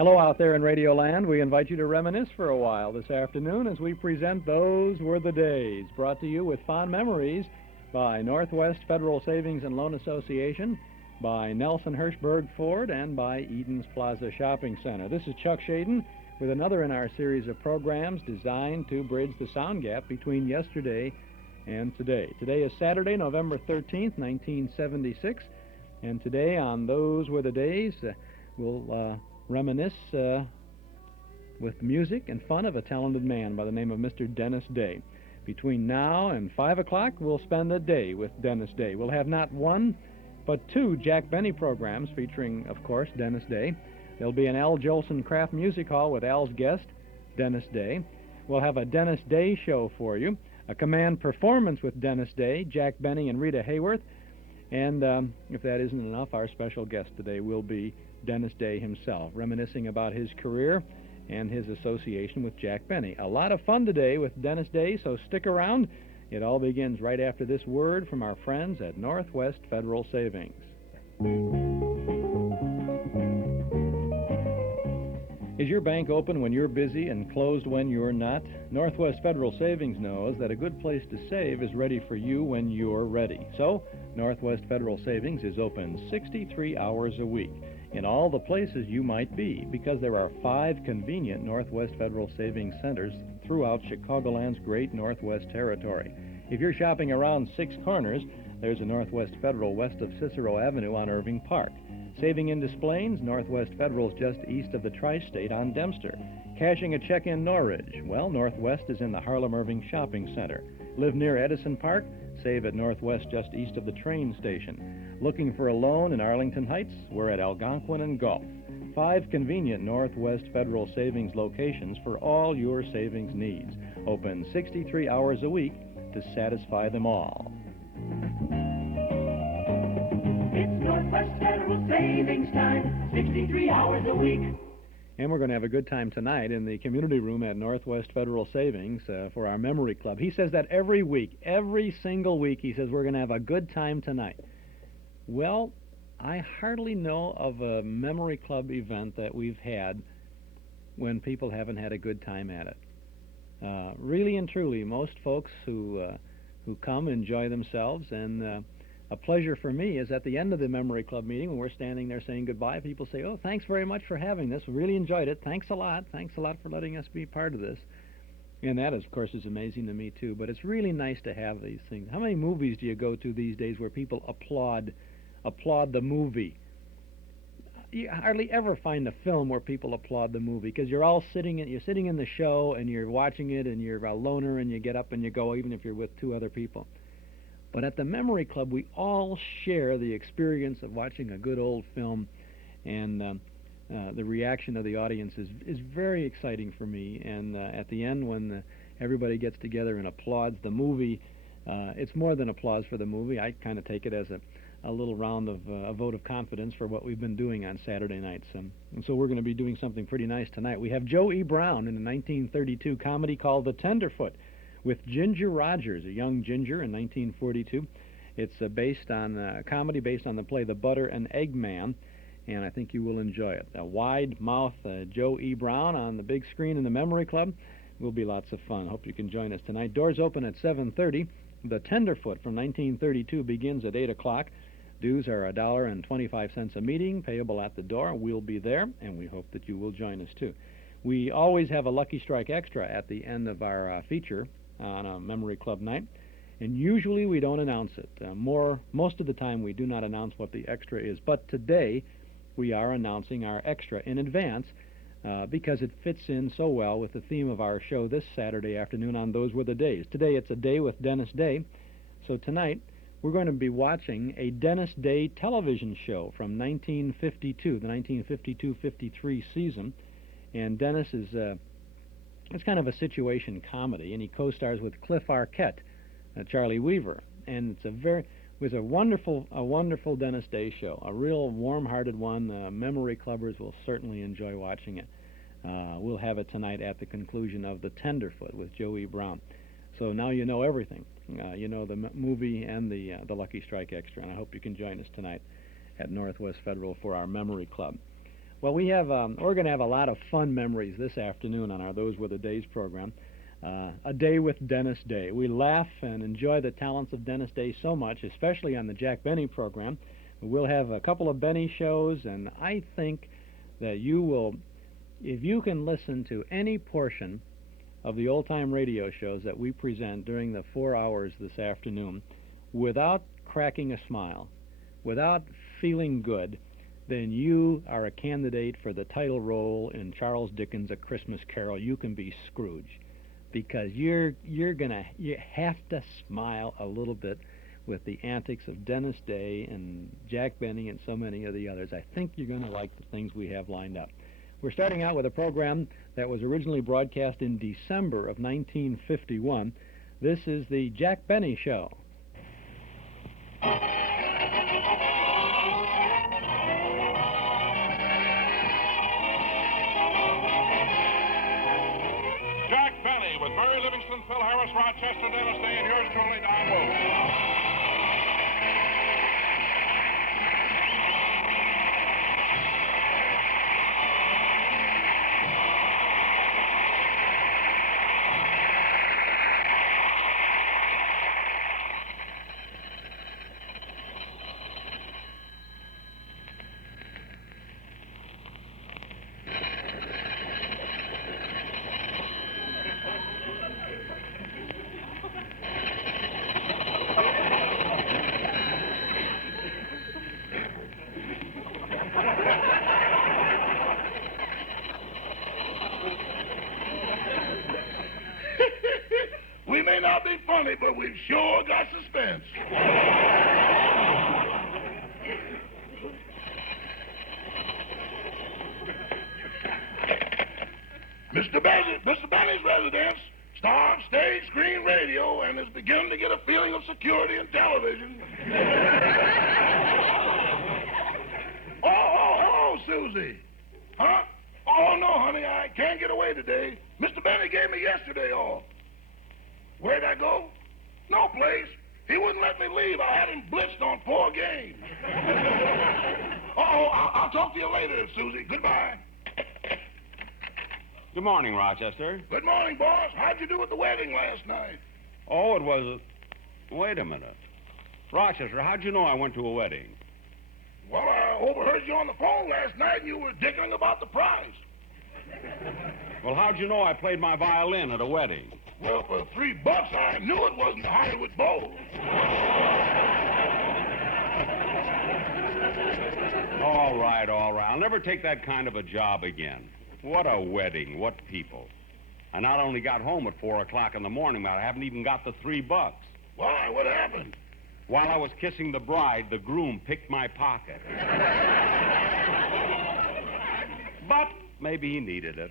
Hello out there in Radio Land. We invite you to reminisce for a while this afternoon as we present Those Were the Days, brought to you with fond memories by Northwest Federal Savings and Loan Association, by Nelson Hirschberg Ford, and by Eden's Plaza Shopping Center. This is Chuck Shaden with another in our series of programs designed to bridge the sound gap between yesterday and today. Today is Saturday, November 13th, 1976, and today on Those Were the Days, we'll reminisce with music and fun of a talented man by the name of Mr. Dennis Day. Between now and 5 o'clock, we'll spend a day with Dennis Day. We'll have not one, but two Jack Benny programs featuring, of course, Dennis Day. There'll be an Al Jolson KRAFT Music Hall with Al's guest, Dennis Day. We'll have a Dennis Day show for you, a command performance with Dennis Day, Jack Benny and Rita Hayworth. And if that isn't enough, our special guest today will be Dennis Day himself, reminiscing about his career and his association with Jack Benny. A lot of fun today with Dennis Day, so stick around. It all begins right after this word from our friends at Northwest Federal Savings. Is your bank open when you're busy and closed when you're not? Northwest Federal Savings knows that a good place to save is ready for you when you're ready. So, Northwest Federal Savings is open 63 hours a week in all the places you might be, because there are 5 convenient Northwest Federal Savings centers throughout Chicagoland's great Northwest Territory. If you're shopping around 6 Corners, there's a Northwest Federal west of Cicero Avenue on Irving Park. Saving in Des Plaines, Northwest Federal's just east of the Tri-State on Dempster. Cashing a check in Norridge, well, Northwest is in the Harlem-Irving Shopping Center. Live near Edison Park? Save at Northwest just east of the train station. Looking for a loan in Arlington Heights? We're at Algonquin and Gulf. 5 convenient Northwest Federal Savings locations for all your savings needs. Open 63 hours a week to satisfy them all. It's Northwest Federal Savings time, 63 hours a week. And we're going to have a good time tonight in the community room at Northwest Federal Savings for our memory club. He says that every week, every single week, he says we're going to have a good time tonight. Well, I hardly know of a memory club event that we've had when people haven't had a good time at it. Really and truly, most folks who come enjoy themselves, and a pleasure for me is at the end of the memory club meeting when we're standing there saying goodbye, people say, "Oh, thanks very much for having this. We really enjoyed it. Thanks a lot. Thanks a lot for letting us be part of this." And that, of course, is amazing to me, too. But it's really nice to have these things. How many movies do you go to these days where people applaud the movie? You hardly ever find a film where people applaud the movie, because you're sitting in the show and you're watching it and you're a loner and you get up and you go, even if you're with 2 other people. But at the Memory Club, we all share the experience of watching a good old film, and the reaction of the audience is very exciting for me. And at the end, when everybody gets together and applauds the movie, it's more than applause for the movie. I kind of take it as a little round of a vote of confidence for what we've been doing on Saturday nights. And so we're going to be doing something pretty nice tonight. We have Joe E. Brown in a 1932 comedy called The Tenderfoot, with Ginger Rogers, a young ginger, in 1942. It's based on a comedy based on the play The Butter and Egg Man, and I think you will enjoy it. A wide-mouth Joe E. Brown on the big screen in the Memory Club will be lots of fun. Hope you can join us tonight. Doors open at 7:30. The Tenderfoot from 1932 begins at 8 o'clock. Dues are $1.25 a meeting, payable at the door. We'll be there, and we hope that you will join us, too. We always have a Lucky Strike Extra at the end of our feature on a Memory Club night, and usually we don't announce it. Most of the time we do not announce what the extra is, but today we are announcing our extra in advance because it fits in so well with the theme of our show this Saturday afternoon on Those Were the Days. Today it's a day with Dennis Day, so tonight we're going to be watching a Dennis Day television show from 1952, the 1952-53 season, and Dennis is it's kind of a situation comedy, and he co-stars with Cliff Arquette, Charlie Weaver, and it was a wonderful Dennis Day show, a real warm-hearted one. Memory clubbers will certainly enjoy watching it. We'll have it tonight at the conclusion of The Tenderfoot with Joey Brown. So now you know everything. You know the movie and the Lucky Strike Extra, and I hope you can join us tonight at Northwest Federal for our Memory Club. Well, we're going to have a lot of fun memories this afternoon on our Those Were the Days program. A day with Dennis Day. We laugh and enjoy the talents of Dennis Day so much, especially on the Jack Benny program. We'll have a couple of Benny shows, and I think that you will, if you can listen to any portion of the old-time radio shows that we present during the 4 hours this afternoon without cracking a smile, without feeling good, then you are a candidate for the title role in Charles Dickens' A Christmas Carol. You can be Scrooge, because you have to smile a little bit with the antics of Dennis Day and Jack Benny and so many of the others. I think you're going to like the things we have lined up. We're starting out with a program that was originally broadcast in December of 1951. This is the Jack Benny Show. Jack Benny with Murray Livingstone, Phil Harris, Rochester, Dennis Day, and yours truly, Don Wilson. We may not be funny, but we've sure got suspense. Mr. Benny's residence stars stage, screen, radio, and is beginning to get a feeling of security in television. Oh, hello, Susie. Huh? Oh, no, honey, I can't get away today. Mr. Benny gave me yesterday off. Where'd I go? No place. He wouldn't let me leave. I had him blitzed on 4 games. I'll talk to you later, Susie. Goodbye. Good morning, Rochester. Good morning, boss. How'd you do at the wedding last night? Oh, it was... Wait a minute. Rochester, how'd you know I went to a wedding? Well, I overheard you on the phone last night and you were dickering about the prize. Well, how'd you know I played my violin at a wedding? Well, for $3, I knew it wasn't the Hollywood Bowl. All right. I'll never take that kind of a job again. What a wedding. What people. I not only got home at 4 o'clock in the morning, but I haven't even got the $3. Why? What happened? While I was kissing the bride, the groom picked my pocket. But maybe he needed it.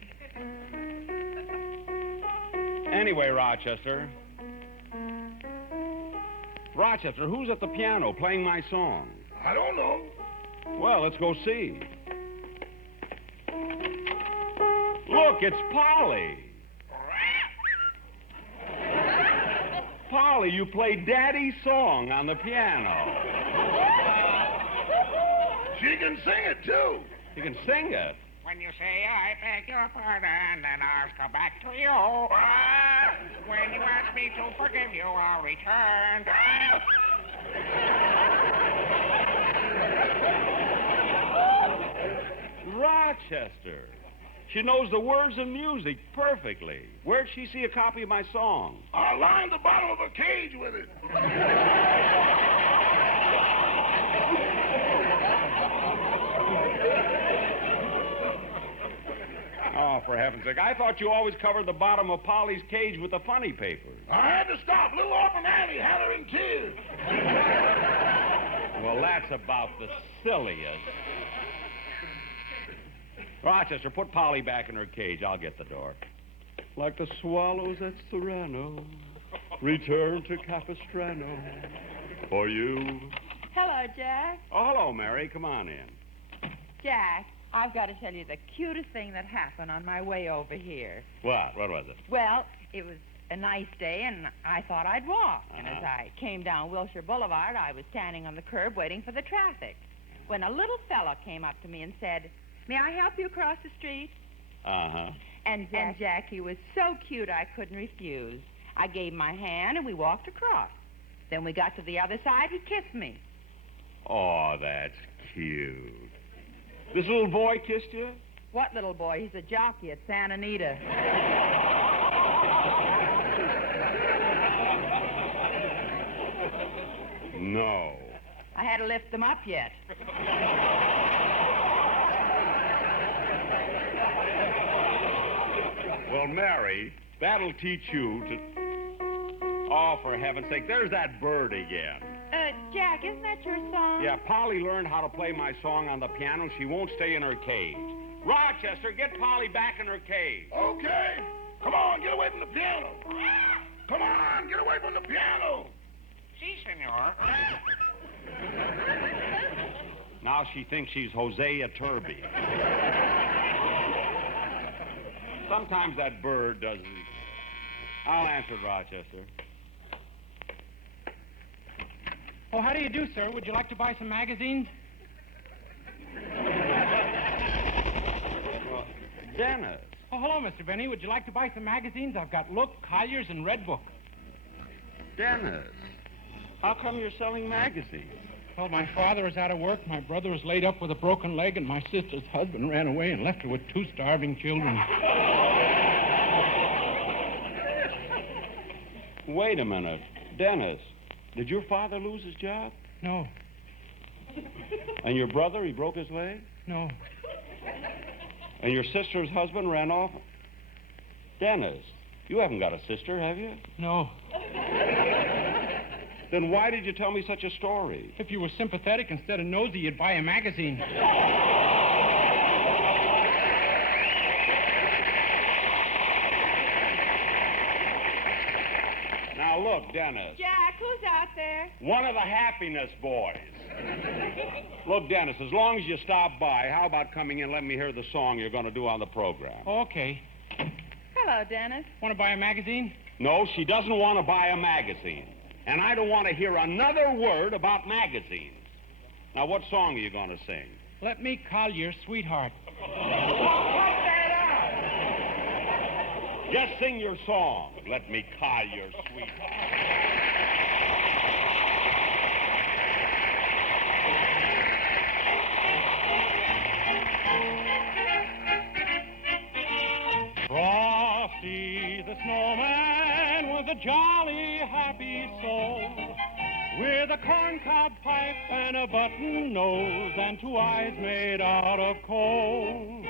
Anyway, Rochester, who's at the piano playing my song? I don't know. Well, let's go see. Look, it's Polly. Polly, you played Daddy's song on the piano. She can sing it, too. You can sing it. When you say, I beg your pardon, and ours come back to you. When you ask me to forgive you, I'll return. Rochester. She knows the words and music perfectly. Where'd she see a copy of my song? I lined the bottom of a cage with it. Oh, for heaven's sake. I thought you always covered the bottom of Polly's cage with the funny papers. I had to stop. Little Orphan Annie had her in tears. Well, that's about the silliest. Rochester, put Polly back in her cage. I'll get the door. Like the swallows at Serrano, return to Capistrano for you. Hello, Jack. Oh, hello, Mary. Come on in. Jack, I've got to tell you the cutest thing that happened on my way over here. What? What was it? Well, it was a nice day, and I thought I'd walk. And as I came down Wilshire Boulevard, I was standing on the curb waiting for the traffic, when a little fella came up to me and said, May I help you across the street? Uh-huh. And Jackie was so cute I couldn't refuse. I gave my hand and we walked across. Then we got to the other side, he kissed me. Oh, that's cute. This little boy kissed you? What little boy? He's a jockey at Santa Anita. No. I had to lift them up yet. Well, Mary, that'll teach you to... Oh, for heaven's sake, there's that bird again. Jack, isn't that your song? Yeah, Polly learned how to play my song on the piano. She won't stay in her cage. Rochester, get Polly back in her cage. Okay. Come on, get away from the piano. Come on, get away from the piano. Si, senor. Now she thinks she's Hosea Turby. Sometimes that bird doesn't... I'll answer it, Rochester. Oh, how do you do, sir? Would you like to buy some magazines? Well, Dennis. Oh, hello, Mr. Benny. Would you like to buy some magazines? I've got Look, Collier's, and Red Book. Dennis, how come you're selling magazines? Well, my father is out of work, my brother is laid up with a broken leg, and my sister's husband ran away and left her with 2 starving children. Wait a minute. Dennis, did your father lose his job? No, And your brother, he broke his leg? no. And your sister's husband ran off? Dennis, you haven't got a sister, have you? No. Then why did you tell me such a story? If you were sympathetic instead of nosy, you'd buy a magazine. Now look, Dennis. Jack, who's out there? One of the happiness boys. Look, Dennis, as long as you stop by, how about coming in and let me hear the song you're going to do on the program? Okay. Hello, Dennis. Want to buy a magazine? No, she doesn't want to buy a magazine. And I don't want to hear another word about magazines. Now, what song are you going to sing? Let me call your sweetheart. Just sing your song. Let me call your sweetheart. Frosty the snowman was a jolly, happy soul, with a corncob pipe and a button nose and 2 eyes made out of coal.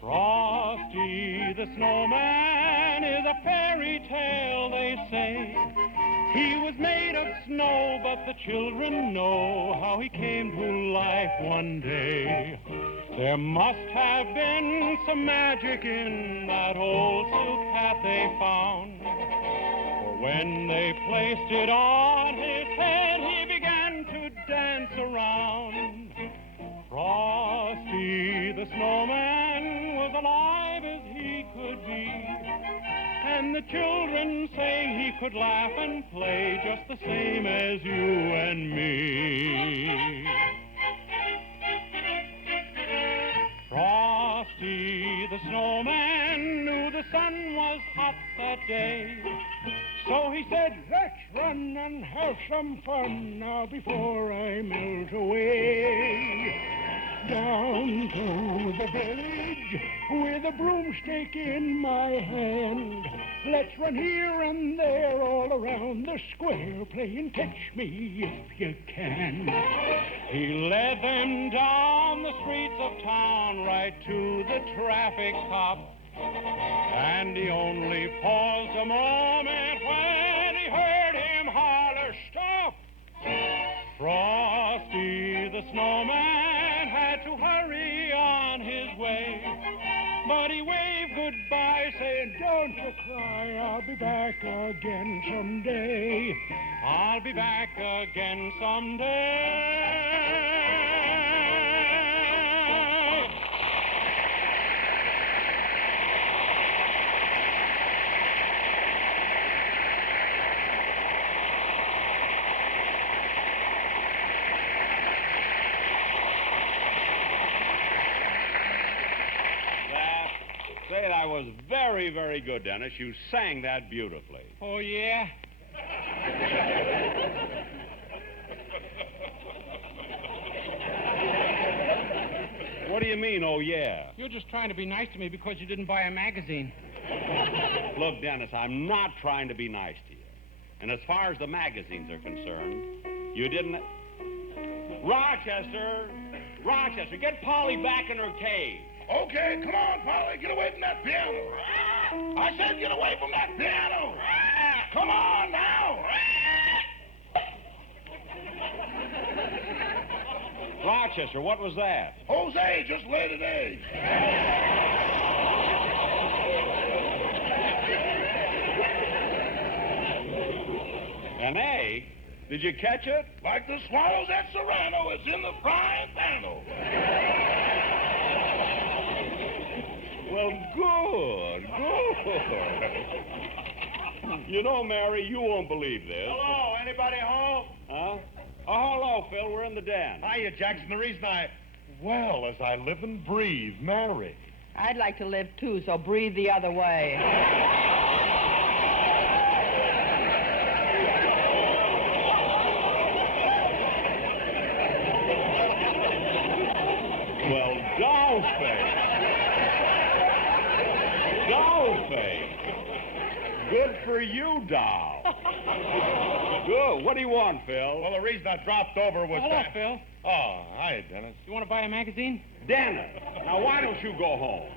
Frosty the snowman is a fairy tale, they say. He was made of snow, but the children know how he came to life one day. There must have been some magic in that old silk hat they found. For when they placed it on his head, he began to dance around. Frosty the snowman was alive as he could be, and the children say he could laugh and play just the same as you and me. Frosty the snowman knew the sun was hot that day, so he said, let's run and have some fun now before I melt away. Down through the village with a broomstick in my hand, let's run here and there all around the square playing catch me if you can. He led them down the streets of town right to the traffic cop, and he only paused a moment when he heard him holler, stop! Frosty the snowman had to hurry on his way, but he waved goodbye saying, don't you cry, I'll be back again someday. I'll be back again someday. was very, very good, Dennis. You sang that beautifully. Oh, yeah? What do you mean, oh, yeah? You're just trying to be nice to me because you didn't buy a magazine. Look, Dennis, I'm not trying to be nice to you. And as far as the magazines are concerned, you didn't... Rochester! Rochester, get Polly back in her cage. Okay, come on, Polly. Get away from that piano. I said get away from that piano. Come on now. Rochester, what was that? Jose just laid an egg. An egg? Did you catch it? Like the swallows at Serrano, it's in the frying panel. Well, good. You know, Mary, you won't believe this. Hello, anybody home? Huh? Oh, hello, Phil. We're in the den. Hiya, Jackson. The reason well, as I live and breathe, Mary. I'd like to live too, so breathe the other way. Well, dollface. Dollface. Good for you, doll. Good. What do you want, Phil? Well, the reason I dropped over was Hello, that... Phil. Oh, hiya, Dennis. You want to buy a magazine? Dennis, now why don't you go home?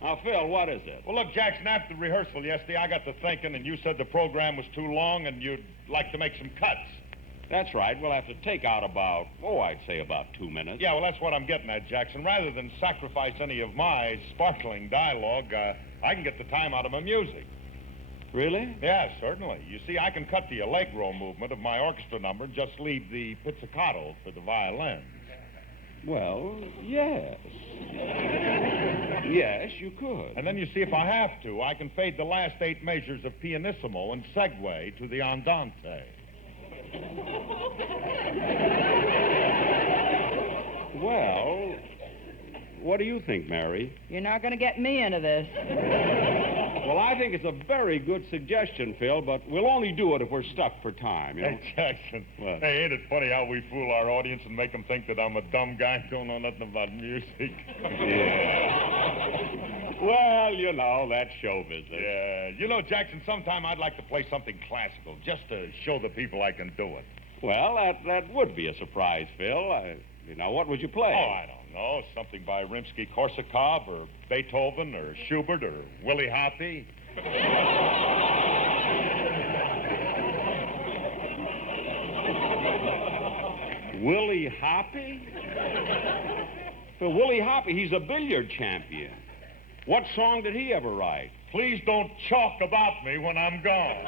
Now, Phil, what is it? Well, look, Jackson, after the rehearsal yesterday, I got to thinking, and you said the program was too long and you'd like to make some cuts. That's right. We'll have to take out I'd say about 2 minutes. Yeah, well, that's what I'm getting at, Jackson. Rather than sacrifice any of my sparkling dialogue, I can get the time out of my music. Really? Yeah, certainly. You see, I can cut the allegro movement of my orchestra number and just leave the pizzicato for the violins. Well, yes. Yes, you could. And then you see, if I have to, I can fade the last 8 measures of pianissimo and segue to the andante. Well, what do you think, Mary? You're not going to get me into this. Well, I think it's a very good suggestion, Phil, but we'll only do it if we're stuck for time, you know? Hey, Jackson. What? Hey, ain't it funny how we fool our audience and make them think that I'm a dumb guy who don't know nothing about music? Yeah. Well, you know, that's show business. Yeah. You know, Jackson, sometime I'd like to play something classical just to show the people I can do it. Well, that would be a surprise, Phil. Now, what would you play? Oh, I don't know. Something by Rimsky-Korsakov or Beethoven or Schubert or Willie Hoppe. Willie Hoppe? Well, Willie Hoppe, he's a billiard champion. What song did he ever write? Please don't chalk about me when I'm gone.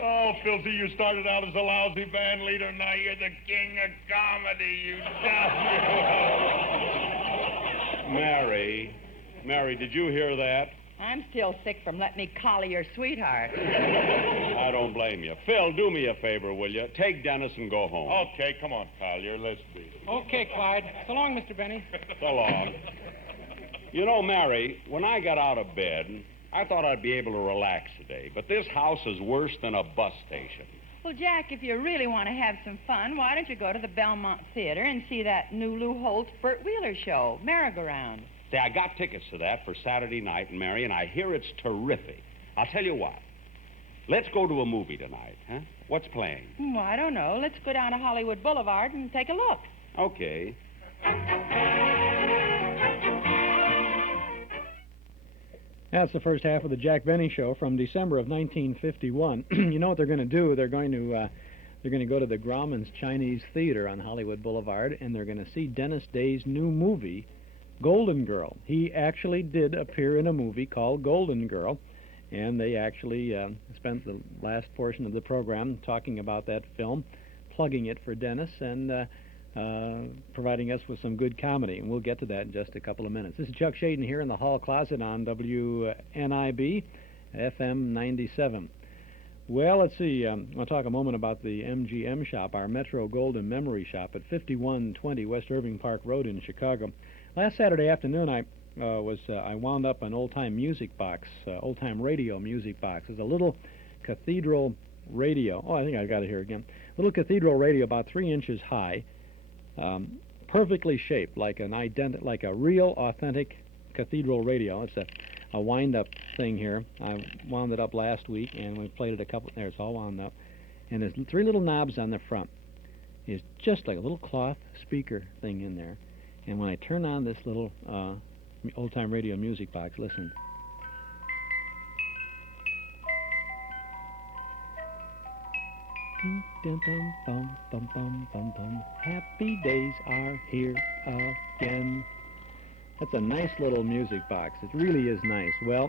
Oh, Philzy, you started out as a lousy band leader. Now you're the king of comedy, you dumb. Mary, did you hear that? I'm still sick from letting me collar your sweetheart. I don't blame you. Phil, do me a favor, will you? Take Dennis and go home. Okay, come on, pal. You're listening. Okay, Clyde. So long, Mr. Benny. So long. You know, Mary, when I got out of bed, I thought I'd be able to relax today, but this house is worse than a bus station. Well, Jack, if you really want to have some fun, why don't you go to the Belmont Theater and see that new Lou Holtz Burt Wheeler show, Merry-Go-Round? See, I got tickets to that for Saturday night, Mary, and I hear it's terrific. I'll tell you what. Let's go to a movie tonight, huh? What's playing? Well, I don't know. Let's go down to Hollywood Boulevard and take a look. Okay. That's the first half of the Jack Benny Show from December of 1951. You know what they're going to do? They're going to go to the Grauman's Chinese Theater on Hollywood Boulevard, and they're going to see Dennis Day's new movie, Golden Girl. He actually did appear in a movie called Golden Girl, and they actually spent the last portion of the program talking about that film, plugging it for Dennis, and providing us with some good comedy. And we'll get to that in just a couple of minutes. This is Chuck Shaden here in the hall closet on WNIB, FM 97. Well, let's see. I'll talk a moment about the MGM shop, our Metro Golden Memory Shop at 5120 West Irving Park Road in Chicago. Last Saturday afternoon, I wound up an old-time music box, old-time radio music box. It's a little cathedral radio. Oh, I think I got it here again. Little cathedral radio, about 3 inches high, perfectly shaped, like a real, authentic cathedral radio. It's a wind-up thing here. I wound it up last week, and we played it a couple. There, it's all wound up, and there's 3 little knobs on the front. It's just like a little cloth speaker thing in there. And when I turn on this little old-time radio music box, listen. Happy days are here again. That's a nice little music box. It really is nice. Well,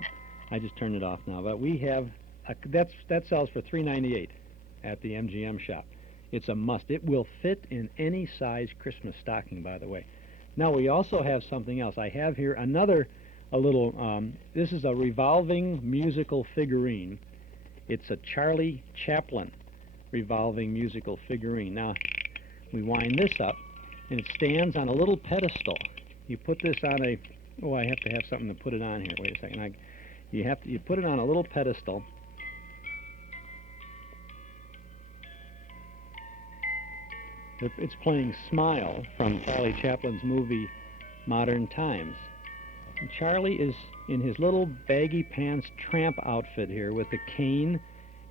I just turned it off now, but we have that sells for $3.98 at the MGM shop. It's a must. It will fit in any size Christmas stocking, by the way. Now we also have something else. I have here this is a revolving musical figurine. It's a Charlie Chaplin revolving musical figurine. Now we wind this up, and it stands on a little pedestal. You put this on I have to have something to put it on here. Wait a second. You put it on a little pedestal. It's playing Smile from Charlie Chaplin's movie Modern Times. And Charlie is in his little baggy pants tramp outfit here with the cane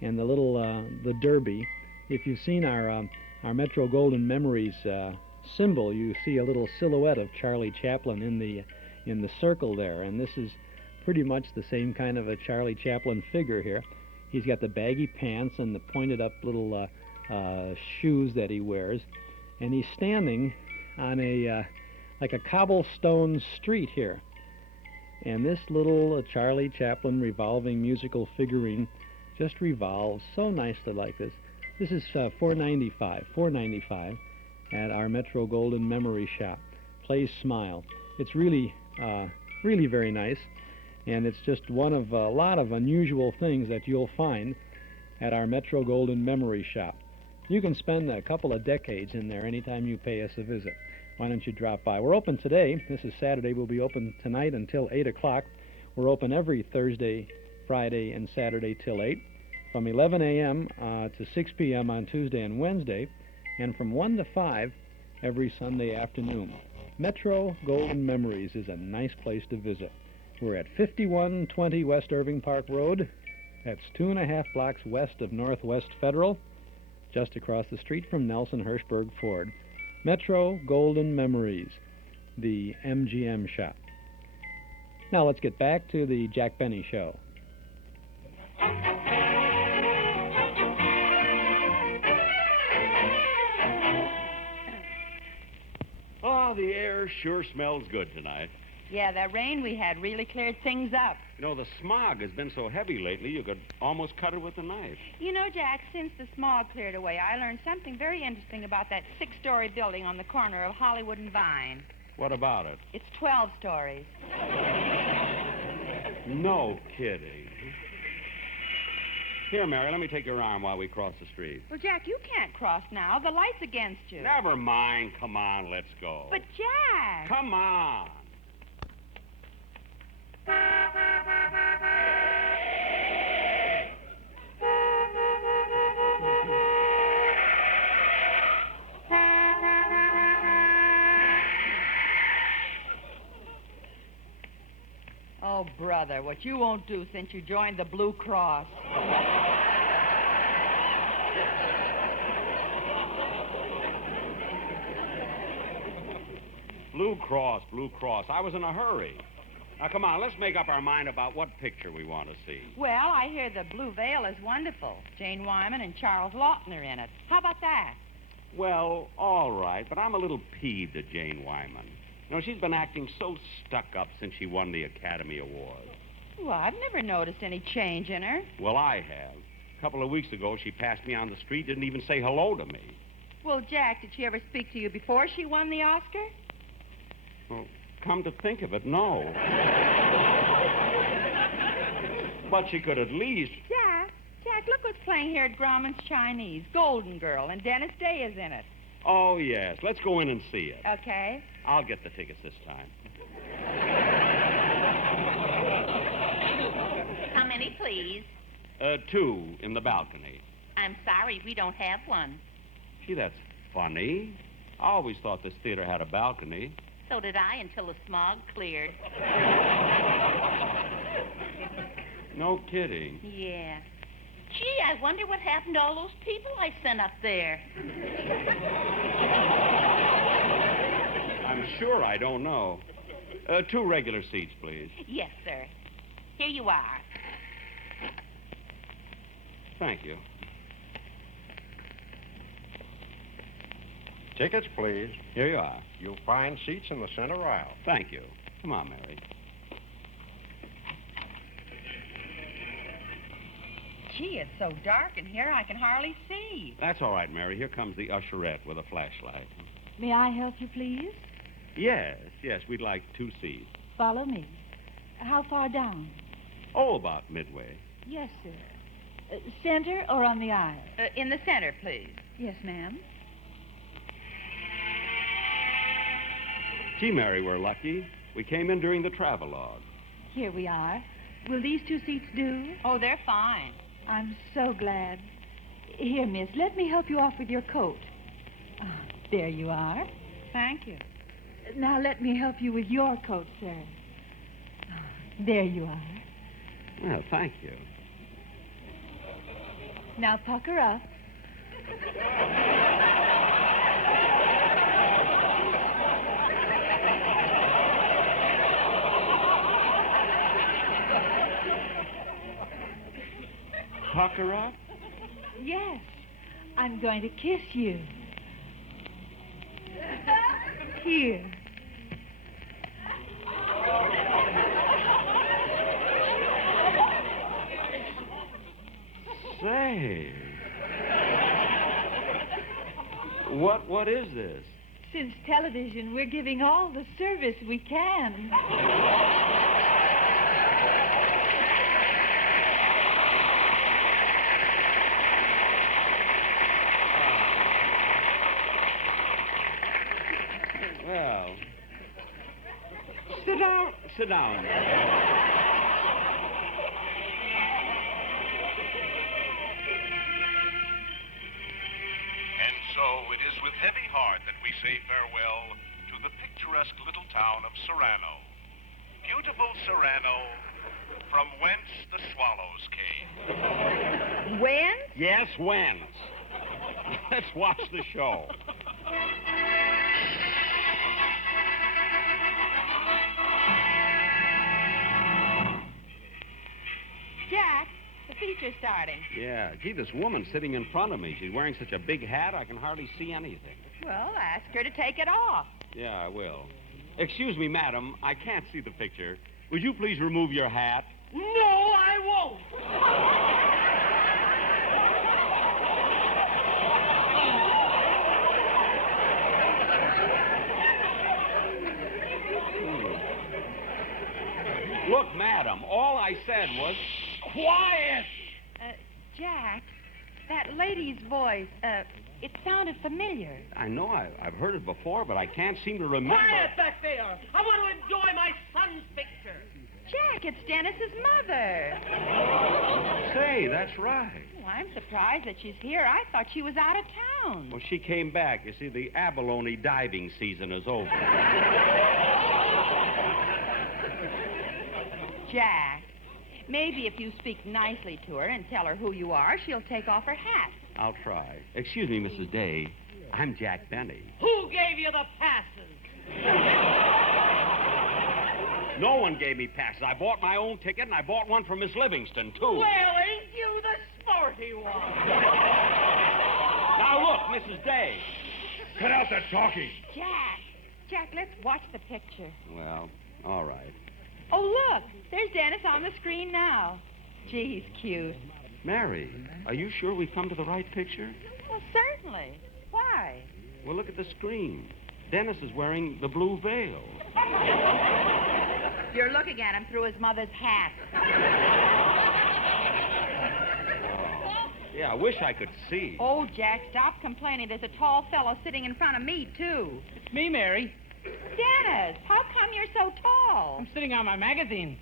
and the little the derby. If you've seen our Metro Golden Memories symbol, you see a little silhouette of Charlie Chaplin in the circle there, and this is pretty much the same kind of a Charlie Chaplin figure here. He's got the baggy pants and the pointed up little shoes that he wears, and he's standing on like a cobblestone street here. And this little Charlie Chaplin revolving musical figurine just revolves so nicely like this. This is $4.95 at our Metro Golden Memory Shop. Plays Smile. It's really very nice, and it's just one of a lot of unusual things that you'll find at our Metro Golden Memory Shop. You can spend a couple of decades in there anytime you pay us a visit. Why don't you drop by? We're open today. This is Saturday. We'll be open tonight until 8 o'clock. We're open every Thursday, Friday, and Saturday till 8, from 11 a.m. To 6 p.m. on Tuesday and Wednesday, and from 1 to 5 every Sunday afternoon. Metro Golden Memories is a nice place to visit. We're at 5120 West Irving Park Road. That's 2.5 blocks west of Northwest Federal, just across the street from Nelson Hirschberg Ford. Metro Golden Memories, the MGM shop. Now let's get back to the Jack Benny Show. Oh, the air sure smells good tonight. Yeah, that rain we had really cleared things up. You know, the smog has been so heavy lately, you could almost cut it with a knife. You know, Jack, since the smog cleared away, I learned something very interesting about that 6-story building on the corner of Hollywood and Vine. What about it? It's 12 stories. No kidding. Here, Mary, let me take your arm while we cross the street. Well, Jack, you can't cross now. The light's against you. Never mind. Come on, let's go. But, Jack... Come on. Oh, brother, what you won't do since you joined the Blue Cross. Blue Cross, Blue Cross. I was in a hurry. Now, come on, let's make up our mind about what picture we want to see. Well, I hear the Blue Veil is wonderful. Jane Wyman and Charles Lawton are in it. How about that? Well, all right, but I'm a little peeved at Jane Wyman. You know, she's been acting so stuck up since she won the Academy Award. Well, I've never noticed any change in her. Well, I have. A couple of weeks ago, she passed me on the street, didn't even say hello to me. Well, Jack, did she ever speak to you before she won the Oscar? Well, come to think of it, no. But she could at least... Jack, look what's playing here at Grauman's Chinese. Golden Girl, and Dennis Day is in it. Oh, yes. Let's go in and see it. Okay. I'll get the tickets this time. How many, please? 2 in the balcony. I'm sorry, we don't have one. Gee, that's funny. I always thought this theater had a balcony. So did I until the smog cleared. No kidding. Yeah. Gee, I wonder what happened to all those people I sent up there. I'm sure I don't know. 2 regular seats, please. Yes, sir. Here you are. Thank you. Tickets, please. Here you are. You'll find seats in the center aisle. Thank you. Come on, Mary. Gee, it's so dark in here I can hardly see. That's all right, Mary. Here comes the usherette with a flashlight. May I help you, please? Yes, we'd like 2 seats. Follow me. How far down? Oh, about midway. Yes, sir. Center or on the aisle? In the center, please. Yes, ma'am. Gee, Mary, we're lucky. We came in during the travelogue. Here we are. Will these 2 seats do? Oh, they're fine. I'm so glad. Here, miss, let me help you off with your coat. Ah, there you are. Thank you. Now let me help you with your coat, sir. Ah, there you are. Well, thank you. Now pucker up. Pucker up? Yes. I'm going to kiss you. Here. Say. What is this? Since television, we're giving all the service we can. Well, sit down. And so it is with heavy heart that we say farewell to the picturesque little town of Serrano. Beautiful Serrano, from whence the swallows came. Whence? Yes, whence? Let's watch the show. Jack, the feature's starting. Yeah, gee, this woman sitting in front of me, she's wearing such a big hat, I can hardly see anything. Well, ask her to take it off. Yeah, I will. Excuse me, madam, I can't see the picture. Would you please remove your hat? No, I won't. Look, madam, all I said was... Quiet! Jack, that lady's voice, it sounded familiar. I know I've heard it before, but I can't seem to remember. Quiet back there. I want to enjoy my son's picture. Jack, it's Dennis's mother. Say, that's right. Oh, I'm surprised that she's here. I thought she was out of town. Well, she came back. You see, the abalone diving season is over. Jack, maybe if you speak nicely to her and tell her who you are, she'll take off her hat. I'll try. Excuse me, Mrs. Day. I'm Jack Benny. Who gave you the passes? No one gave me passes. I bought my own ticket, and I bought one for Miss Livingstone, too. Well, ain't you the sporty one? Now, look, Mrs. Day. Cut out that talking. Jack, let's watch the picture. Well, all right. Oh, look, there's Dennis on the screen now. Gee, he's cute. Mary, are you sure we've come to the right picture? Well, certainly. Why? Well, look at the screen. Dennis is wearing the blue veil. You're looking at him through his mother's hat. Yeah, I wish I could see. Oh, Jack, stop complaining. There's a tall fellow sitting in front of me, too. It's me, Mary. Dennis, how come you're so tall? I'm sitting on my magazine.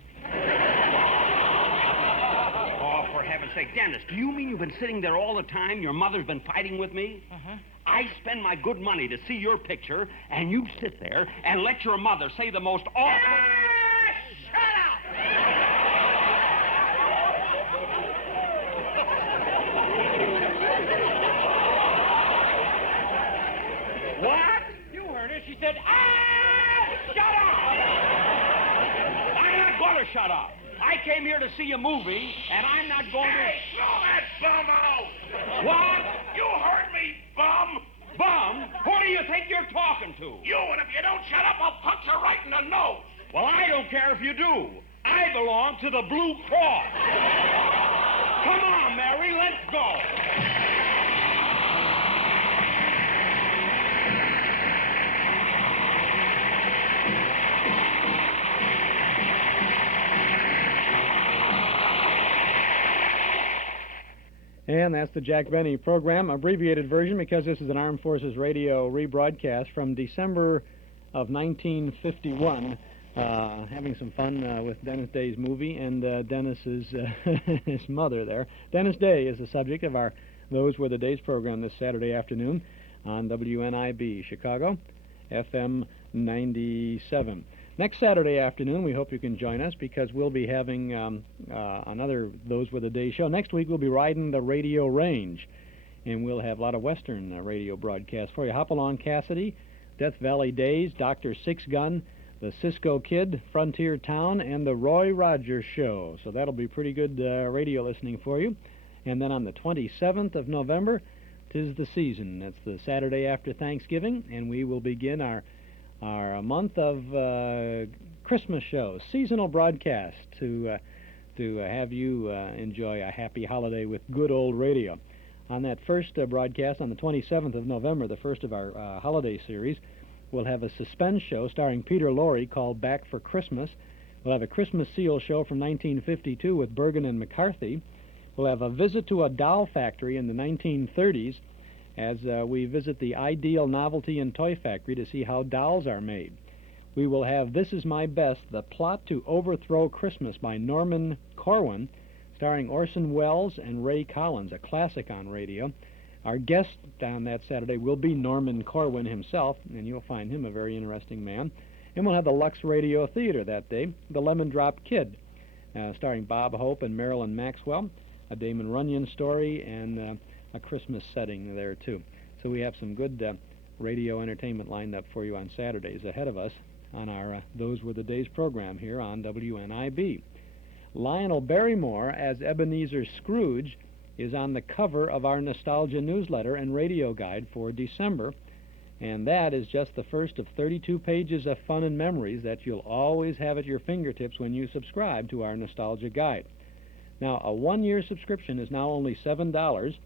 Oh, for heaven's sake, Dennis, do you mean you've been sitting there all the time? Your mother's been fighting with me? Uh-huh. I spend my good money to see your picture, and you sit there and let your mother say the most awful... Shut up! What? You heard her. She said, Shut up! I'm not going to shut up. I came here to see a movie, and I'm not going to... Hey, throw that bum out! What? You heard me, bum! Bum? Who do you think you're talking to? You, and if you don't shut up, I'll punch you right in the nose! Well, I don't care if you do. I belong to the Blue Cross. Come on, Mary, let's go. And that's the Jack Benny program, abbreviated version because this is an Armed Forces Radio rebroadcast from December of 1951. Having some fun with Dennis Day's movie and Dennis's his mother there. Dennis Day is the subject of our Those Were the Days program this Saturday afternoon on WNIB Chicago, FM 97. Next Saturday afternoon, we hope you can join us because we'll be having another Those Were the Days show. Next week, we'll be riding the radio range, and we'll have a lot of Western radio broadcasts for you. Hop Along Cassidy, Death Valley Days, Dr. Six Gun, the Cisco Kid, Frontier Town, and the Roy Rogers Show. So that'll be pretty good radio listening for you. And then on the 27th of November, 'tis the season. That's the Saturday after Thanksgiving, and we will begin our month of Christmas shows, seasonal broadcasts to have you enjoy a happy holiday with good old radio. On that first broadcast on the 27th of November, the first of our holiday series, we'll have a suspense show starring Peter Lorre called Back for Christmas. We'll have a Christmas Seal show from 1952 with Bergen and McCarthy. We'll have a visit to a doll factory in the 1930s as we visit the Ideal Novelty and Toy Factory to see how dolls are made. We will have This Is My Best, The Plot to Overthrow Christmas by Norman Corwin, starring Orson Welles and Ray Collins, a classic on radio. Our guest on that Saturday will be Norman Corwin himself, and you'll find him a very interesting man. And we'll have the Lux Radio Theater that day, The Lemon Drop Kid, starring Bob Hope and Marilyn Maxwell, a Damon Runyon story, and a Christmas setting there, too. So we have some good radio entertainment lined up for you on Saturdays ahead of us on our Those Were the Days program here on WNIB. Lionel Barrymore as Ebenezer Scrooge is on the cover of our Nostalgia newsletter and radio guide for December, and that is just the first of 32 pages of fun and memories that you'll always have at your fingertips when you subscribe to our Nostalgia guide. Now, a one-year subscription is now only $7,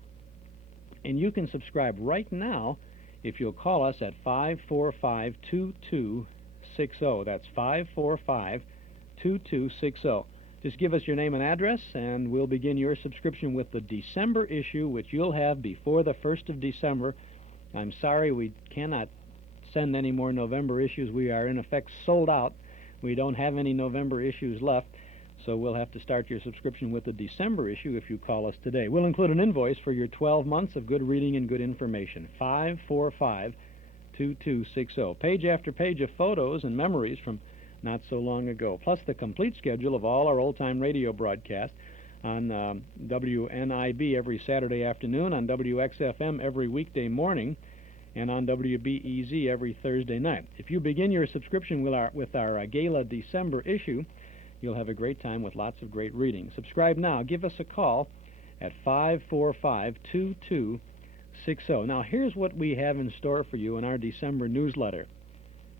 and you can subscribe right now if you'll call us at 545-2260. That's 545-2260. Just give us your name and address, and we'll begin your subscription with the December issue, which you'll have before the 1st of December. I'm sorry we cannot send any more November issues. We are, in effect, sold out. We don't have any November issues left, so we'll have to start your subscription with the December issue if you call us today. We'll include an invoice for your 12 months of good reading and good information. 545-2260. Page after page of photos and memories from not so long ago, plus the complete schedule of all our old-time radio broadcasts on WNIB every Saturday afternoon, on WXFM every weekday morning, and on WBEZ every Thursday night. If you begin your subscription with our Gala December issue, you'll have a great time with lots of great reading. Subscribe now. Give us a call at 545-2260. Now, here's what we have in store for you in our December newsletter.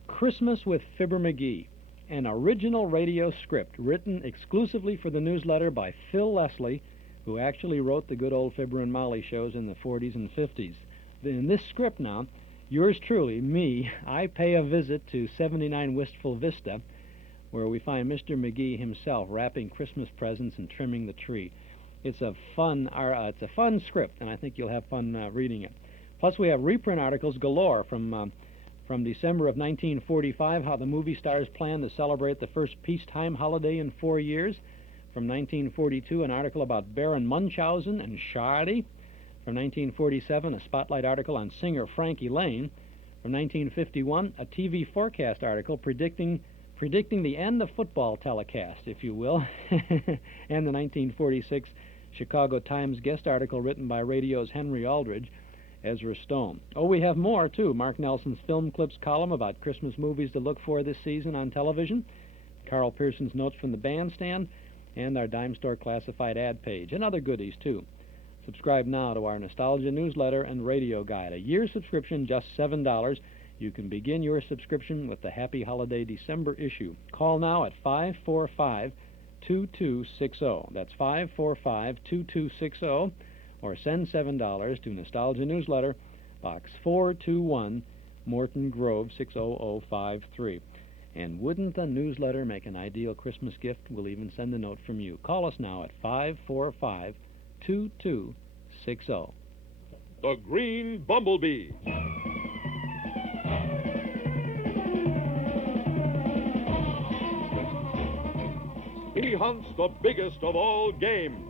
Christmas with Fibber McGee, an original radio script written exclusively for the newsletter by Phil Leslie, who actually wrote the good old Fibber and Molly shows in the 40s and 50s. In this script now, yours truly, me, I pay a visit to 79 Wistful Vista, where we find Mr. McGee himself wrapping Christmas presents and trimming the tree. It's a fun script, and I think you'll have fun reading it. Plus, we have reprint articles galore from December of 1945, how the movie stars plan to celebrate the first peacetime holiday in 4 years. From 1942, an article about Baron Munchausen and Shardy. From 1947, a spotlight article on singer Frankie Lane. From 1951, a TV forecast article predicting the end of football telecast, if you will. And the 1946 Chicago Times guest article written by radio's Henry Aldridge, Ezra Stone. Oh, we have more, too. Mark Nelson's Film Clips column about Christmas movies to look for this season on television. Carl Pearson's notes from the bandstand, and our dime store classified ad page, and other goodies, too. Subscribe now to our Nostalgia newsletter and radio guide. A year subscription, just $7. You can begin your subscription with the Happy Holiday December issue. Call now at 545-2260. That's 545-2260. Or send $7 to Nostalgia Newsletter, Box 421, Morton Grove, 60053. And wouldn't the newsletter make an ideal Christmas gift? We'll even send a note from you. Call us now at 545-2260. The Green Bumblebee. He hunts the biggest of all game.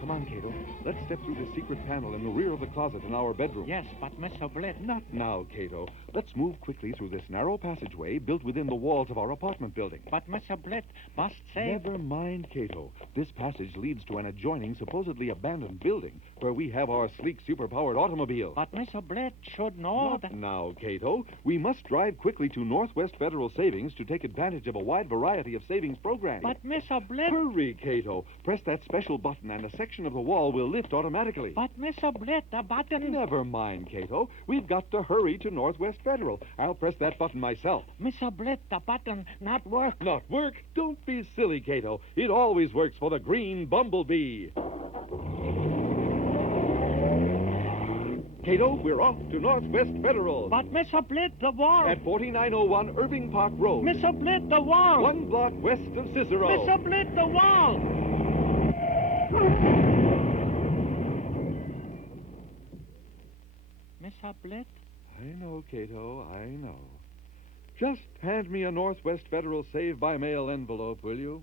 Come on, Cato. Let's step through the secret panel in the rear of the closet in our bedroom. Yes, but Mr. Blett... Not now, Cato. Let's move quickly through this narrow passageway built within the walls of our apartment building. But Mr. Blett must say... Never mind, Cato. This passage leads to an adjoining, supposedly abandoned building where we have our sleek, super-powered automobile. But Mr. Blett should know Not now, Cato. We must drive quickly to Northwest Federal Savings to take advantage of a wide variety of savings programs. But Mr. Blett... Hurry, Cato. Press that special button and a section of the wall will lift automatically. But Mr. Blett, the button... Never mind, Cato. We've got to hurry to Northwest Federal. I'll press that button myself. Mr. Blett, the button not work. Not work? Don't be silly, Cato. It always works for the Green Bumblebee. Cato, we're off to Northwest Federal. But Mr. Blett, the wall... At 4901 Irving Park Road. Mr. Blett, the wall... 1 block west of Cicero. Mr. Blett, the wall... Mr. Blett? I know, Cato, I know. Just hand me a Northwest Federal save-by-mail envelope, will you?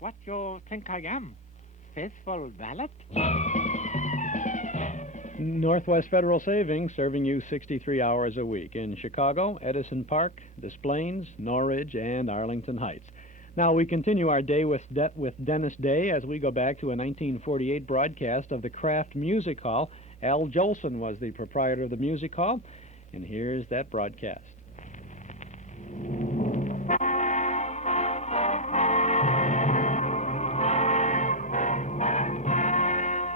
What you think I am? Faithful valet? Northwest Federal Savings, serving you 63 hours a week in Chicago, Edison Park, Des Plaines, Norridge, and Arlington Heights. Now, we continue our day with Dennis Day as we go back to a 1948 broadcast of the KRAFT Music Hall. Al Jolson was the proprietor of the music hall, and here's that broadcast.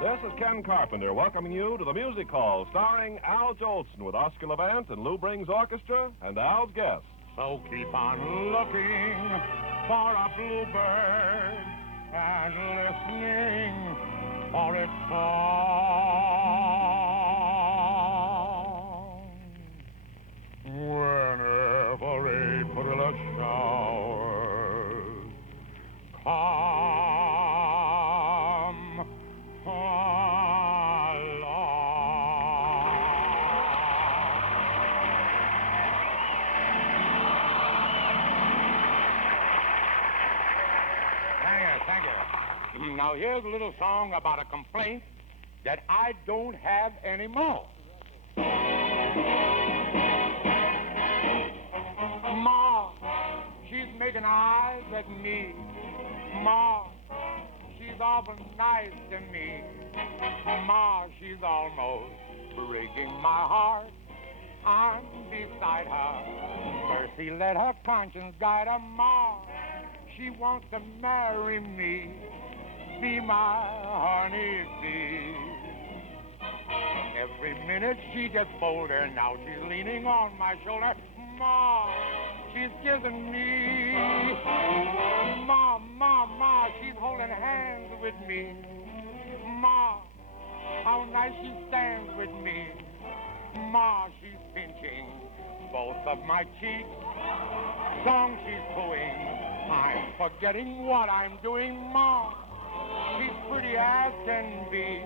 This is Ken Carpenter welcoming you to the Music Hall, starring Al Jolson with Oscar Levant and Lou Brings Orchestra and Al's guests. So keep on looking for a bluebird and listening for its song. Whenever April showers come Thank you. Now, here's a little song about a complaint that I don't have anymore. Ma, she's making eyes at me. Ma, she's awful nice to me. Ma, she's almost breaking my heart. I'm beside her. Mercy, let her conscience guide her. Ma, she wants to marry me, be my honeybee. Every minute she gets bolder. Now she's leaning on my shoulder. Ma, she's kissing me. Ma, she's holding hands with me. Ma, how nice she stands with me. Ma, she's pinching both of my cheeks. Song she's cooing. I'm forgetting what I'm doing, Ma. She's pretty as can be.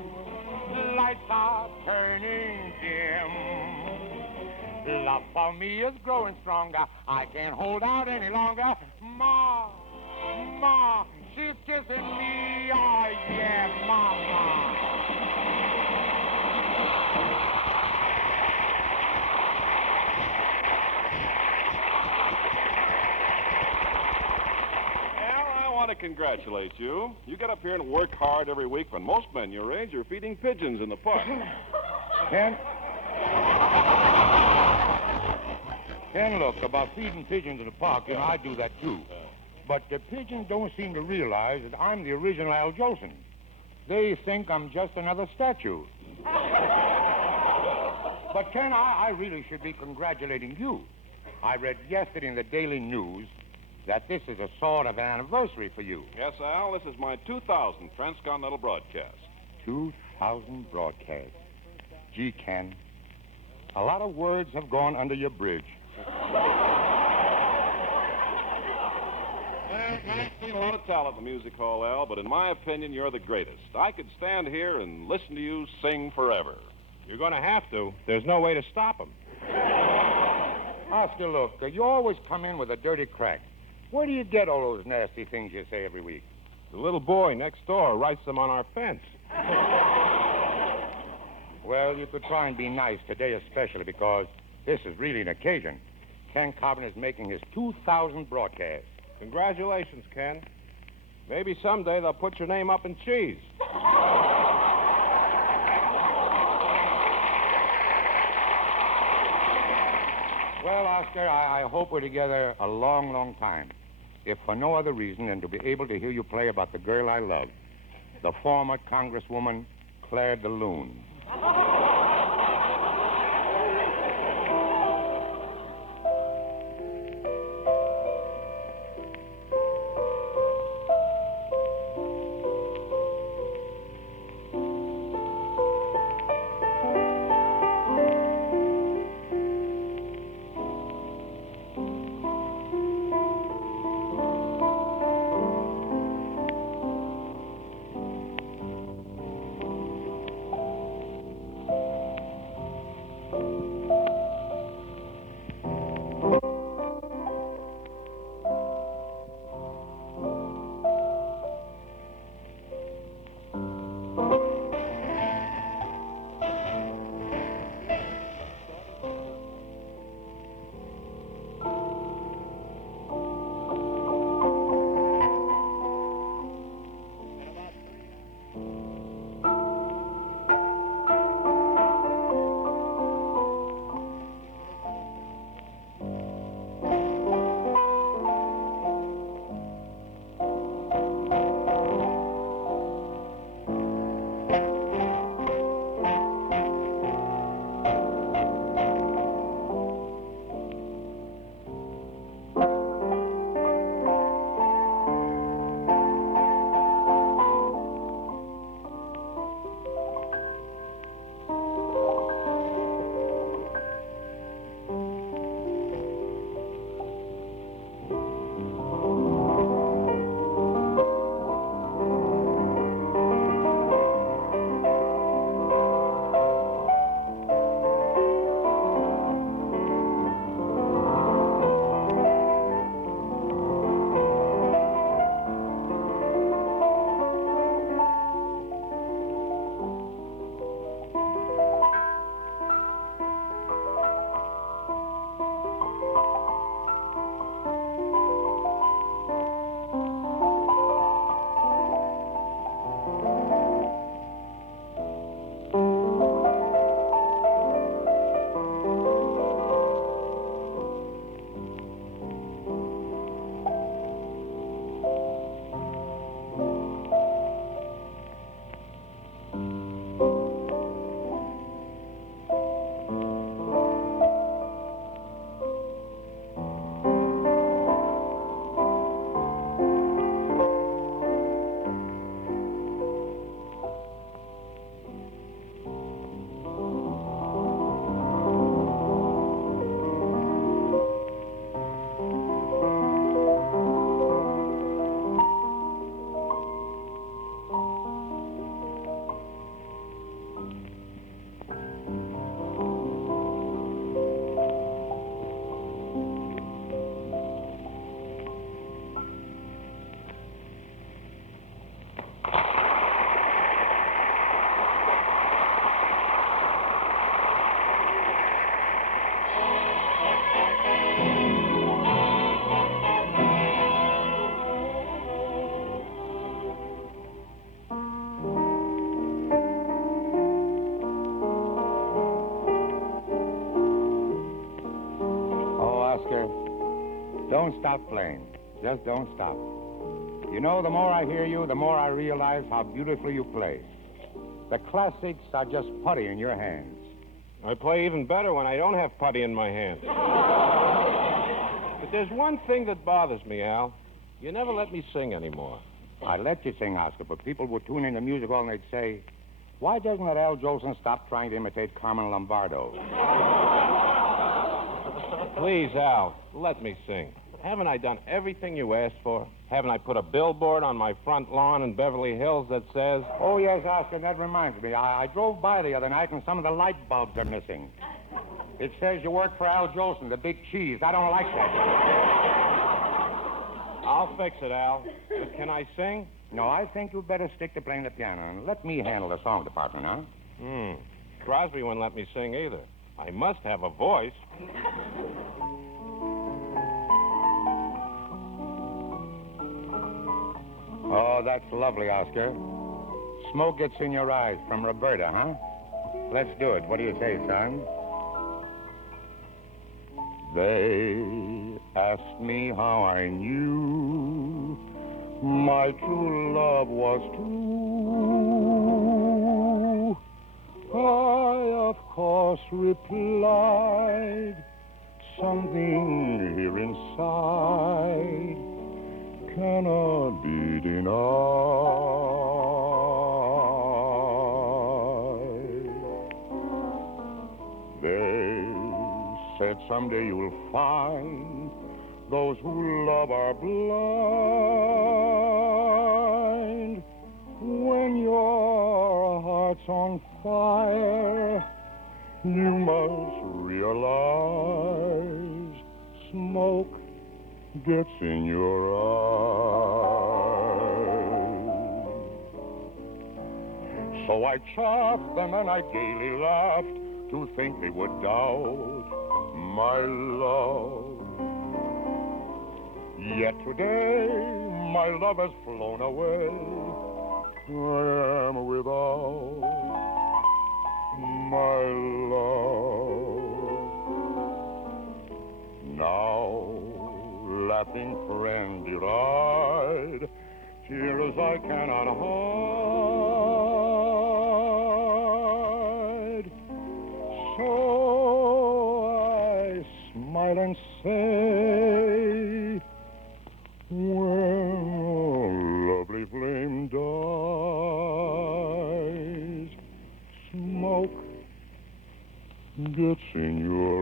The lights are turning dim. Love for me is growing stronger. I can't hold out any longer. Ma, Ma, she's kissing me. Oh, yeah, Mama. I want to congratulate you. You get up here and work hard every week when most men your age are feeding pigeons in the park. Ken, look, about feeding pigeons in the park, you know, I do that too. But the pigeons don't seem to realize that I'm the original Al Jolson. They think I'm just another statue. But, Ken, I really should be congratulating you. I read yesterday in the Daily News that this is a sort of anniversary for you. Yes, Al, this is my 2000th transcontinental broadcast. 2,000 broadcasts. Gee, Ken, a lot of words have gone under your bridge. I've seen a lot of talent in the music hall, Al, but in my opinion, you're the greatest. I could stand here and listen to you sing forever. You're going to have to. There's no way to stop him. Oscar, look, you always come in with a dirty crack. Where do you get all those nasty things you say every week? The little boy next door writes them on our fence. Well, you could try and be nice today especially because this is really an occasion. Ken Carpenter's making his 2,000th broadcast. Congratulations, Ken. Maybe someday they'll put your name up in cheese. Well, Oscar, I hope we're together a long, long time. If for no other reason than to be able to hear you play about the girl I love, the former Congresswoman Claire DeLune. don't stop playing. Just don't stop. You know, the more I hear you, the more I realize how beautifully you play. The classics are just putty in your hands. I play even better when I don't have putty in my hands. But there's one thing that bothers me, Al. You never let me sing anymore. I let you sing, Oscar, but people would tune in the music hall and they'd say, why doesn't that Al Jolson stop trying to imitate Carmen Lombardo? Please, Al, let me sing. Haven't I done everything you asked for? Haven't I put a billboard on my front lawn in Beverly Hills that says... Oh, yes, Oscar, that reminds me. I drove by the other night and some of the light bulbs are missing. It says you work for Al Jolson, the big cheese. I don't like that. I'll fix it, Al. But can I sing? No, I think you'd better stick to playing the piano and let me handle the song department, huh? Crosby wouldn't let me sing either. I must have a voice. Oh, that's lovely, Oscar. Smoke gets in your eyes from Roberta, huh? Let's do it. What do you say, son? They asked me how I knew my true love was true. I, of course, replied, something here inside cannot be denied. They said someday you'll find those who love are blind. When your heart's on fire, you must realize smoke gets in your eyes. So I chaffed them and I gaily laughed to think they would doubt my love. Yet today my love has flown away. I am without my love. Now, laughing friend deride, tears I cannot hide. So I smile and say, when a lovely flame dies, smoke gets in your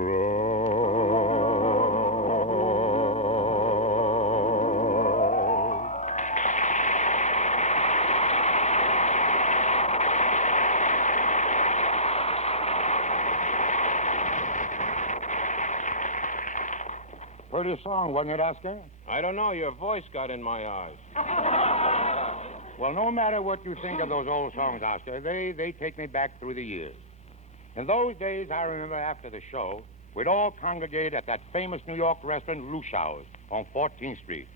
Pretty song, wasn't it, Oscar? I don't know. Your voice got in my eyes. Well, no matter what you think of those old songs, Oscar, they take me back through the years. In those days, I remember after the show, we'd all congregate at that famous New York restaurant, Luschau's, on 14th Street.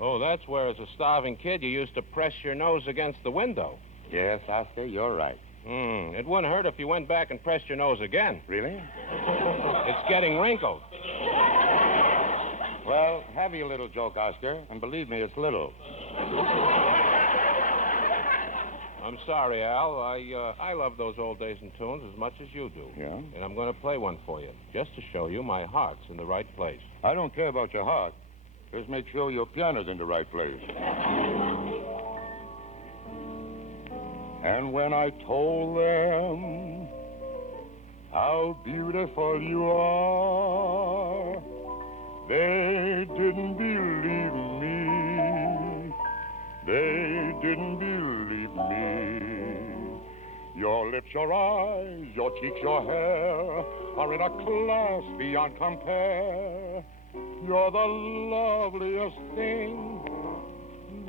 Oh, that's where, as a starving kid, you used to press your nose against the window. Yes, Oscar, you're right. It wouldn't hurt if you went back and pressed your nose again. Really? It's getting wrinkled. Well, have your little joke, Oscar, and believe me, it's little. I'm sorry, Al. I love those old days and tunes as much as you do. Yeah? And I'm going to play one for you, just to show you my heart's in the right place. I don't care about your heart. Just make sure your piano's in the right place. And when I told them how beautiful you are, they didn't believe me. They didn't believe me. Your lips, your eyes, your cheeks, your hair are in a class beyond compare. You're the loveliest thing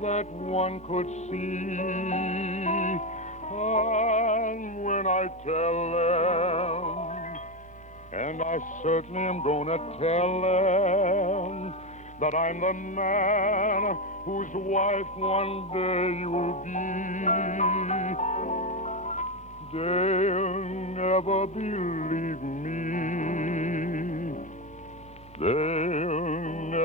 that one could see. And when I tell them, and I certainly am gonna tell them, that I'm the man whose wife one day you'll be, they'll never believe me. They'll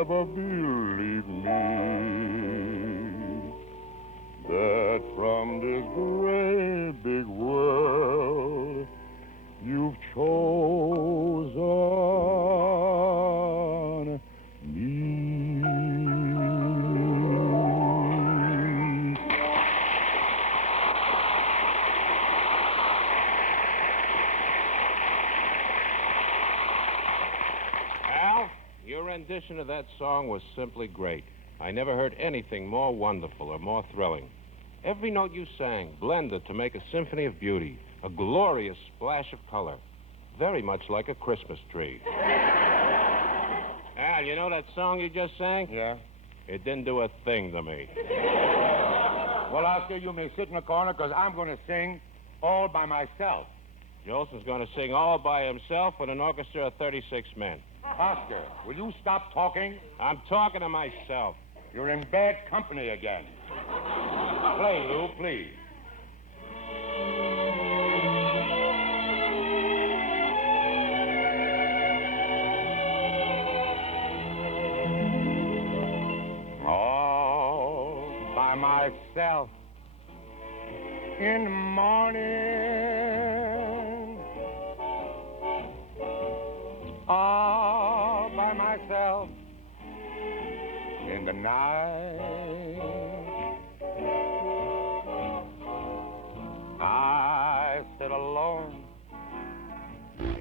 rendition of that song was simply great. I never heard anything more wonderful or more thrilling. Every note you sang blended to make a symphony of beauty, a glorious splash of color, very much like a Christmas tree. Al, you know that song you just sang? Yeah? It didn't do a thing to me. Well, Oscar, you may sit in the corner because I'm going to sing all by myself. Jolson's going to sing all by himself with an orchestra of 36 men. Oscar, will you stop talking? I'm talking to myself. You're in bad company again. Play, Lou, please. All by myself in the morning. All by myself in the night. I sit alone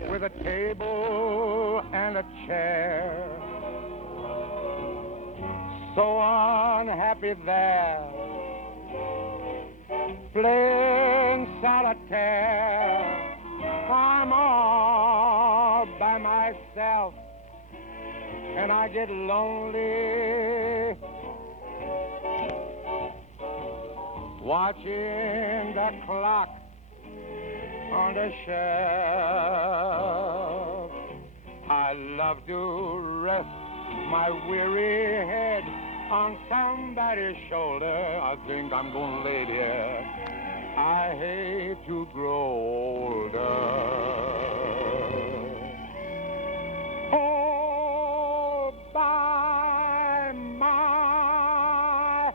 with a table and a chair, so unhappy there, playing solitaire. I'm all by myself and I get lonely watching the clock on the shelf. I love to rest my weary head on somebody's shoulder. I think I'm gonna lay there. I hate to grow older. Oh, by myself.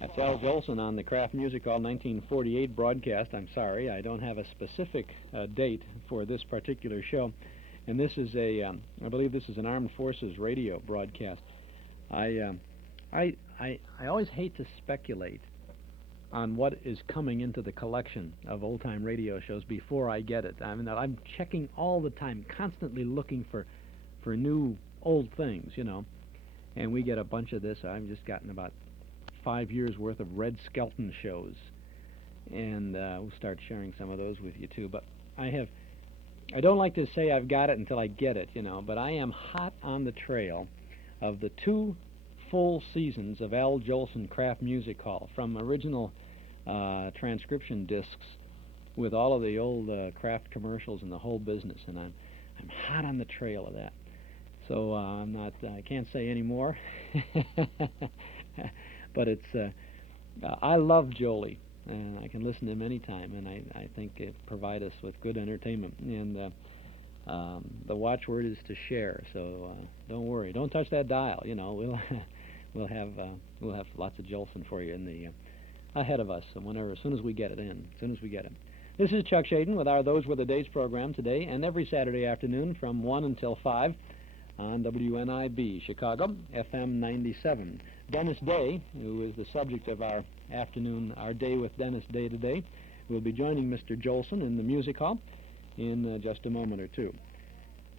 That's Al Jolson on the KRAFT Music Hall 1948 broadcast. I'm sorry, I don't have a specific date for this particular show. And this is I believe this is an Armed Forces radio broadcast. I always hate to speculate on what is coming into the collection of old-time radio shows before I get it. I mean, I'm checking all the time, constantly looking for new old things, you know. And we get a bunch of this. I've just gotten about 5 years worth of Red Skelton shows, and we'll start sharing some of those with you too. But I don't like to say I've got it until I get it, you know, but I am hot on the trail of the 2 full seasons of Al Jolson KRAFT Music Hall, from original transcription discs with all of the old KRAFT commercials and the whole business, and I'm hot on the trail of that. So I can't say any more. But it's, I love Jolie, and I can listen to him anytime, and I think it provides us with good entertainment. And the watchword is to share, so don't worry, don't touch that dial. You know, we'll have lots of Jolson for you in the ahead of us, and as soon as we get it in, This is Chuck Shaden with our Those Were the Dates program today, and every Saturday afternoon from 1 until 5 on WNIB Chicago, FM 97. Dennis Day, who is the subject of our Day with Dennis Day today, will be joining Mr. Jolson in the music hall in just a moment or two.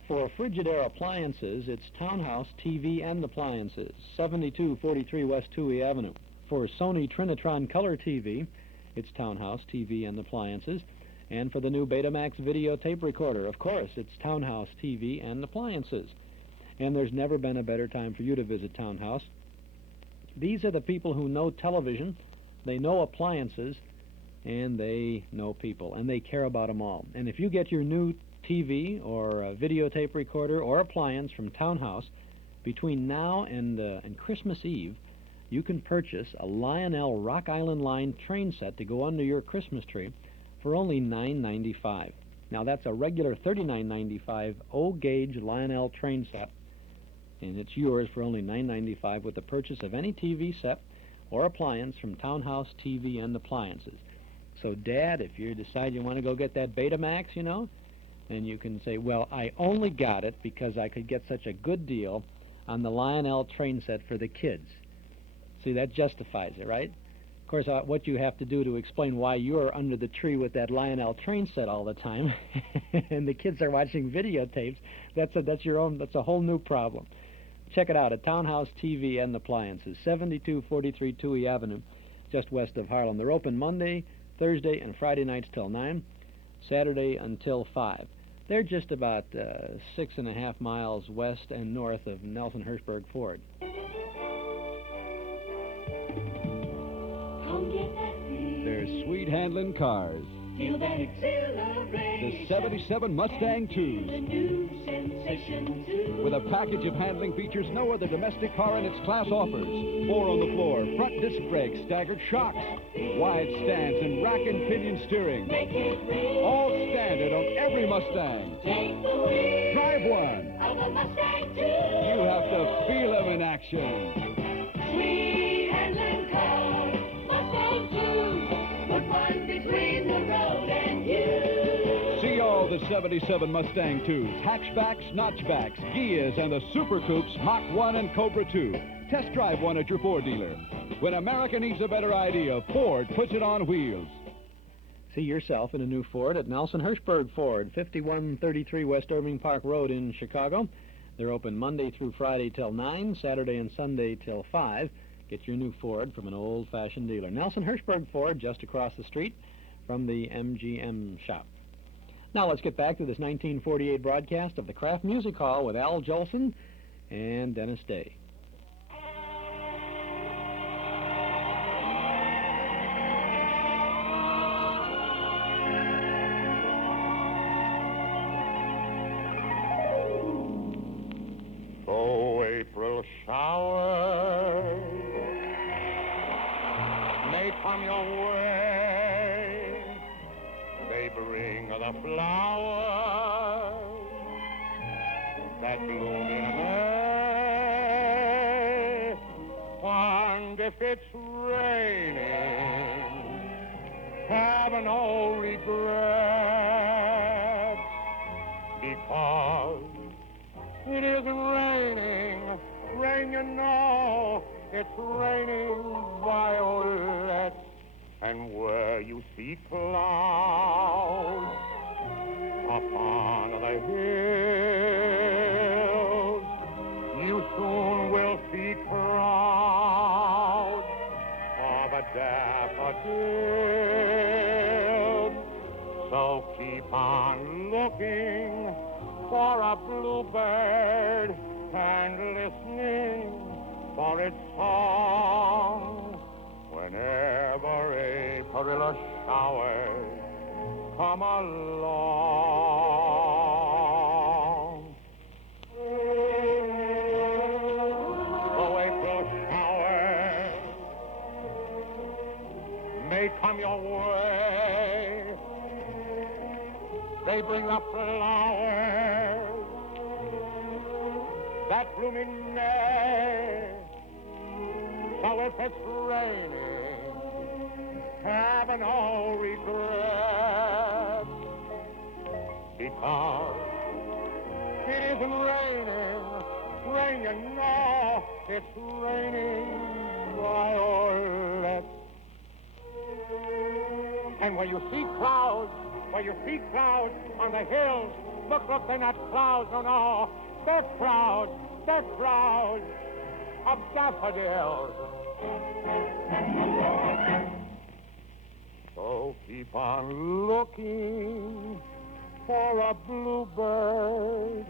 For Frigidaire Appliances, it's Townhouse TV and Appliances, 7243 West Touhy Avenue. For Sony Trinitron Color TV, it's Townhouse TV and Appliances. And for the new Betamax videotape recorder, of course, it's Townhouse TV and Appliances. And there's never been a better time for you to visit Townhouse. These are the people who know television, they know appliances, and they know people, and they care about them all. And if you get your new TV or a videotape recorder or appliance from Townhouse between now and Christmas Eve, you can purchase a Lionel Rock Island Line train set to go under your Christmas tree for only $9.95. Now that's a regular $39.95 O-gauge Lionel train set, and it's yours for only $9.95 with the purchase of any TV set or appliance from Townhouse TV and Appliances. So, Dad, if you decide you want to go get that Betamax, you know, then you can say, well, I only got it because I could get such a good deal on the Lionel train set for the kids. See, that justifies it, right? course, what you have to do to explain why you're under the tree with that Lionel train set all the time, and the kids are watching videotapes, that's a whole new problem. Check it out at Townhouse TV and Appliances, 7243 Touhy Avenue, just west of Harlem. They're open Monday, Thursday, and Friday nights till 9, Saturday until 5. They're just about 6.5 miles west and north of Nelson Hirschberg Ford. They're sweet-handling cars. Feel that exhilaration. The 77 Mustang IIs. The new sensation too. With a package of handling features no other domestic car in its class offers. 4 on the floor, front disc brakes, staggered shocks, wide stands, and rack and pinion steering. Make it ring. All standard on every Mustang. Take the wheel. Drive one. Of a Mustang too. You have to feel them in action. Sweet handling car, Mustang too. Put one between the road and you. See all the 77 Mustang IIs, hatchbacks, notchbacks, Gias, and the Super Coupes Mach 1 and Cobra 2. Test drive one at your Ford dealer. When America needs a better idea, Ford puts it on wheels. See yourself in a new Ford at Nelson Hirschberg Ford, 5133 West Irving Park Road in Chicago. They're open Monday through Friday till 9, Saturday and Sunday till 5. Get your new Ford from an old-fashioned dealer. Nelson Hirschberg Ford, just across the street from the MGM shop. Now let's get back to this 1948 broadcast of the KRAFT Music Hall with Al Jolson and Dennis Day. Oh, April showers may come your way. They bring the flowers that bloom in May. And if it's raining, have no regret, because it isn't raining, rain you know, it's raining violets. And where you see clouds upon the hills, you soon will see crowds of daffodils. So keep on looking for a bluebird and listening for its song. Whenever April showers come along. Oh, April showers may come your way. They bring the flowers that bloom in May. So if it's raining, have no regret, because it isn't raining, rain you know, it's raining violets. And where you see clouds on the hills, look, they're not clouds, no, they're clouds of daffodils. So keep on looking for a bluebird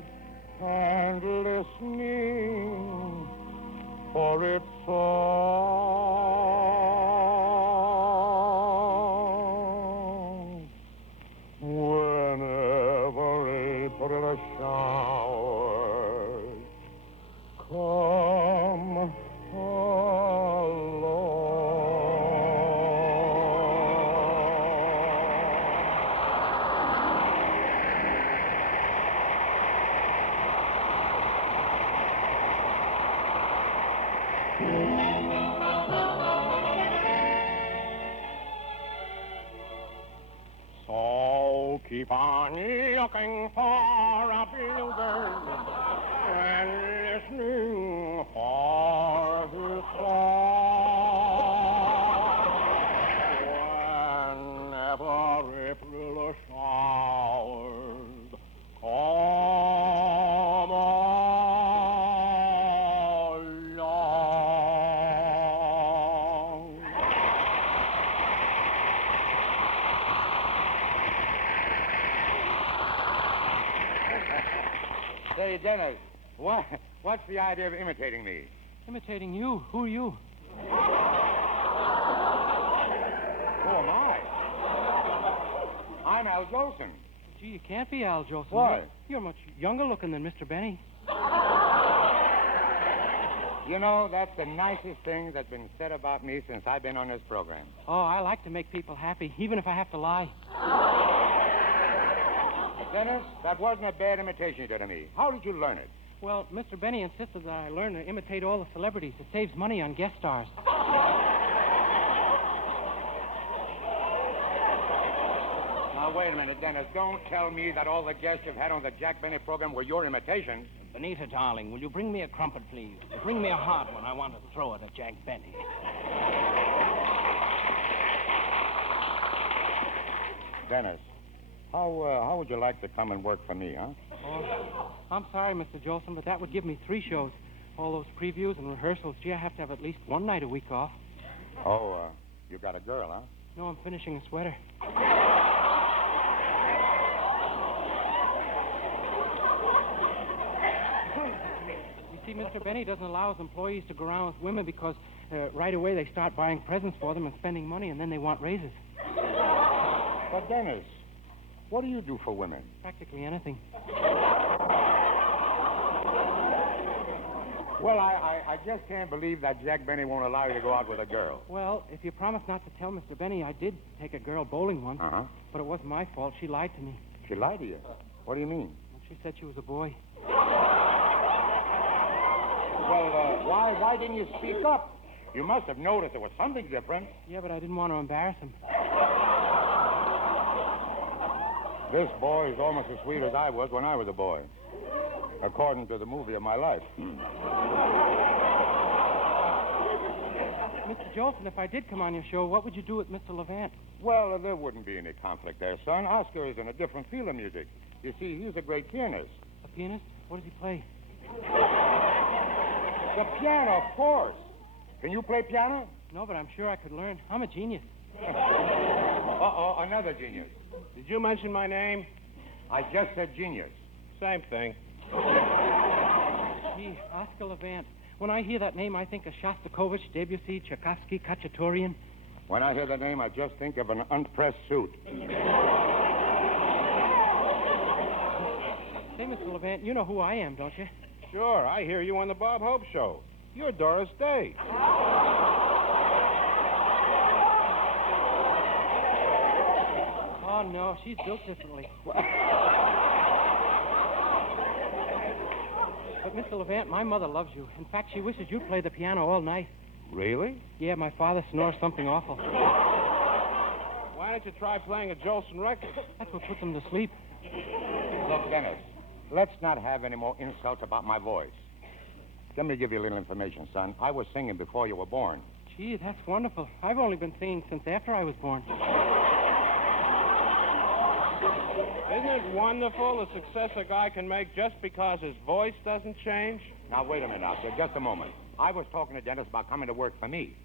and listening for its song. Whenever April showers come along. So keep on looking for a bluebird and listening for his song. Dennis, what's the idea of imitating me? Imitating you? Who are you? Who am I? I'm Al Jolson. Gee, you can't be Al Jolson. Why? You're much younger looking than Mr. Benny. You know, that's the nicest thing that's been said about me since I've been on this program. Oh, I like to make people happy, even if I have to lie. Dennis, that wasn't a bad imitation you did of me. How did you learn it? Well, Mr. Benny insisted that I learn to imitate all the celebrities. It saves money on guest stars. Now, wait a minute, Dennis. Don't tell me that all the guests you've had on the Jack Benny program were your imitations. Benita, darling, will you bring me a crumpet, please? Bring me a hard one. I want to throw it at Jack Benny. Dennis, how would you like to come and work for me, huh? Oh, I'm sorry, Mr. Jolson, but that would give me 3 shows. All those previews and rehearsals. Gee, I have to have at least one night a week off. Oh, you got a girl, huh? No, I'm finishing a sweater. You see, Mr. Benny doesn't allow his employees to go around with women because right away they start buying presents for them and spending money, and then they want raises. But, Dennis, what do you do for women? Practically anything. Well, I just can't believe that Jack Benny won't allow you to go out with a girl. Well, if you promise not to tell Mr. Benny, I did take a girl bowling once. Uh-huh. But it wasn't my fault. She lied to me. She lied to you? What do you mean? She said she was a boy. Well, why didn't you speak up? You must have noticed there was something different. Yeah, but I didn't want to embarrass him. This boy is almost as sweet as I was when I was a boy, according to the movie of my life. Mr. Jolson, if I did come on your show, what would you do with Mr. Levant? Well, there wouldn't be any conflict there, son. Oscar is in a different field of music. You see, he's a great pianist. A pianist? What does he play? The piano, of course. Can you play piano? No, but I'm sure I could learn. I'm a genius. Uh-oh, another genius. Did you mention my name? I just said genius. Same thing. Gee, Oscar Levant. When I hear that name, I think of Shostakovich, Debussy, Tchaikovsky, Khachaturian. When I hear the name, I just think of an unpressed suit. Say, Mr. Levant, you know who I am, don't you? Sure, I hear you on the Bob Hope Show. You're Doris Day. Oh, no, she's built differently. But, Mr. Levant, my mother loves you. In fact, she wishes you'd play the piano all night. Really? Yeah, my father snores something awful. Why don't you try playing a Jolson record? That's what puts him to sleep. Look, Dennis, let's not have any more insults about my voice. Let me give you a little information, son. I was singing before you were born. Gee, that's wonderful. I've only been singing since after I was born. Isn't it wonderful the success a guy can make just because his voice doesn't change? Now, wait a minute, Oscar. Just a moment. I was talking to Dennis about coming to work for me.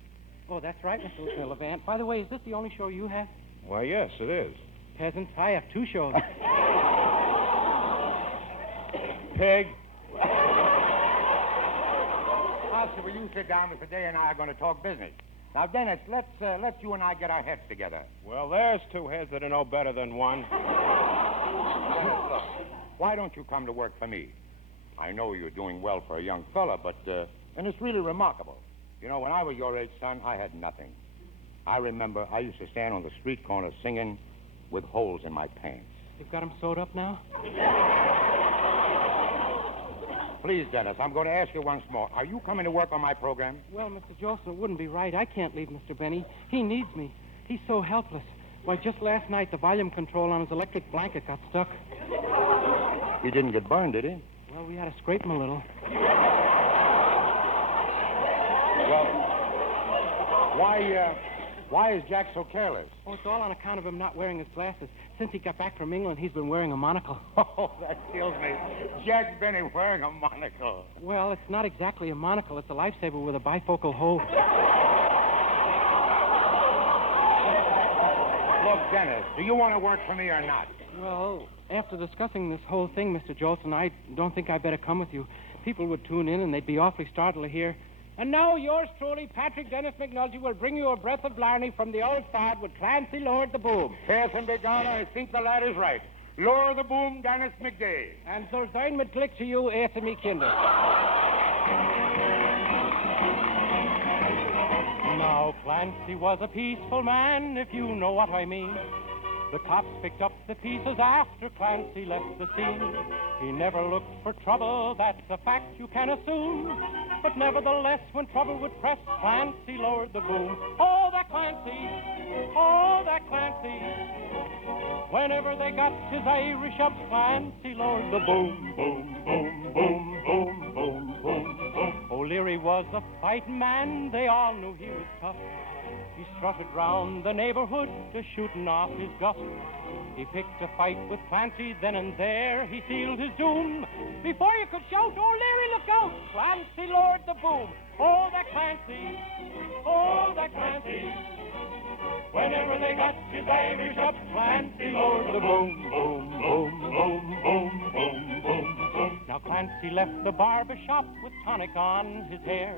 Oh, that's right, Mr. Levant. By the way, is this the only show you have? Why, yes, it is. Peasants, I have 2 shows. Pig. Oscar, will you sit down? Mr. Day and I are going to talk business. Now, Dennis, let's you and I get our heads together. Well, there's 2 heads that are no better than one. Dennis, look, why don't you come to work for me? I know you're doing well for a young fella, but, and it's really remarkable. You know, when I was your age, son, I had nothing. I remember I used to stand on the street corner singing with holes in my pants. You've got them sewed up now? Please, Dennis, I'm going to ask you once more. Are you coming to work on my program? Well, Mr. Jolson, it wouldn't be right. I can't leave Mr. Benny. He needs me. He's so helpless. Why, just last night, the volume control on his electric blanket got stuck. He didn't get burned, did he? Well, we had to scrape him a little. Well, why is Jack so careless? Oh, it's all on account of him not wearing his glasses. Since he got back from England, he's been wearing a monocle. Oh, that kills me. Jack Benny wearing a monocle. Well, it's not exactly a monocle. It's a lifesaver with a bifocal hole. Look, Dennis, do you want to work for me or not? Well, after discussing this whole thing, Mr. Jolson, I don't think I'd better come with you. People would tune in, and they'd be awfully startled to hear. And now yours truly, Patrick Dennis McNulty, will bring you a breath of blarney from the old fad with Clancy Lowered the Boom. Yes, and begone, I think the lad is right. Lower the boom, Dennis McDay. And so sein mit Glück to you, Asa me Kinder. Now, Clancy was a peaceful man, if you know what I mean. The cops picked up the pieces after Clancy left the scene. He never looked for trouble, that's a fact you can assume. But nevertheless, when trouble would press, Clancy lowered the boom. Oh, that Clancy! Oh, that Clancy! Whenever they got his Irish up, Clancy lowered the boom, boom, boom, boom, boom, boom, boom, boom. O'Leary was a fighting man, they all knew he was tough. He strutted round the neighborhood, shooting off his gust. He picked a fight with Clancy, then and there he sealed his doom. Before you could shout, O'Leary, look out! Clancy lowered the boom. Oh, that Clancy! Oh, that Clancy! Whenever they got his Irish up, Clancy lowered the boom, boom, boom, boom, boom, boom, boom, boom. Now Clancy left the barber shop with tonic on his hair.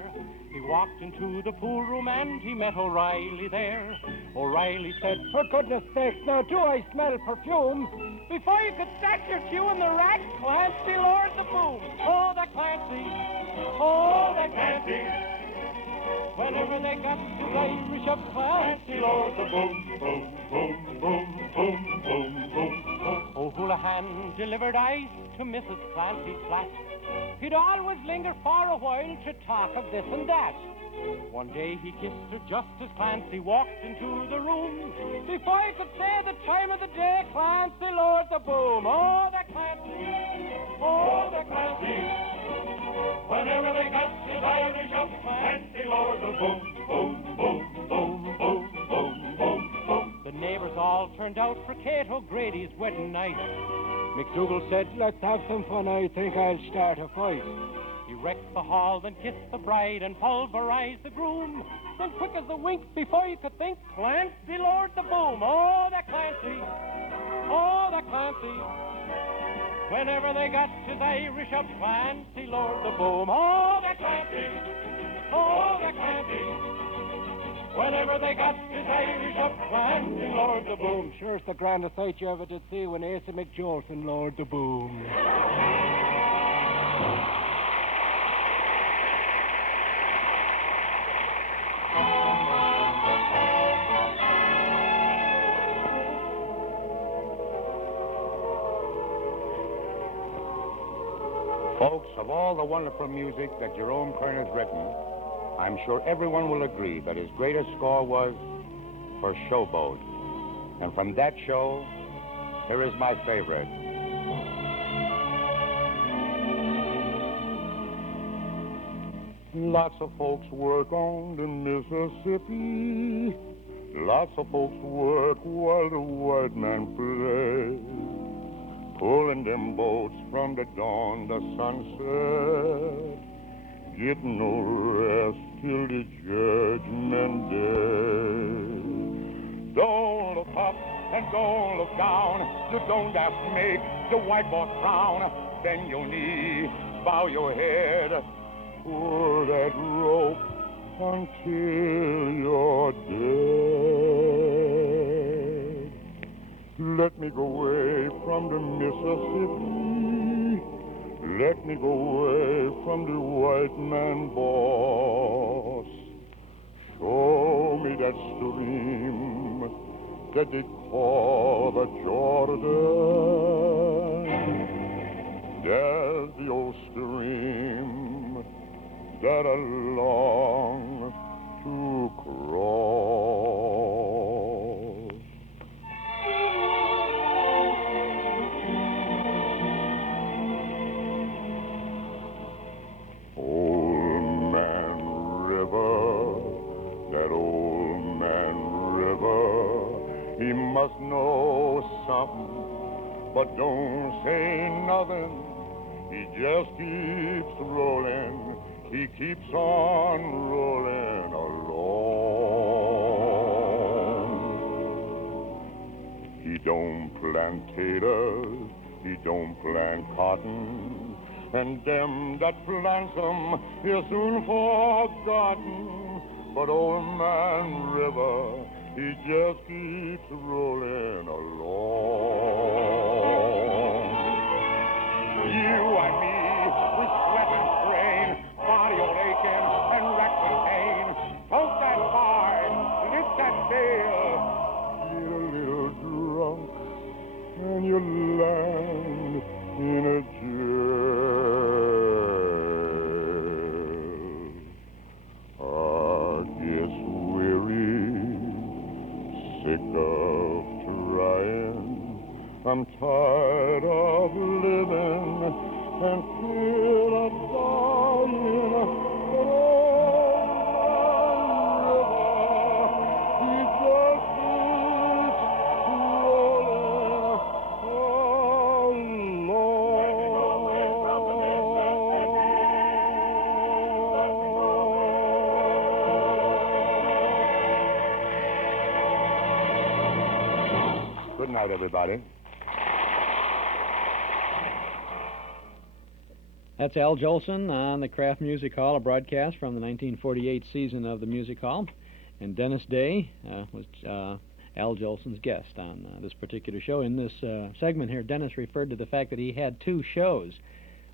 He walked into the pool room and he met O'Reilly there. O'Reilly said, For goodness sake, now do I smell perfume? before you could start your cue in the rack, Clancy lowered the boom. Oh, that Clancy! Oh, that Clancy! Whenever they got to Irish up, Clancy lowered the boom, boom, boom, boom, boom, boom, boom, boom. Oh, Houlihan delivered ice to Mrs. Clancy's flat. He'd always linger for a while to talk of this and that. One day he kissed her just as Clancy walked into the room. Before he could say the time of the day, Clancy lowered the boom. Oh, that Clancy! Oh, that Clancy! Whenever they got his Irish up, Clancy lowered the boom, boom, boom, boom, boom, boom, boom, boom. The neighbors all turned out for Kate O'Grady's wedding night. McDougal said, let's have some fun. I think I'll start a fight. He wrecked the hall, then kissed the bride and pulverized the groom. Then quick as a wink, before you could think, Clancy lowered the boom. Oh, that Clancy! Oh, that Clancy! Whenever they got his Irish up, Clancy lowered the boom. Oh, that Clancy! Oh, that Clancy! Whenever they got his Irish up, Clancy lowered the boom. Sure, it's the grandest sight you ever did see when Asa McJolson lowered the boom. Folks, of all the wonderful music that Jerome Kern has written, I'm sure everyone will agree that his greatest score was for Showboat. And from that show, here is my favorite. Lots of folks work on the Mississippi. Lots of folks work while the white man plays. Pulling them boats from the dawn to sunset, get no rest till the judgment day. Don't look up and don't look down. You don't have to make the white boss frown. Bend your knee, bow your head, pull that rope until you're dead. Let me go away from the Mississippi. Let me go away from the white man boss. Show me that stream that they call the Jordan. There's the old stream that I long to cross. Old Man River, that old man River, he must know something, but don't say nothing. He just keeps rolling, he keeps on rolling along. He don't plant taters, he don't plant cotton, and them that plants 'em is soon forgotten. But old man River, he just keeps rolling along. You and me, with sweat and strain, body all aching and wrecked with pain, poke that fire, lift that sail, get a little drunk, and you land in a jail. I guess weary, sick of trying, I'm tired of living and feel a dying. But old man River, he just keeps rolling. Good night, everybody. That's Al Jolson on the KRAFT Music Hall, a broadcast from the 1948 season of the Music Hall. And Dennis Day was Al Jolson's guest on this particular show. In this segment here, Dennis referred to the fact that he had two shows,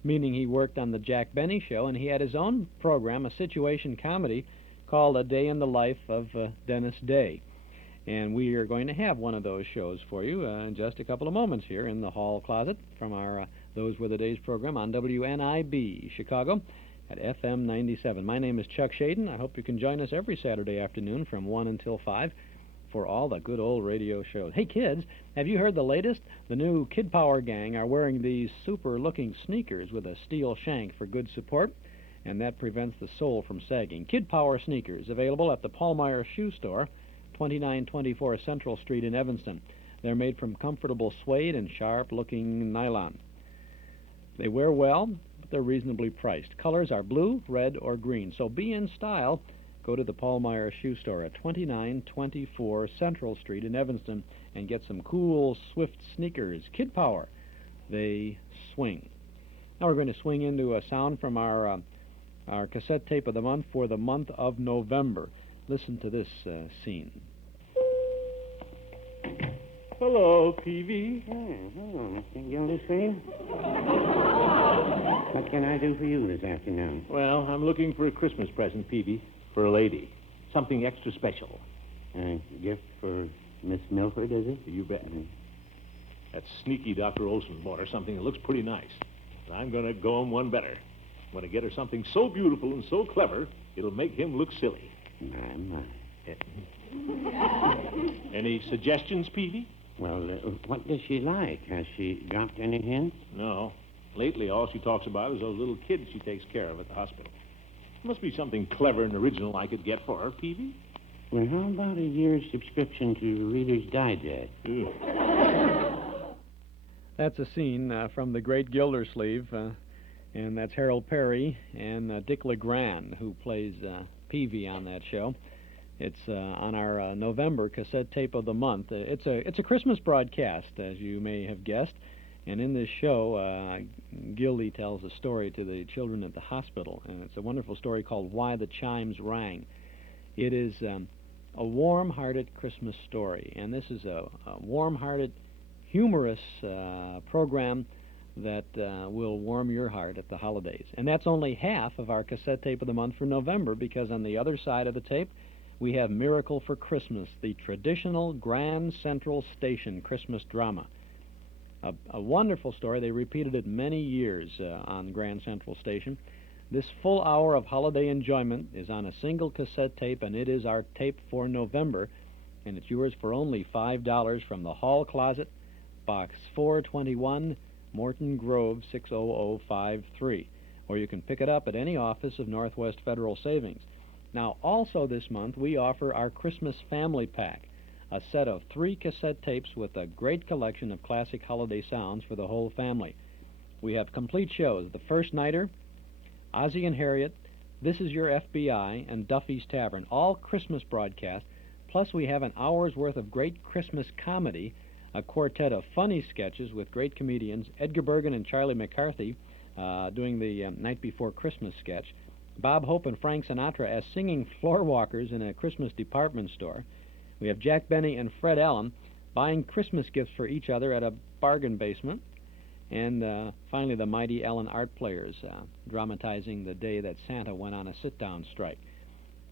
meaning he worked on the Jack Benny Show, and he had his own program, a situation comedy called A Day in the Life of Dennis Day. And we are going to have one of those shows for you in just a couple of moments here in the hall closet from our Those Were the Days program on WNIB Chicago at FM 97. My name is Chuck Shaden. I hope you can join us every Saturday afternoon from 1 until 5 for all the good old radio shows. Hey, kids, have you heard the latest? The new Kid Power gang are wearing these super-looking sneakers with a steel shank for good support, and that prevents the sole from sagging. Kid Power sneakers, available at the Paulmeyer Shoe Store, 2924 Central Street in Evanston. They're made from comfortable suede and sharp-looking nylon. They wear well, but they're reasonably priced. Colors are blue, red, or green. So be in style. Go to the Paulmeyer Shoe Store at 2924 Central Street in Evanston and get some cool, swift sneakers. Kid Power. They swing. Now we're going to swing into a sound from our cassette tape of the month for the month of November. Listen to this scene. Hello, Peavy. Hello, Mr. Gildersleeve. What can I do for you this afternoon? Well, I'm looking for a Christmas present, Peavy, for a lady. Something extra special. A gift for Miss Milford, is it? You bet. That sneaky Dr. Olson bought her something that looks pretty nice. But I'm going to go him one better. I'm going to get her something so beautiful and so clever, it'll make him look silly. My. Any suggestions, Peavy? Well, what does she like? Has she dropped any hints? No. Lately, all she talks about is those little kids she takes care of at the hospital. Must be something clever and original I could get for her, Peavy. Well, how about a year's subscription to Reader's Digest? That's a scene from The Great Gildersleeve, and that's Harold Perry and Dick LeGrand, who plays Peavy on that show. It's on our November cassette tape of the month. It's a Christmas broadcast, as you may have guessed. And in this show, Gildy tells a story to the children at the hospital. And it's a wonderful story called Why the Chimes Rang. It is a warm-hearted Christmas story. And this is a warm-hearted, humorous program that will warm your heart at the holidays. And that's only half of our cassette tape of the month for November, because on the other side of the tape, we have Miracle for Christmas, the traditional Grand Central Station Christmas drama. A wonderful story. They repeated it many years on Grand Central Station. This full hour of holiday enjoyment is on a single cassette tape, and it is our tape for November, and it's yours for only $5 from the Hall Closet, Box 421, Morton Grove, 60053. Or you can pick it up at any office of Northwest Federal Savings. Now, also this month, we offer our Christmas Family Pack, a set of 3 cassette tapes with a great collection of classic holiday sounds for the whole family. We have complete shows, The First Nighter, Ozzie and Harriet, This Is Your FBI, and Duffy's Tavern, all Christmas broadcasts, plus we have an hour's worth of great Christmas comedy a quartet of funny sketches with great comedians, Edgar Bergen and Charlie McCarthy doing the Night Before Christmas sketch, Bob Hope and Frank Sinatra as singing floor walkers in a Christmas department store. We have Jack Benny and Fred Allen buying Christmas gifts for each other at a bargain basement. And finally, the mighty Allen Art Players dramatizing the day that Santa went on a sit-down strike.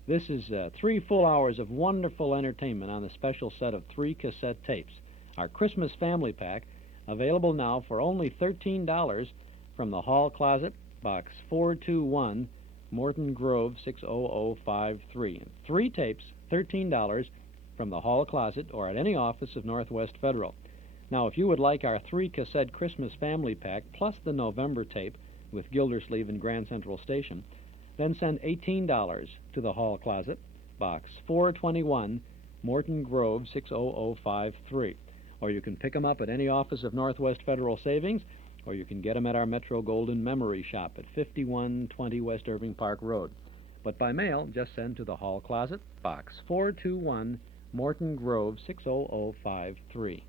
This is 3 full hours of wonderful entertainment on the special set of 3 cassette tapes. Our Christmas Family Pack, available now for only $13 from the Hall Closet, Box 421, Morton Grove 60053. 3 tapes, $13 from the Hall Closet or at any office of Northwest Federal. Now, if you would like our 3-cassette Christmas Family Pack plus the November tape with Gildersleeve and Grand Central Station, then send $18 to the Hall Closet, Box 421, Morton Grove 60053. Or you can pick them up at any office of Northwest Federal Savings, or you can get them at our Metro Golden Memory Shop at 5120 West Irving Park Road. But by mail, just send to the Hall Closet, Box 421, Morton Grove 60053.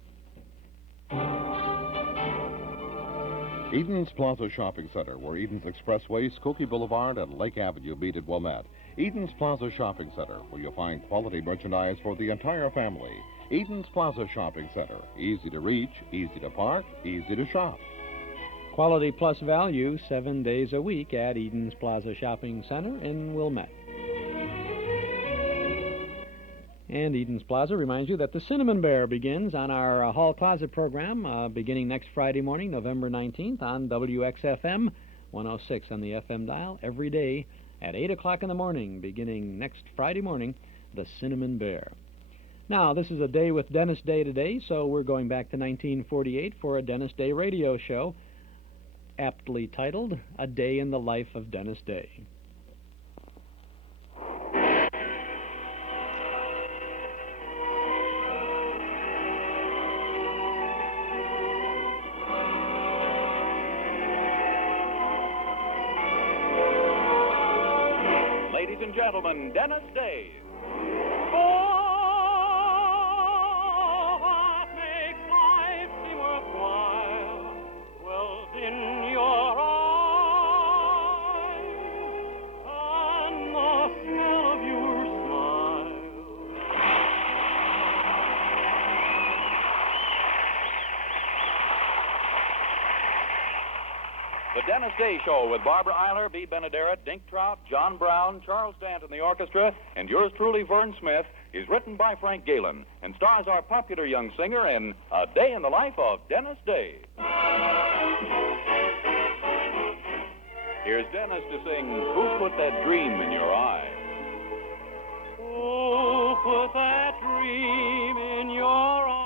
Eden's Plaza Shopping Center, where Eden's Expressway, Skokie Boulevard, and Lake Avenue meet at Wilmette. Eden's Plaza Shopping Center, where you'll find quality merchandise for the entire family. Eden's Plaza Shopping Center, easy to reach, easy to park, easy to shop. Quality plus value 7 days a week at Eden's Plaza Shopping Center in Wilmette. And Eden's Plaza reminds you that the Cinnamon Bear begins on our Hall Closet program beginning next Friday morning, November 19th, on WXFM 106 on the FM dial every day at 8 o'clock in the morning, beginning next Friday morning, the Cinnamon Bear. Now, this is a day with Dennis Day today, so we're going back to 1948 for a Dennis Day radio show, aptly titled, A Day in the Life of Dennis Day. Ladies and gentlemen, Dennis Day. What makes life seem worthwhile? Well, in your eyes and the smell of your smile. The Dennis Day Show with Barbara Eiler, B. Benaderet, Dink Trout, John Brown, Charles Dant in the orchestra, and yours truly, Vern Smith, is written by Frank Galen and stars our popular young singer in A Day in the Life of Dennis Day. Here's Dennis to sing Who Put That Dream in Your Eye? Who put that dream in your eye?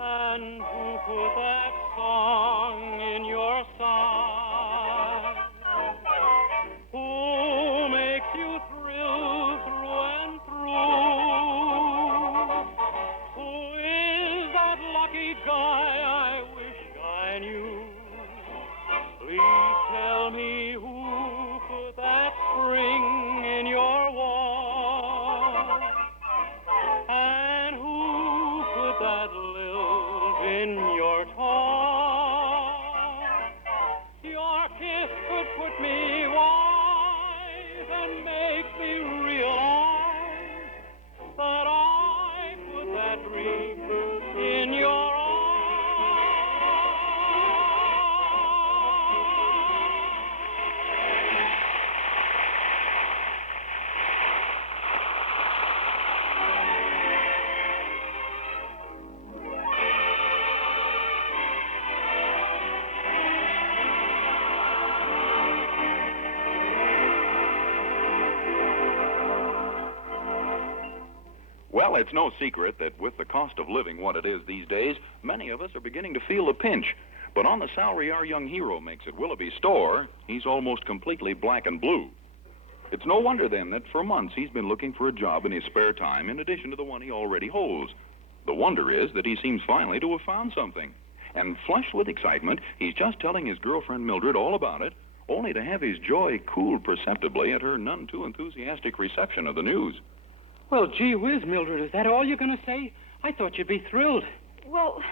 And who put that song in your song? Who makes you thrill through and through? Who is that lucky guy I wish I knew? Please tell me who put that spring in your wall? And who put that lilt in your talk? Your kiss could put me wise and make me realize that I put that dream in your Well, it's no secret that with the cost of living what it is these days, many of us are beginning to feel the pinch. But on the salary our young hero makes at Willoughby's store, he's almost completely black and blue. It's no wonder, then, that for months he's been looking for a job in his spare time in addition to the one he already holds. The wonder is that he seems finally to have found something. And flushed with excitement, he's just telling his girlfriend Mildred all about it, only to have his joy cooled perceptibly at her none too enthusiastic reception of the news. Well, gee whiz, Mildred, is that all you're going to say? I thought you'd be thrilled. Well,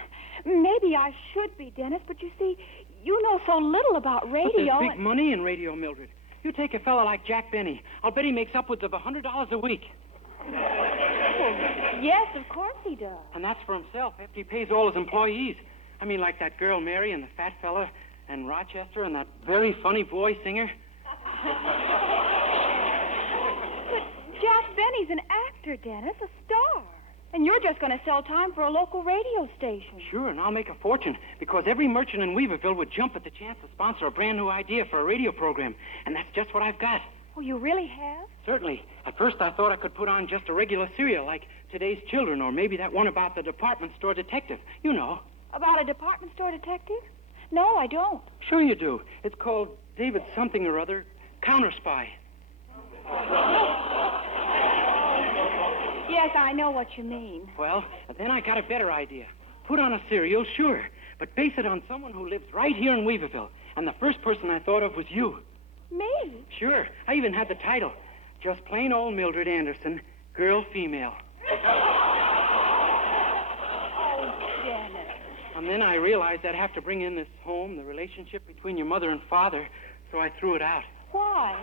maybe I should be, Dennis, but you see, you know so little about But radio. there's big money in radio, Mildred. You take a fella like Jack Benny. I'll bet he makes upwards of $100 a week. Yes, of course he does. And that's for himself after he pays all his employees. I mean, like that girl Mary and the fat fella and Rochester and that very funny boy singer. But Jack Benny's an actor, Dennis, a star. And you're just going to sell time for a local radio station. Sure, and I'll make a fortune because every merchant in Weaverville would jump at the chance to sponsor a brand new idea for a radio program. And that's just what I've got. Oh, you really have? Certainly. At first I thought I could put on just a regular serial like Today's Children or maybe that one about the department store detective. You know. About a department store detective? No, I don't. Sure you do. It's called David something or other, Counter Spy. Yes, I know what you mean. Well, then I got a better idea. Put on a serial, sure, but base it on someone who lives right here in Weaverville. And the first person I thought of was you. Me? Sure. I even had the title. Just plain old Mildred Anderson, girl, female. Oh, Dennis. And then I realized I'd have to bring in this home, the relationship between your mother and father, so I threw it out. Why?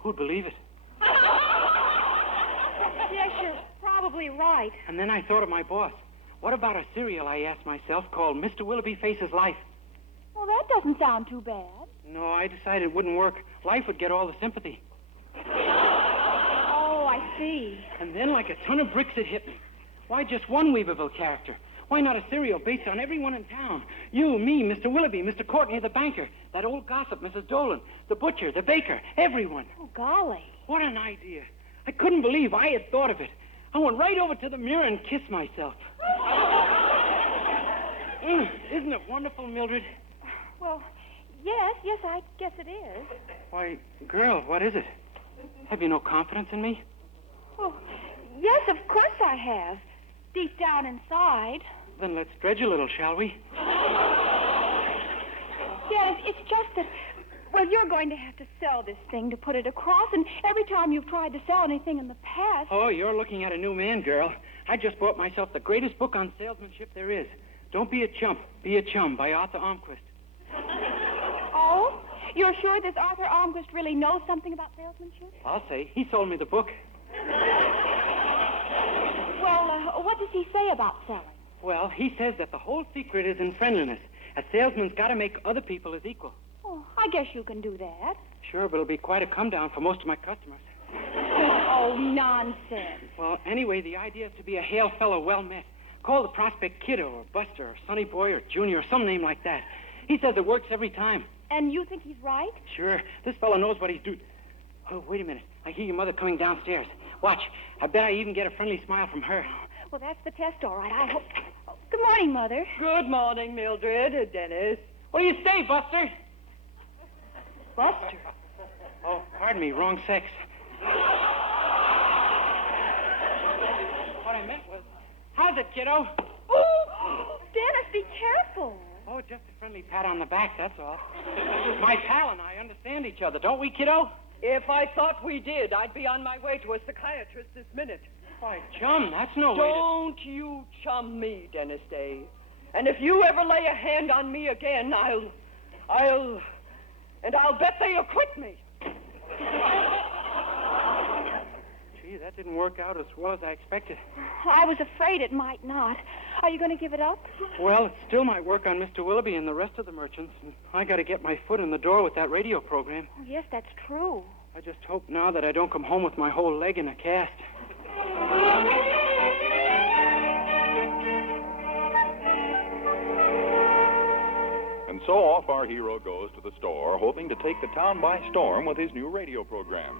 Who'd believe it? Yes, you're probably right. And then I thought of my boss. What about a serial, I asked myself, called Mr. Willoughby Faces Life? Well, that doesn't sound too bad. No, I decided it wouldn't work. Life would get all the sympathy. Oh, I see. And then, like a ton of bricks, it hit me. Why just one Weaverville character? Why not a serial based on everyone in town? You, me, Mr. Willoughby, Mr. Courtney, the banker, that old gossip, Mrs. Dolan, the butcher, the baker, everyone. Oh, golly. What an idea. I couldn't believe I had thought of it. I went right over to the mirror and kissed myself. Isn't it wonderful, Mildred? Well, yes, I guess it is. Why, girl, what is it? Have you no confidence in me? Well, yes, of course I have. Deep down inside. Then let's dredge a little, shall we? Yes, it's just that, well, you're going to have to sell this thing to put it across, and every time you've tried to sell anything in the past... Oh, you're looking at a new man, girl. I just bought myself the greatest book on salesmanship there is. Don't Be a Chump, Be a Chum by Arthur Almquist. Oh? You're sure this Arthur Almquist really knows something about salesmanship? I'll say. He sold me the book. Well, what does he say about selling? Well, he says that the whole secret is in friendliness. A salesman's got to make other people his equal. Oh, I guess you can do that. Sure, but it'll be quite a come-down for most of my customers. Oh, nonsense. Well, anyway, the idea is to be a hail fellow well met. Call the prospect Kiddo or Buster or Sonny Boy or Junior or some name like that. He says it works every time. And you think he's right? Sure. This fellow knows what he's doing. Oh, wait a minute. I hear your mother coming downstairs. Watch. I bet I even get a friendly smile from her. Well, that's the test, all right. I hope... Oh, good morning, Mother. Good morning, Mildred. Dennis. What do you say, Buster? Buster? Oh, pardon me. Wrong sex. What I meant was... How's it, kiddo? Oh, Dennis, be careful. Oh, just a friendly pat on the back, that's all. My pal and I understand each other, don't we, kiddo? If I thought we did, I'd be on my way to a psychiatrist this minute. Why, chum, that's no way to... Don't you chum me, Dennis Day. And if you ever lay a hand on me again, I'll bet they'll acquit me. Gee, that didn't work out as well as I expected. I was afraid it might not. Are you going to give it up? Well, it still might work on Mr. Willoughby and the rest of the merchants. And I got to get my foot in the door with that radio program. Oh, yes, that's true. I just hope now that I don't come home with my whole leg in a cast. And so off our hero goes to the store, hoping to take the town by storm with his new radio program.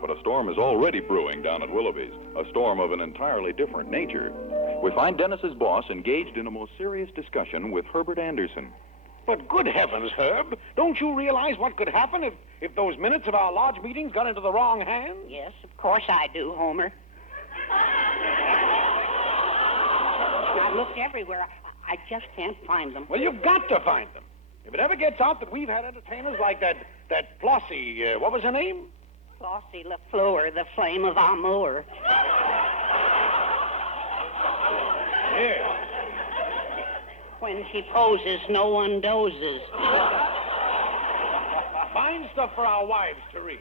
But a storm is already brewing down at Willoughby's, a storm of an entirely different nature. We find Dennis's boss engaged in a most serious discussion with Herbert Anderson. But good heavens, Herb, don't you realize what could happen if those minutes of our lodge meetings got into the wrong hands? Yes, of course I do, Homer. I looked everywhere. I just can't find them. Well, you've got to find them. If it ever gets out that we've had entertainers like that Flossie, what was her name? Flossie LaFleur, the flame of amour. When she poses, no one dozes. Fine stuff for our wives to read.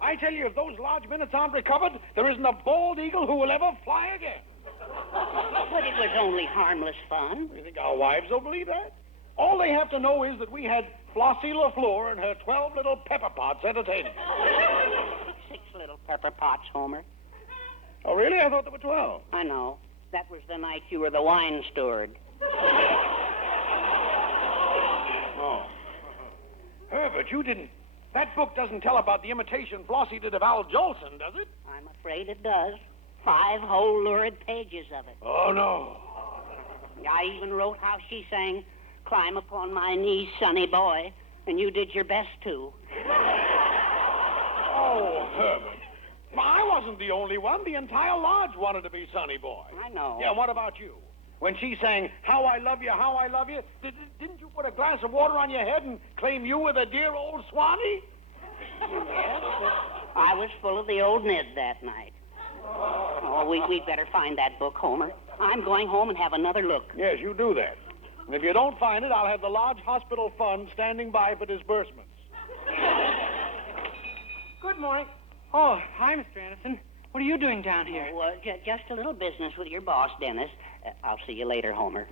I tell you, if those large minutes aren't recovered, there isn't a bald eagle who will ever fly again. But it was only harmless fun. You think our wives will believe that? All they have to know is that we had Flossie LaFleur and her 12 little pepper pots entertaining. 6 little pepper pots, Homer. Oh, really? I thought there were 12. I know. That was the night you were the wine steward. Oh. Herbert, you didn't... That book doesn't tell about the imitation Flossie did of Al Jolson, does it? I'm afraid it does. 5 whole lurid pages of it. Oh, no. I even wrote how she sang, "Climb upon my knees, sonny boy," and you did your best to. Oh, Herbert. I wasn't the only one. The entire lodge wanted to be Sonny Boy. I know. Yeah, what about you? When she sang, "How I love you, didn't you put a glass of water on your head and claim you were the dear old Swanee? Yes, but I was full of the old Ned that night. Oh, we'd better find that book, Homer. I'm going home and have another look. Yes, you do that. And if you don't find it, I'll have the Lodge Hospital Fund standing by for disbursements. Good morning. Oh, hi, Mr. Anderson. What are you doing down here? Oh, just a little business with your boss, Dennis. I'll see you later, Homer.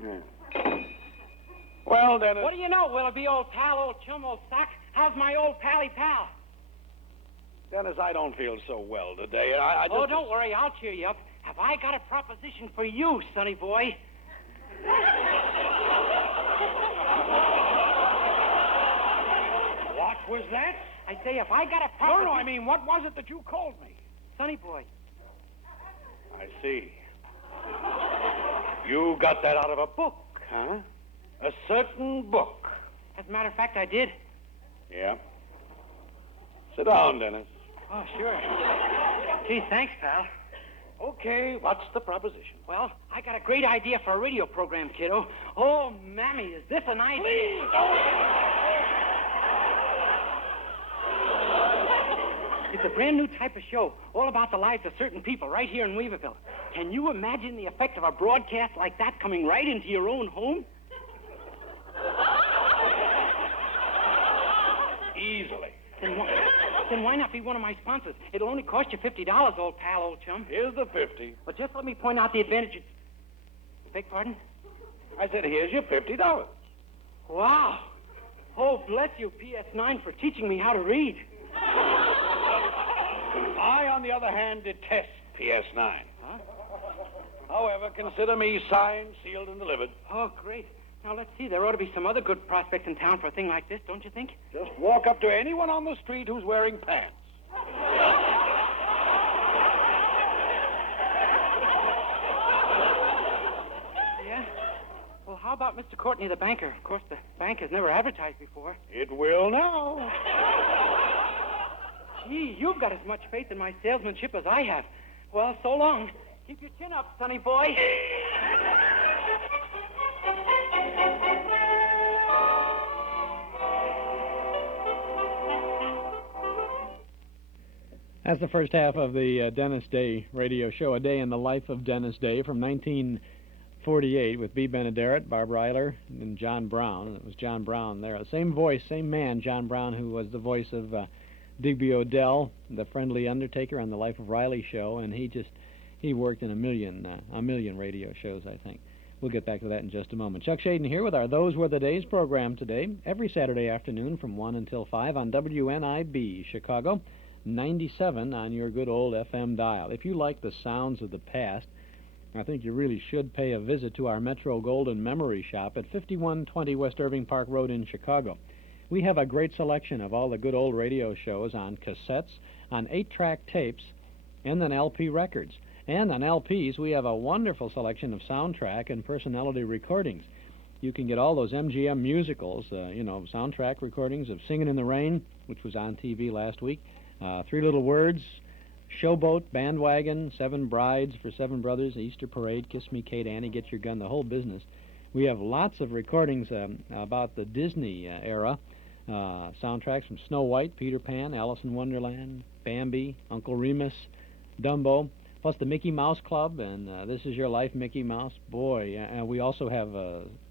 Well, Dennis... What do you know, Willoughby, old pal, old chum, old sock? How's my old pally pal? Dennis, I don't feel so well today. Oh, don't worry. I'll cheer you up. Have I got a proposition for you, sonny boy? What was that? I say, if I got a proposition... No, I mean, what was it that you called me? Sonny boy. I see. You got that out of a book, huh? A certain book. As a matter of fact, I did. Yeah. Sit down, Dennis. Oh, sure. Gee, thanks, pal. Okay, what's the proposition? Well, I got a great idea for a radio program, kiddo. Oh, Mammy, is this an idea? Please, don't... It's a brand new type of show, all about the lives of certain people right here in Weaverville. Can you imagine the effect of a broadcast like that coming right into your own home? Easily. Then why not be one of my sponsors? It'll only cost you $50, old pal, old chum. Here's the 50. But just let me point out the advantages. Beg pardon? I said, here's your $50. Wow. Oh, bless you, PS9, for teaching me how to read. I, on the other hand, detest PS9. Huh? However, consider me signed, sealed, and delivered. Oh, great. Now, let's see. There ought to be some other good prospects in town for a thing like this, don't you think? Just walk up to anyone on the street who's wearing pants. Yeah? Well, how about Mr. Courtney, the banker? Of course, the bank has never advertised before. It will now. Gee, you've got as much faith in my salesmanship as I have. Well, so long. Keep your chin up, sonny boy. That's the first half of the Dennis Day radio show, A Day in the Life of Dennis Day from 1948 with B. Benaderet, Barbara Eiler, and John Brown. It was John Brown there. Same voice, same man, John Brown, who was the voice of Digby Odell, the friendly undertaker on the Life of Riley show, and he worked in a million radio shows, I think. We'll get back to that in just a moment. Chuck Shaden here with our Those Were the Days program today, every Saturday afternoon from 1 until 5 on WNIB, Chicago, 97 on your good old FM dial. If you like the sounds of the past, I think you really should pay a visit to our Metro Golden Memory Shop at 5120 West Irving Park Road in Chicago. We have a great selection of all the good old radio shows on cassettes, on 8-track tapes, and on LP records. And on LPs, we have a wonderful selection of soundtrack and personality recordings. You can get all those MGM musicals, soundtrack recordings of Singin' in the Rain, which was on TV last week, Three Little Words, Showboat, Bandwagon, 7 Brides for 7 Brothers, Easter Parade, Kiss Me Kate, Annie, Get Your Gun, the whole business. We have lots of recordings about the Disney era, soundtracks from Snow White, Peter Pan, Alice in Wonderland, Bambi, Uncle Remus, Dumbo. plus the Mickey Mouse Club and This Is Your Life, Mickey Mouse. Boy, we also have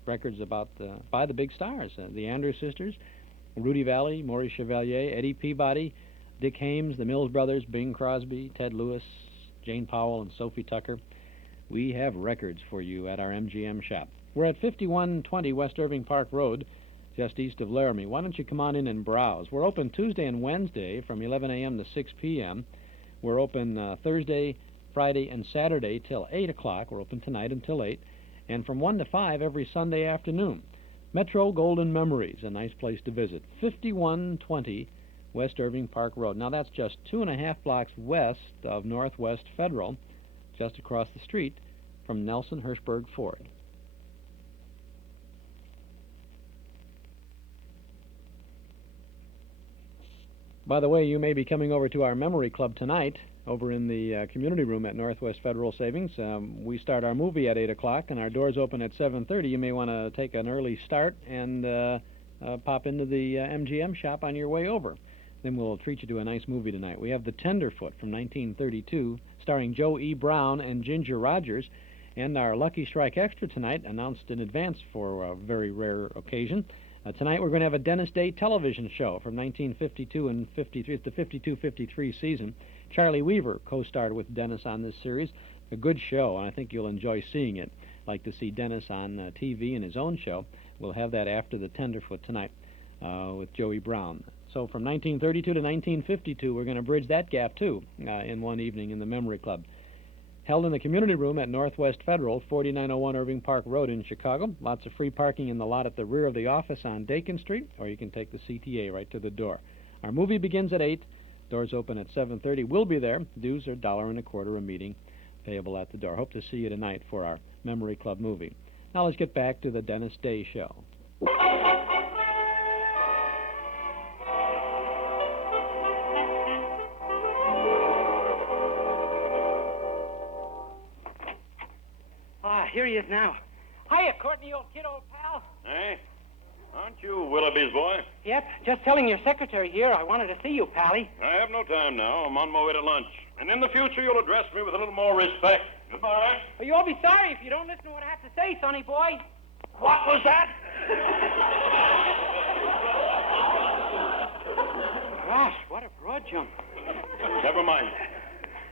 records about by the big stars, the Andrews Sisters, Rudy Valley, Maurice Chevalier, Eddie Peabody, Dick Hames, the Mills Brothers, Bing Crosby, Ted Lewis, Jane Powell, and Sophie Tucker. We have records for you at our MGM shop. We're at 5120 West Irving Park Road, just east of Laramie. Why don't you come on in and browse? We're open Tuesday and Wednesday from 11 a.m. to 6 p.m. We're open Thursday, Friday, and Saturday till 8 o'clock. We're open tonight until 8. And from 1 to 5 every Sunday afternoon. Metro Golden Memories, a nice place to visit. 5120 West Irving Park Road. Now, that's just 2.5 blocks west of Northwest Federal, just across the street from Nelson Hirschberg Ford. By the way, you may be coming over to our Memory Club tonight over in the community room at Northwest Federal Savings. We start our movie at 8 o'clock, and our doors open at 7:30. You may want to take an early start and pop into the MGM shop on your way over. Then we'll treat you to a nice movie tonight. We have The Tenderfoot from 1932, starring Joe E. Brown and Ginger Rogers, and our Lucky Strike Extra tonight, announced in advance for a very rare occasion. Tonight we're going to have a Dennis Day television show from 1952 and 53. It's the 52-53 season. Charlie Weaver co-starred with Dennis on this series. A good show, and I think you'll enjoy seeing it. Like to see Dennis on TV in his own show. We'll have that after The Tenderfoot tonight with Joey Brown. So from 1932 to 1952, we're going to bridge that gap, too, in one evening in the Memory Club. Held in the community room at Northwest Federal, 4901 Irving Park Road in Chicago. Lots of free parking in the lot at the rear of the office on Dakin Street, or you can take the CTA right to the door. Our movie begins at 8. Doors open at 7:30. We'll be there. Dues are $1.25 a meeting, payable at the door. Hope to see you tonight for our Memory Club movie. Now let's get back to the Dennis Day Show. Here he is now. Hiya, Courtney, old kid, old pal. Hey, aren't you Willoughby's boy? Yep, just telling your secretary here I wanted to see you, Pally. I have no time now. I'm on my way to lunch. And in the future, you'll address me with a little more respect. Goodbye. Well, you'll be sorry if you don't listen to what I have to say, sonny boy. What was that? Gosh, what a broad jump. Never mind.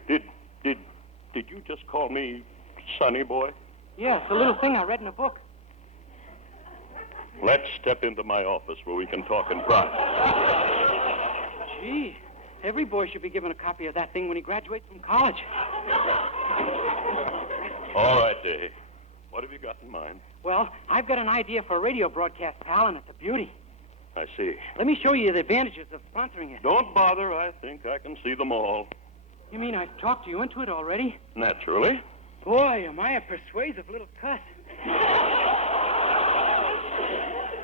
Did you just call me sonny boy? Yeah, it's a little thing I read in a book. Let's step into my office where we can talk in private. Gee, every boy should be given a copy of that thing when he graduates from college. All right, Dave. What have you got in mind? Well, I've got an idea for a radio broadcast, pal, and it's a beauty. I see. Let me show you the advantages of sponsoring it. Don't bother. I think I can see them all. You mean I've talked you into it already? Naturally. Boy, am I a persuasive little cuss.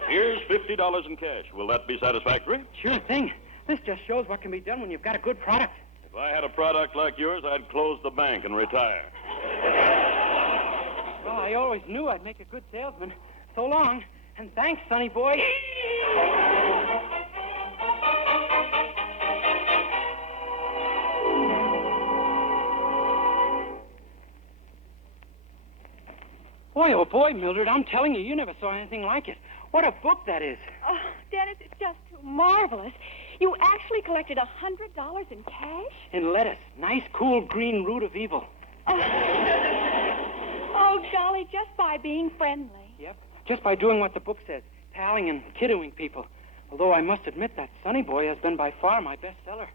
Here's $50 in cash. Will that be satisfactory? Sure thing. This just shows what can be done when you've got a good product. If I had a product like yours, I'd close the bank and retire. Well, I always knew I'd make a good salesman. So long, and thanks, sonny boy. Boy, oh boy, Mildred, I'm telling you, you never saw anything like it. What a book that is. Oh, Dennis, it's just too marvelous. You actually collected $100 in cash? In lettuce. Nice, cool green root of evil. Oh, golly, just by being friendly. Yep, just by doing what the book says, palling and kiddoing people. Although I must admit that Sonny Boy has been by far my best seller.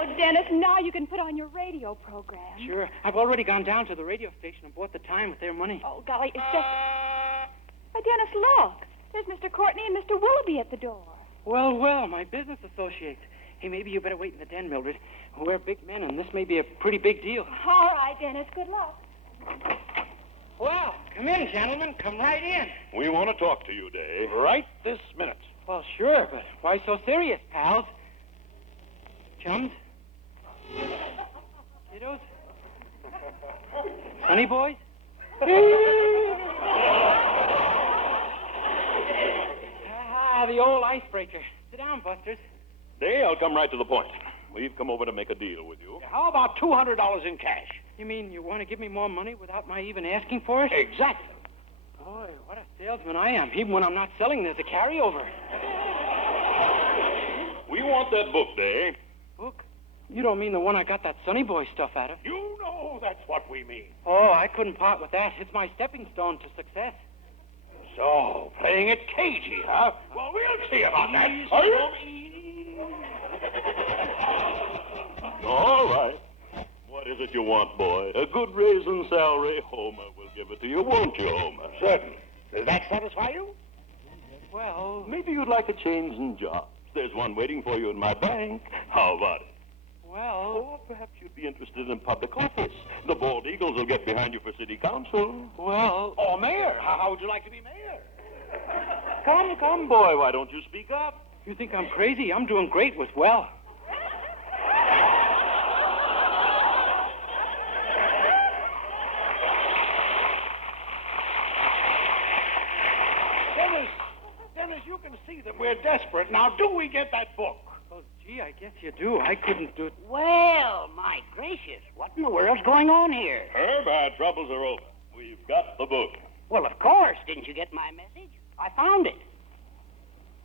Oh, Dennis, now you can put on your radio program. Sure. I've already gone down to the radio station and bought the time with their money. Oh, golly, it's just... Why, Dennis, look. There's Mr. Courtney and Mr. Willoughby at the door. Well, well, my business associates. Hey, maybe you better wait in the den, Mildred. We're big men, and this may be a pretty big deal. All right, Dennis, good luck. Well, come in, gentlemen. Come right in. We want to talk to you, Dave. Right this minute. Well, sure, but why so serious, pals? Chums? Kiddos? Honey boys? The old icebreaker. Sit down, Busters. Dave, I'll come right to the point. We've come over to make a deal with you. How about want $200 in cash. You mean you want to give me more money without my even asking for it? Exactly. Boy, what a salesman I am. Even when I'm not selling, there's a carryover. We want that book, Day. Book? You don't mean the one I got that Sonny Boy stuff out of? You know that's what we mean. Oh, I couldn't part with that. It's my stepping stone to success. So, playing it cagey, huh? Well, we'll see about that. All right. What is it you want, boy? A good raise in salary? Homer will give it to you, won't you, Homer? Certainly. Does that satisfy you? Well, maybe you'd like a change in job. There's one waiting for you in my bank. How about it? Well... Or perhaps you'd be interested in public office. The Bald Eagles will get behind you for city council. Well... Or mayor. How would you like to be mayor? Come, boy. Why don't you speak up? You think I'm crazy? I'm doing great with well. Dennis, you can see that we're desperate. Now, do we get that book? Well, gee, I guess you do. I couldn't do it. Well, my gracious, what in the world's going on here? Herb, our troubles are over. We've got the book. Well, of course. Didn't you get my message? I found it.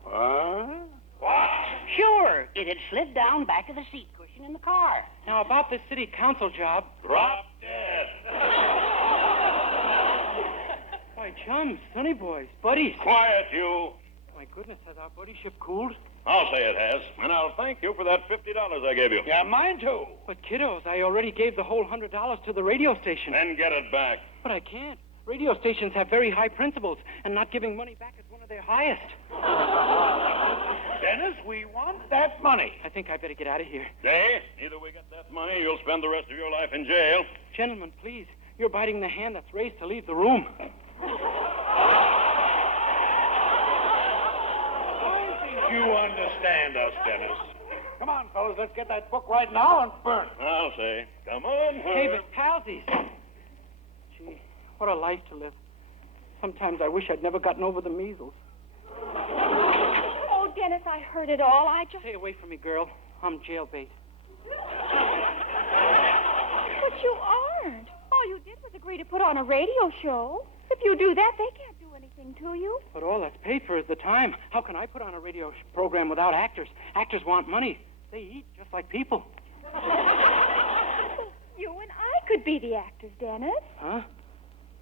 What? Sure. It had slid down back of the seat cushion in the car. Now, about this city council job... Drop dead. Why, chums, Sonny Boys, buddies. Quiet, you. My goodness, has our buddyship cooled? I'll say it has. And I'll thank you for that $50 I gave you. Yeah, mine too. But, kiddos, I already gave the whole $100 to the radio station. Then get it back. But I can't. Radio stations have very high principles, and not giving money back is one of their highest. Dennis, we want that money. I think I better get out of here. Day, either we get that money or you'll spend the rest of your life in jail. Gentlemen, please, you're biting the hand that's raised to leave the room. I think you understand us, Dennis. Come on, fellas, let's get that book right now and burn it. I'll say. Come on, Hey, but palsies. Gee, what a life to live. Sometimes I wish I'd never gotten over the measles. Oh, Dennis, I heard it all. I just... Stay away from me, girl. I'm jailbait. But you aren't. All you did was agree to put on a radio show. If you do that, they can't do anything to you. But all that's paid for is the time. How can I put on a radio program without actors? Actors want money. They eat just like people. You and I could be the actors, Dennis. Huh?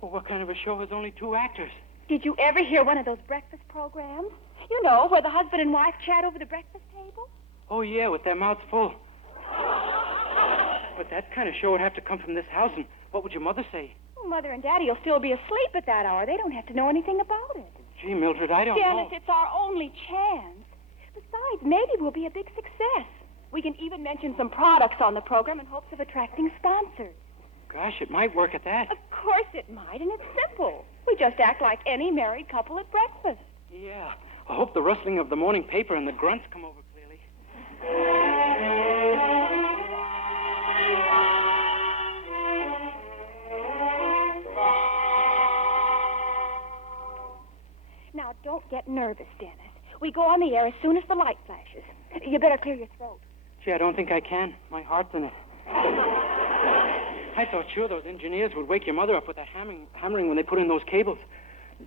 Well, what kind of a show has only 2 actors? Did you ever hear one of those breakfast programs? You know, where the husband and wife chat over the breakfast table? Oh, yeah, with their mouths full. But that kind of show would have to come from this house, and what would your mother say? Well, Mother and Daddy will still be asleep at that hour. They don't have to know anything about it. Gee, Mildred, I don't know. Dennis, it's our only chance. Besides, maybe we'll be a big success. We can even mention some products on the program in hopes of attracting sponsors. Gosh, it might work at that. Of course it might, and it's simple. We just act like any married couple at breakfast. Yeah. I hope the rustling of the morning paper and the grunts come over clearly. Now, don't get nervous, Dennis. We go on the air as soon as the light flashes. You better clear your throat. Gee, I don't think I can. My heart's in it. I thought sure those engineers would wake your mother up with that hammering when they put in those cables.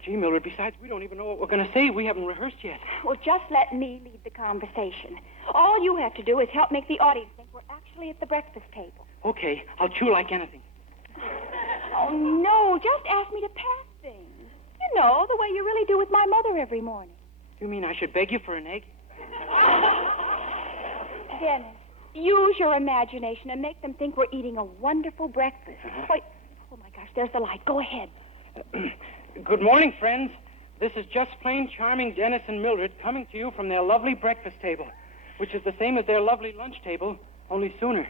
Gee, Mildred, besides, we don't even know what we're going to say. We haven't rehearsed yet. Well, just let me lead the conversation. All you have to do is help make the audience think we're actually at the breakfast table. Okay, I'll chew like anything. Oh, no, just ask me to pass things. You know, the way you really do with my mother every morning. You mean I should beg you for an egg? Dennis, use your imagination and make them think we're eating a wonderful breakfast. Wait, oh, my gosh, there's the light. Go ahead. Good morning, friends. This is just plain charming Dennis and Mildred coming to you from their lovely breakfast table, which is the same as their lovely lunch table, only sooner.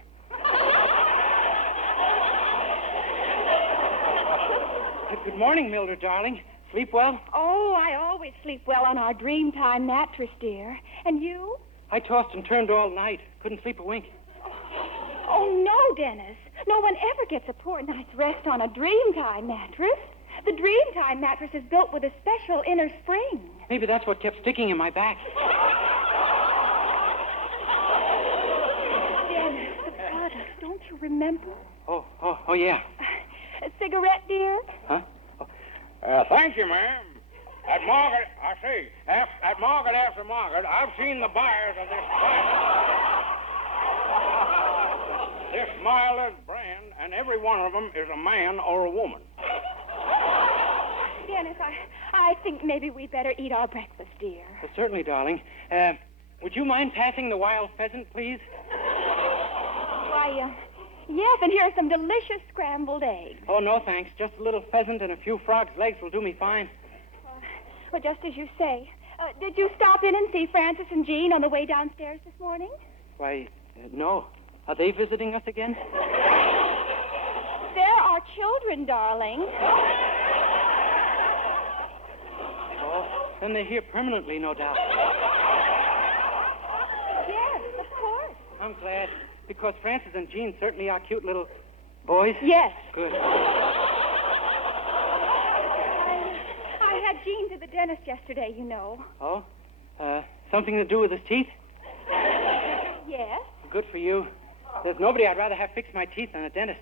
Good morning, Mildred, darling. Sleep well? Oh, I always sleep well on our Dreamtime mattress, dear. And you? I tossed and turned all night. Couldn't sleep a wink. Oh, no, Dennis. No one ever gets a poor night's rest on a Dreamtime mattress. The Dreamtime mattress is built with a special inner spring. Maybe that's what kept sticking in my back. Dennis, the products, don't you remember? Oh, yeah. A cigarette, dear? Huh? Thank you, ma'am. At market, I see. At market after market, I've seen the buyers of this mileage brand, and every one of them is a man or a woman. Dennis, I think maybe we'd better eat our breakfast, dear. Well, certainly, darling. Would you mind passing the wild pheasant, please? Why, yes, and here are some delicious scrambled eggs. Oh, no, thanks. Just a little pheasant and a few frog's legs will do me fine. Well, just as you say. Did you stop in and see Francis and Jean on the way downstairs this morning? Why, no. Are they visiting us again? There are children, darling. Oh, then they're here permanently, no doubt. Yes, of course. I'm glad, because Francis and Jean certainly are cute little boys. Yes. Good. I had Jean to the dentist yesterday, you know. Oh? Something to do with his teeth? Yes. Good for you. There's nobody I'd rather have fix my teeth than a dentist.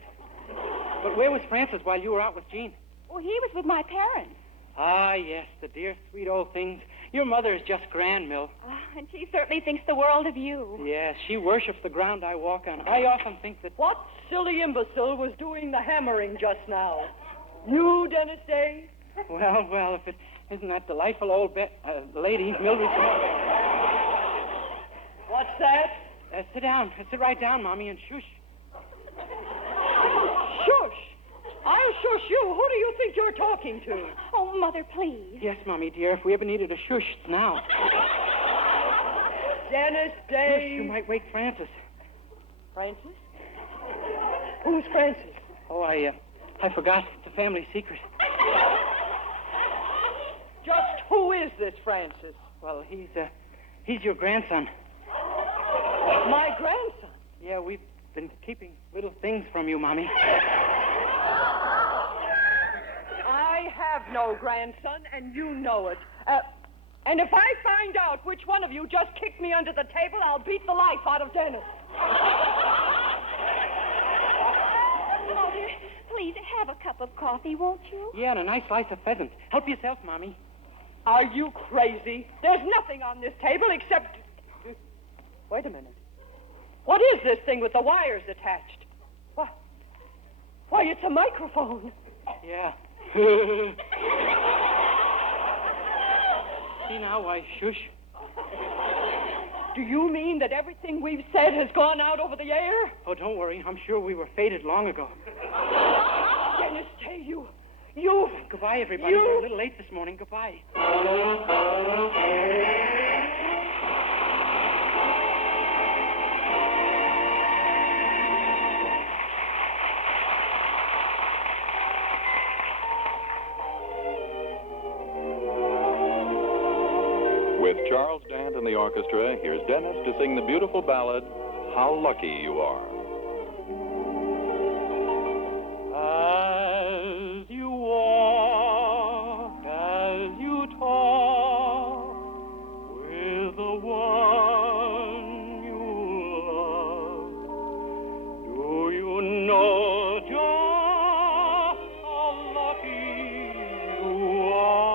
But where was Francis while you were out with Jean? Well, he was with my parents. Ah, yes, the dear, sweet old things. Your mother is just grand, Mill. And she certainly thinks the world of you. Yes, she worships the ground I walk on. I often think that... What silly imbecile was doing the hammering just now? You, Dennis Day? Well, if it isn't that delightful old lady, Mildred... What's that? Sit down. Sit right down, Mommy, and shush. Shush! I'll shush you. Who do you think you're talking to? Oh, Mother, please. Yes, Mommy, dear. If we ever needed a shush, it's now. Dennis Day. Shush, you might wake Francis. Francis? Who's Francis? Oh, I forgot. It's a family secret. Just who is this Francis? Well, he's your grandson. My grandson? Yeah, we've been keeping little things from you, Mommy. I have no grandson, and you know it. And if I find out which one of you just kicked me under the table, I'll beat the life out of Dennis. Mother, please have a cup of coffee, won't you? Yeah, and a nice slice of pheasant. Help yourself, Mommy. Are you crazy? There's nothing on this table except... Wait a minute. What is this thing with the wires attached? Why, it's a microphone. Yeah. See now, why, shush. Do you mean that everything we've said has gone out over the air? Oh, don't worry. I'm sure we were fated long ago. Dennis, say you... Goodbye, everybody. We're a little late this morning. Goodbye. With Charles Dant and the orchestra, here's Dennis to sing the beautiful ballad, How Lucky You Are. As you walk, as you talk with the one you love, do you know just how lucky you are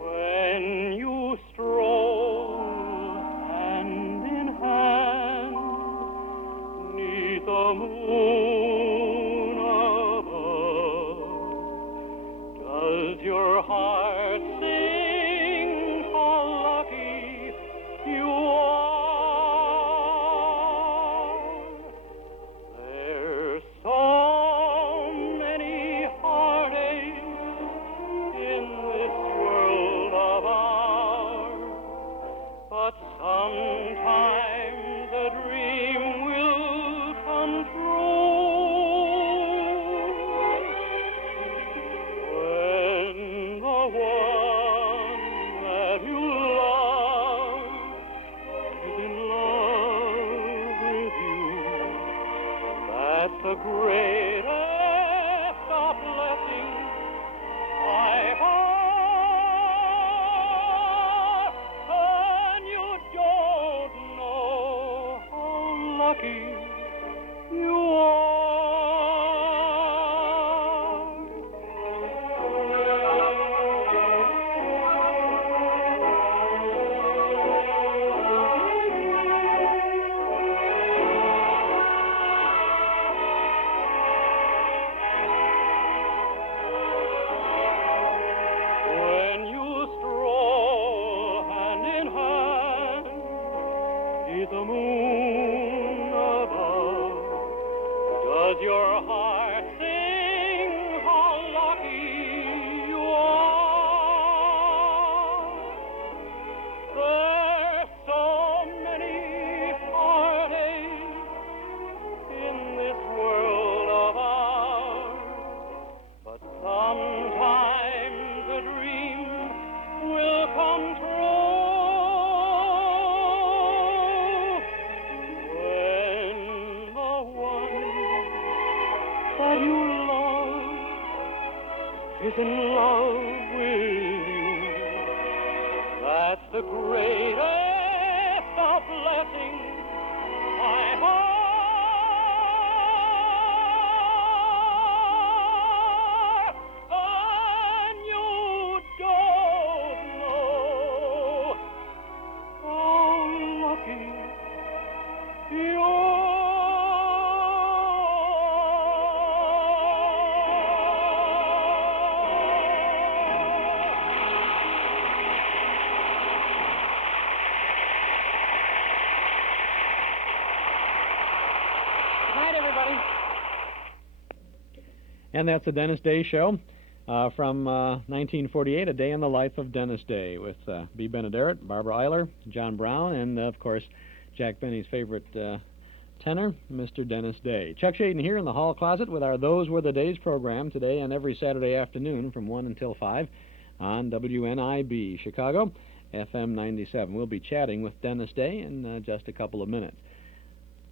when you stroll hand in hand neath the moon above? Does your heart sing how lucky you are? There's so many heartaches in this world of ours, but sometimes a dream will come true when the one that you love is in love with you. That's the greatest of blessings I've had, and you don't know lucky you are. When you stroll hand in hand, beneath the moon above, does your heart sing how lucky you are? There's so many heartaches in this world of ours, but sometimes a dream will come true when the one that you love is in love with you. That's the greatest of blessings I have. And you don't know how lucky you Good night, everybody. And that's the Dennis Day Show from 1948, A Day in the Life of Dennis Day, with B. Benaderet, Barbara Eiler, John Brown, and, of course, Jack Benny's favorite tenor, Mr. Dennis Day. Chuck Shaden here in the hall closet with our Those Were the Days program today and every Saturday afternoon from 1 until 5 on WNIB Chicago, FM 97. We'll be chatting with Dennis Day in just a couple of minutes.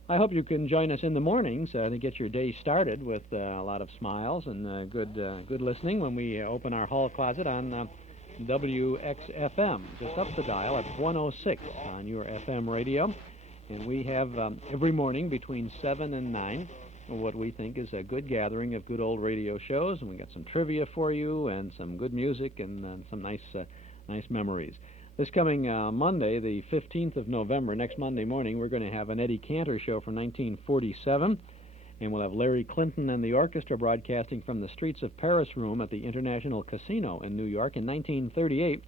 I hope you can join us in the mornings to get your day started with a lot of smiles and good listening when we open our hall closet on WXFM. Just up the dial at 106 on your FM radio. And we have every morning between 7 and 9 what we think is a good gathering of good old radio shows. And we got some trivia for you and some good music and some nice memories. This coming Monday, the 15th of November, next Monday morning, we're going to have an Eddie Cantor show from 1947, and we'll have Larry Clinton and the orchestra broadcasting from the Streets of Paris room at the International Casino in New York in 1938,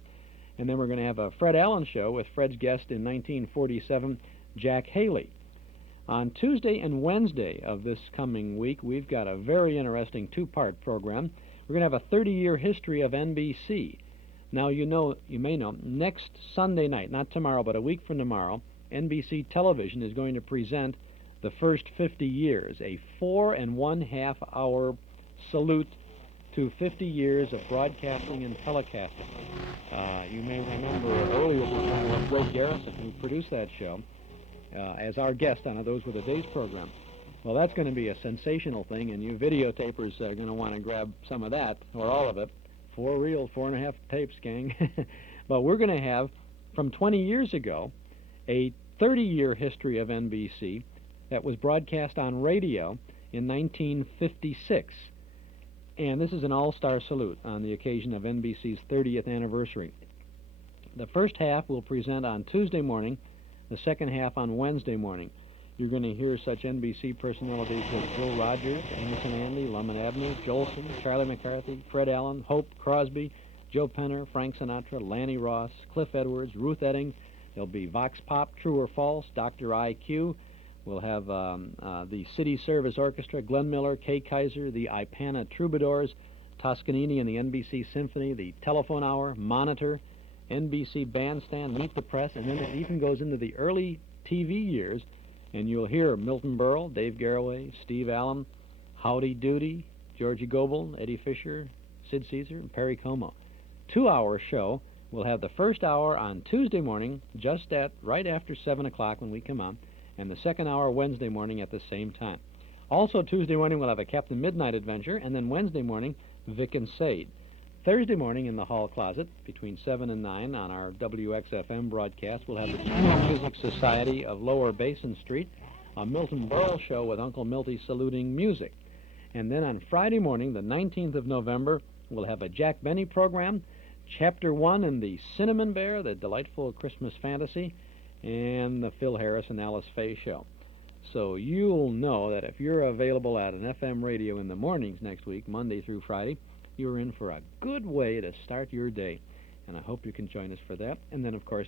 and then we're going to have a Fred Allen show with Fred's guest in 1947, Jack Haley. On Tuesday and Wednesday of this coming week, we've got a very interesting two-part program. We're going to have a 30-year history of NBC. Now, you may know, next Sunday night, not tomorrow, but a week from tomorrow, NBC Television is going to present the first 50 years, a 4.5 hour salute to 50 years of broadcasting and telecasting. You may remember earlier this time was Greg Garrison, who produced that show, as our guest on a Those Were the Days program. Well, that's going to be a sensational thing, and you videotapers are going to want to grab some of that, or all of it. 4 reels, 4.5 tapes, gang. But we're going to have, from 20 years ago, a 30-year history of NBC that was broadcast on radio in 1956. And this is an all-star salute on the occasion of NBC's 30th anniversary. The first half we'll present on Tuesday morning, the second half on Wednesday morning. You're going to hear such NBC personalities as Bill Rogers, Amos and Andy, Lum Abner, Jolson, Charlie McCarthy, Fred Allen, Hope Crosby, Joe Penner, Frank Sinatra, Lanny Ross, Cliff Edwards, Ruth Edding. There'll be Vox Pop, True or False, Dr. IQ. We'll have the City Service Orchestra, Glenn Miller, Kay Kaiser, the Ipana Troubadours, Toscanini and the NBC Symphony, the Telephone Hour, Monitor, NBC Bandstand, Meet the Press, and then it even goes into the early TV years. And you'll hear Milton Berle, Dave Garroway, Steve Allen, Howdy Doody, Georgie Goebel, Eddie Fisher, Sid Caesar, and Perry Como. 2-hour show. We'll have the first hour on Tuesday morning, just at right after 7 o'clock when we come on, and the second hour Wednesday morning at the same time. Also Tuesday morning we'll have a Captain Midnight adventure, and then Wednesday morning, Vic and Sade. Thursday morning in the hall closet, between 7 and 9 on our WXFM broadcast, we'll have the Chamber Music Society of Lower Basin Street a Milton Berle show with Uncle Milty saluting music. And then on Friday morning, the 19th of November, we'll have a Jack Benny program, Chapter 1 in the Cinnamon Bear, the delightful Christmas fantasy, and the Phil Harris and Alice Faye show. So you'll know that if you're available at an FM radio in the mornings next week, Monday through Friday, you're in for a good way to start your day. And I hope you can join us for that. And then, of course,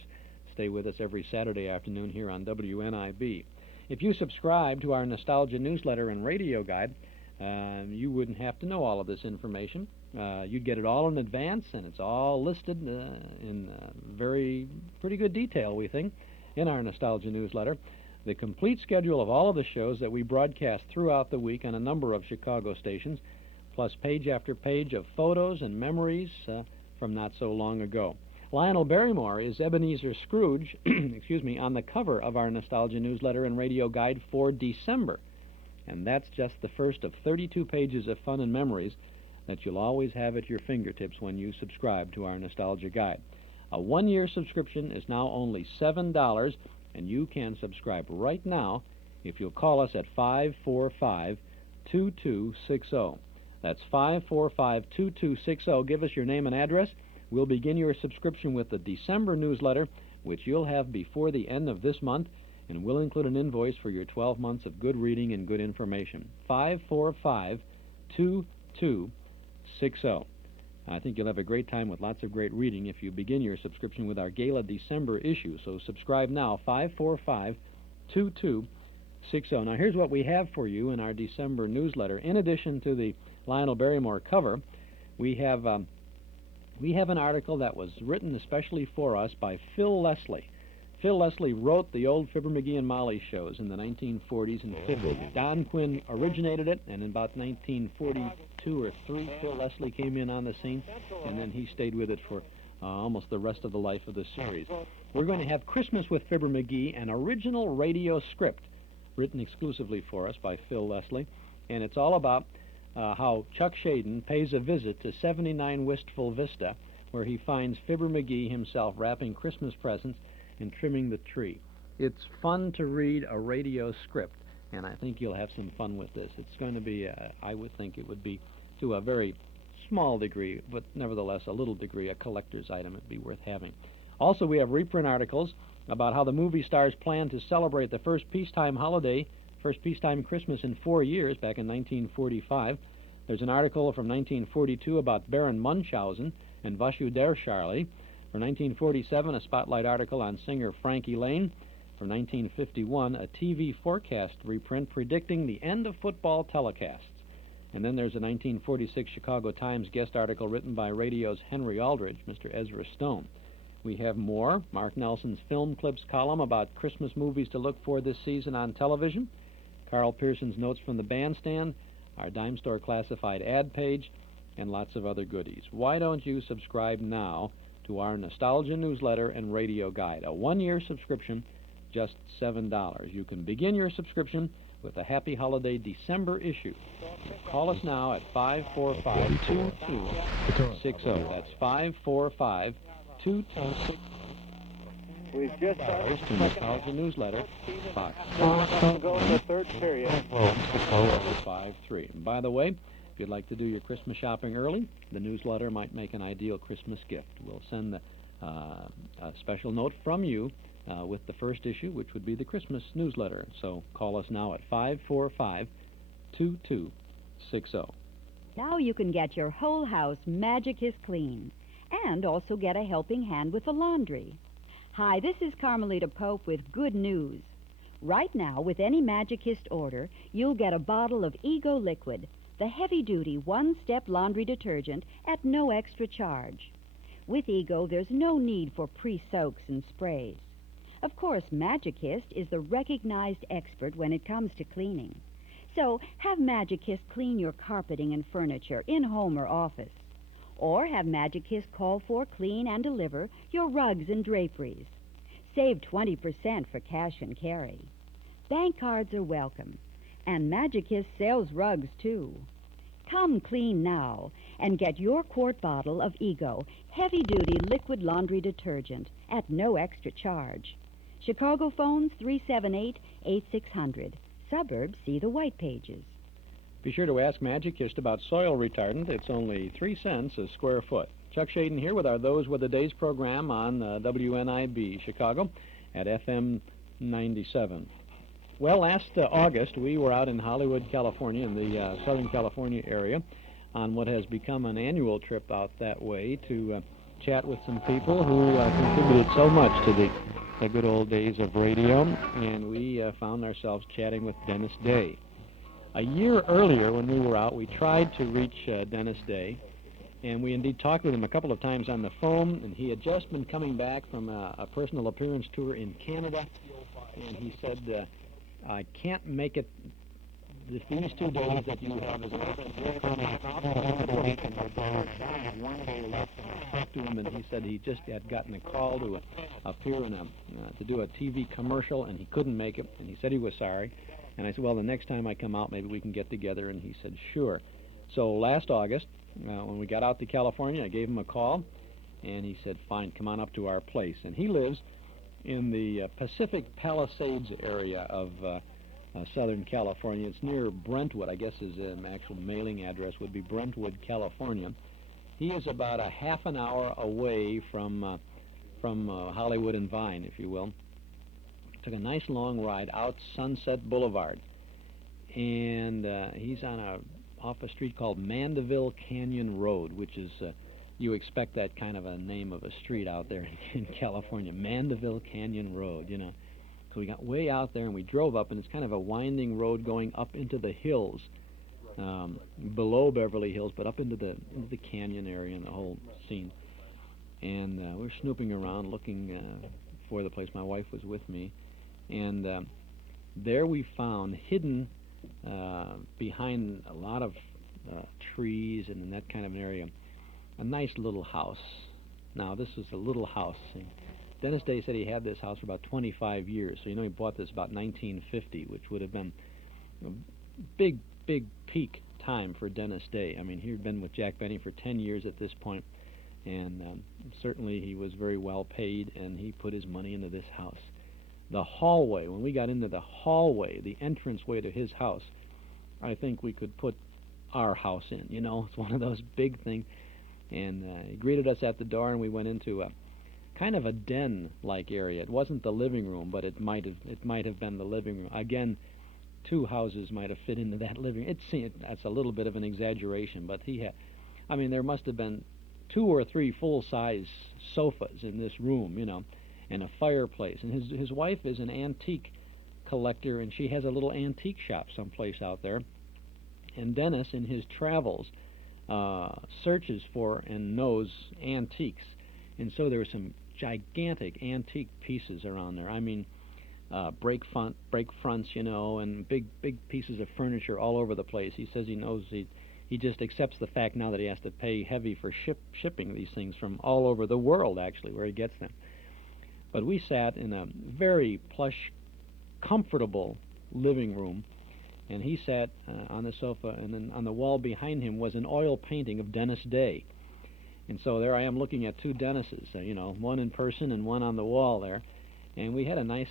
stay with us every Saturday afternoon here on WNIB. If you subscribe to our Nostalgia newsletter and radio guide, you wouldn't have to know all of this information. You'd get it all in advance, and it's all listed in pretty good detail, we think, in our Nostalgia newsletter. The complete schedule of all of the shows that we broadcast throughout the week on a number of Chicago stations, plus page after page of photos and memories from not so long ago. Lionel Barrymore is Ebenezer Scrooge, on the cover of our Nostalgia newsletter and radio guide for December. And that's just the first of 32 pages of fun and memories that you'll always have at your fingertips when you subscribe to our Nostalgia Guide. A one-year subscription is now only $7, and you can subscribe right now if you'll call us at 545-2260. That's 545-2260. Give us your name and address. We'll begin your subscription with the December newsletter, which you'll have before the end of this month, and we'll include an invoice for your 12 months of good reading and good information. 545-2260. I think you'll have a great time with lots of great reading if you begin your subscription with our Gala December issue. So subscribe now, 545-2260. Now here's what we have for you in our December newsletter. In addition to the Lionel Barrymore cover, we have an article that was written especially for us by Phil Leslie. Phil Leslie wrote the old Fibber McGee and Molly shows in the 1940s and 50s. Don Quinn originated it, and in about 1942 or 3, Phil Leslie came in on the scene, and then he stayed with it for almost the rest of the life of the series. We're going to have Christmas with Fibber McGee, an original radio script written exclusively for us by Phil Leslie, and it's all about how Chuck Shaden pays a visit to 79 Wistful Vista, where he finds Fibber McGee himself wrapping Christmas presents and trimming the tree. It's fun to read a radio script, and I think you'll have some fun with this. It's going to be, I would think it would be, to a very small degree, but nevertheless a little degree, a collector's item. It'd be worth having. Also, we have reprint articles about how the movie stars plan to celebrate the first peacetime holiday, first peacetime Christmas in 4 years, back in 1945. There's an article from 1942 about Baron Munchausen and Vashu Der Charlie. For 1947, a spotlight article on singer Frankie Lane. From 1951, a TV forecast reprint predicting the end of football telecasts. And then there's a 1946 Chicago Times guest article written by radio's Henry Aldridge, Mr. Ezra Stone. We have more. Mark Nelson's Film Clips column about Christmas movies to look for this season on television. Carl Pearson's Notes from the Bandstand, our dime store classified ad page, and lots of other goodies. Why don't you subscribe now to our Nostalgia newsletter and radio guide? A one-year subscription, just $7. You can begin your subscription with a Happy Holiday December issue. Call us now at 545-2260. That's 545-2260. We've just to Nostalgia newsletter, Fox. Go to the third period. 53. And by the way, if you'd like to do your Christmas shopping early, the newsletter might make an ideal Christmas gift. We'll send a special note from you with the first issue, which would be the Christmas newsletter. So call us now at 545-2260. Now you can get your whole house Magicus clean and also get a helping hand with the laundry. Hi, this is Carmelita Pope with good news. Right now, with any Magicist order, you'll get a bottle of Ego Liquid, the heavy-duty one-step laundry detergent at no extra charge. With Ego, there's no need for pre-soaks and sprays. Of course, Magicist is the recognized expert when it comes to cleaning. So have Magicist clean your carpeting and furniture in home or office. Or have Magicist call for, clean, and deliver your rugs and draperies. Save 20% for cash and carry. Bank cards are welcome. And Magicist sells rugs, too. Come clean now and get your quart bottle of Ego heavy-duty liquid laundry detergent at no extra charge. Chicago phones 378-8600. Suburbs see the white pages. Be sure to ask Magicist about soil retardant. It's only 3 cents a square foot. Chuck Shaden here with our Those Were the Days program on WNIB Chicago at FM 97. Well, last August, we were out in Hollywood, California, in the Southern California area, on what has become an annual trip out that way to chat with some people who contributed so much to the good old days of radio, and we found ourselves chatting with Dennis Day. A year earlier, when we were out, we tried to reach Dennis Day, and we indeed talked with him a couple of times on the phone, and he had just been coming back from a personal appearance tour in Canada, and he said, I can't make it these 2 days that you have as an one day left. And I talked to him, and he said he just had gotten a call to appear in to do a TV commercial, and he couldn't make it, and he said he was sorry. And I said, well, the next time I come out, maybe we can get together, and he said, sure. So last August, when we got out to California, I gave him a call, and he said, fine, come on up to our place. And he lives in the Pacific Palisades area of Southern California. It's near Brentwood. I guess his actual mailing address would be Brentwood, California. He is about a half an hour away from Hollywood and Vine, if you will. Took a nice long ride out Sunset Boulevard, and he's off a street called Mandeville Canyon Road, which is you expect that kind of a name of a street out there in California, Mandeville Canyon Road, you know. So we got way out there, and we drove up, and it's kind of a winding road going up into the hills, below Beverly Hills, but up into the canyon area and the whole scene. And we're snooping around, looking for the place. My wife was with me, and there we found, hidden behind a lot of trees and in that kind of an area, a nice little house. Now, this is a little house. And Dennis Day said he had this house for about 25 years. So, he bought this about 1950, which would have been a big, big peak time for Dennis Day. I mean, he had been with Jack Benny for 10 years at this point, and certainly he was very well paid, and he put his money into this house. The hallway, when we got into the hallway, the entranceway to his house, I think we could put our house in, It's one of those big things. And he greeted us at the door, and we went into a kind of a den-like area. It wasn't the living room, but it might have been the living room. Again, 2 houses might have fit into that living room. That's a little bit of an exaggeration, but there must have been 2 or 3 full-size sofas in this room, and a fireplace. And his wife is an antique collector, and she has a little antique shop someplace out there. And Dennis, in his travels, searches for and knows antiques, and so there were some gigantic antique pieces around there. I mean, break fronts, and big pieces of furniture all over the place. He says he knows he just accepts the fact now that he has to pay heavy for shipping these things from all over the world, actually, where he gets them. But we sat in a very plush, comfortable living room, and he sat on the sofa, and then on the wall behind him was an oil painting of Dennis Day. And so there I am looking at 2 Dennises, one in person and one on the wall there. And we had a nice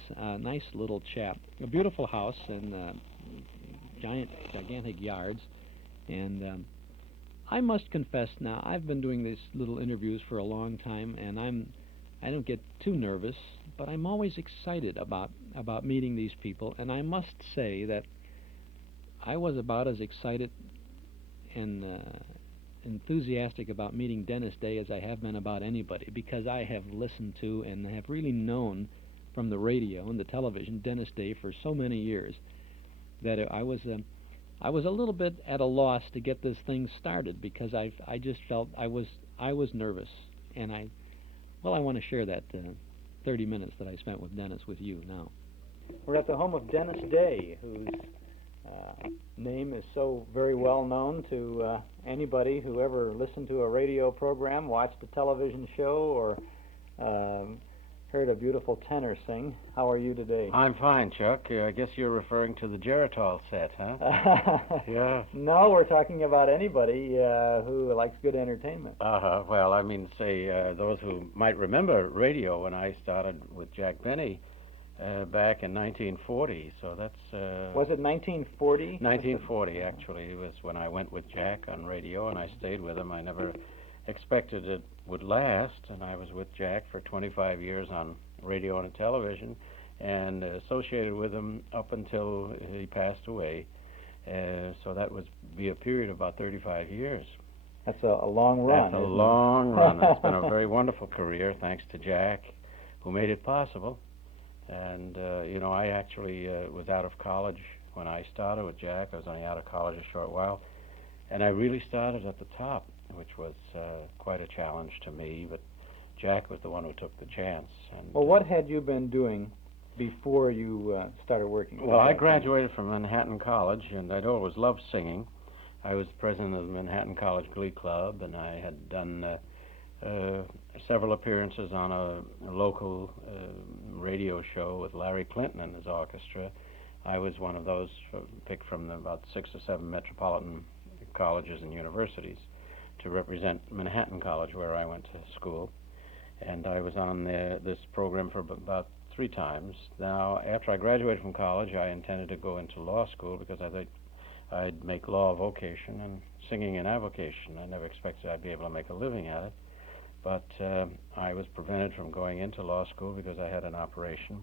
little chat. A beautiful house and gigantic yards. And I must confess now, I've been doing these little interviews for a long time, and I don't get too nervous, but I'm always excited about meeting these people. And I must say that I was about as excited and enthusiastic about meeting Dennis Day as I have been about anybody, because I have listened to and have really known from the radio and the television Dennis Day for so many years that I was a little bit at a loss to get this thing started, because I just felt I was nervous, and I want to share that 30 minutes that I spent with Dennis with you now. We're at the home of Dennis Day, whose name is so very well known to anybody who ever listened to a radio program, watched a television show, or heard a beautiful tenor sing. How are you today? I'm fine, Chuck. I guess you're referring to the Geritol set, huh? Yeah. No, we're talking about anybody who likes good entertainment. Well, those who might remember radio when I started with Jack Benny, back in 1940, so that's... Was it 1940? 1940, actually, was when I went with Jack on radio, and I stayed with him. I never expected it would last, and I was with Jack for 25 years on radio and television, and associated with him up until he passed away. So that would be a period of about 35 years. That's a long run. That's a long run. It's been a very wonderful career, thanks to Jack, who made it possible. And, I actually was out of college when I started with Jack. I was only out of college a short while. And I really started at the top, which was quite a challenge to me. But Jack was the one who took the chance. And, well, what had you been doing before you started working? Well, I graduated from Manhattan College, and I'd always loved singing. I was president of the Manhattan College Glee Club, and I had done several appearances on a local radio show with Larry Clinton and his orchestra. I was one of those picked from about 6 or 7 metropolitan colleges and universities to represent Manhattan College, where I went to school. And I was on this program for about 3 times. Now, after I graduated from college, I intended to go into law school because I thought I'd make law a vocation and singing an avocation. I never expected I'd be able to make a living at it. But I was prevented from going into law school because I had an operation.